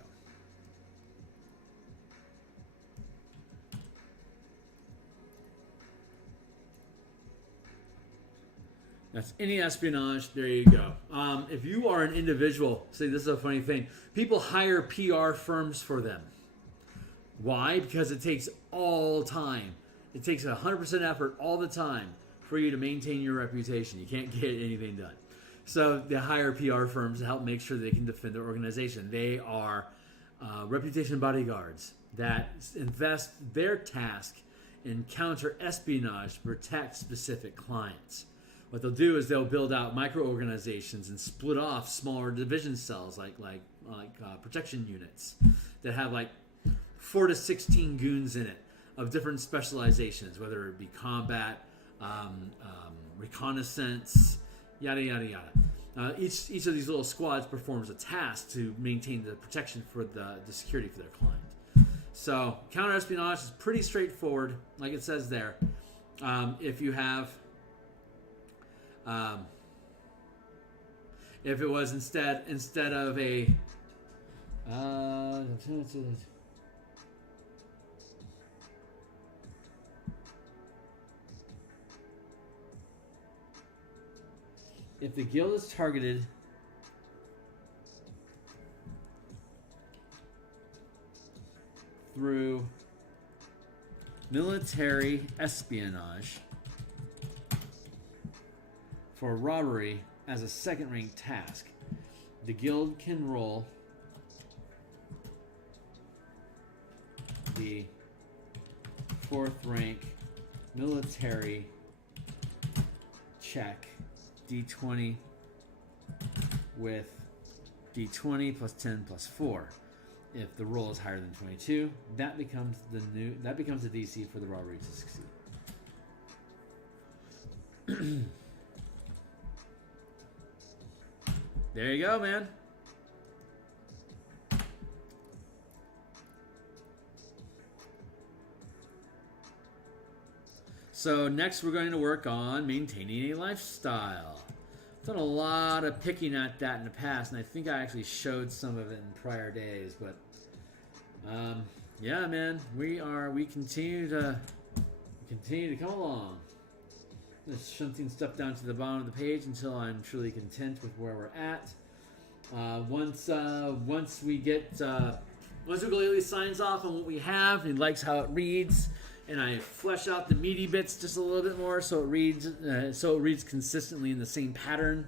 That's any espionage. There you go. If you are an individual, see, this is a funny thing. People hire PR firms for them. Why? Because it takes all time. It takes 100% effort all the time for you to maintain your reputation. You can't get anything done. So they hire PR firms to help make sure they can defend their organization. They are reputation bodyguards that invest their task in counter-espionage to protect specific clients. What they'll do is they'll build out micro-organizations and split off smaller division cells like protection units that have like 4 to 16 goons in it of different specializations, whether it be combat, reconnaissance, yada, yada, yada. Each of these little squads performs a task to maintain the protection for the security for their client. So counter-espionage is pretty straightforward, like it says there. If you have... if it was instead of a if the guild is targeted through military espionage for robbery as a second rank task, the guild can roll the 4th rank military check D20 with D20 plus 10 plus 4. If the roll is higher than 22, that becomes the DC for the robbery to succeed. There you go, man. So next we're going to work on maintaining a lifestyle. I've done a lot of picking at that in the past, and I think I actually showed some of it in prior days, but yeah, man, we continue to come along. Just shunting stuff down to the bottom of the page until I'm truly content with where we're at. Once Ukulele signs off on what we have, he likes how it reads, and I flesh out the meaty bits just a little bit more so it reads consistently in the same pattern.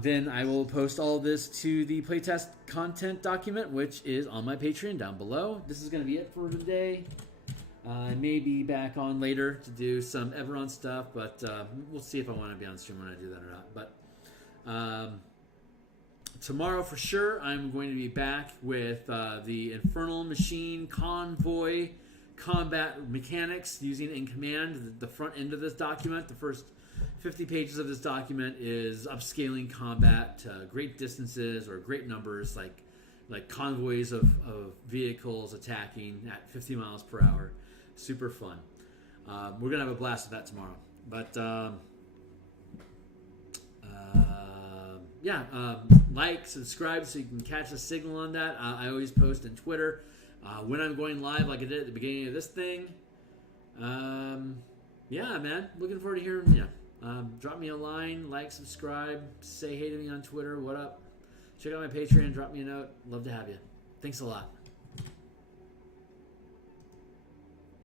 Then I will post all this to the playtest content document, which is on my Patreon down below. This is going to be it for today. I may be back on later to do some Avernus stuff, but we'll see if I want to be on stream when I do that or not. But tomorrow for sure, I'm going to be back with the Infernal Machine Convoy combat mechanics using in command. The front end of this document, the first 50 pages of this document is upscaling combat to great distances or great numbers, like convoys of vehicles attacking at 50 miles per hour. Super fun. We're going to have a blast with that tomorrow. But, like, subscribe so you can catch the signal on that. I always post on Twitter when I'm going live like I did at the beginning of this thing. Yeah, man. Looking forward to hearing from you. Drop me a line, like, subscribe, say hey to me on Twitter. What up? Check out my Patreon. Drop me a note. Love to have you. Thanks a lot.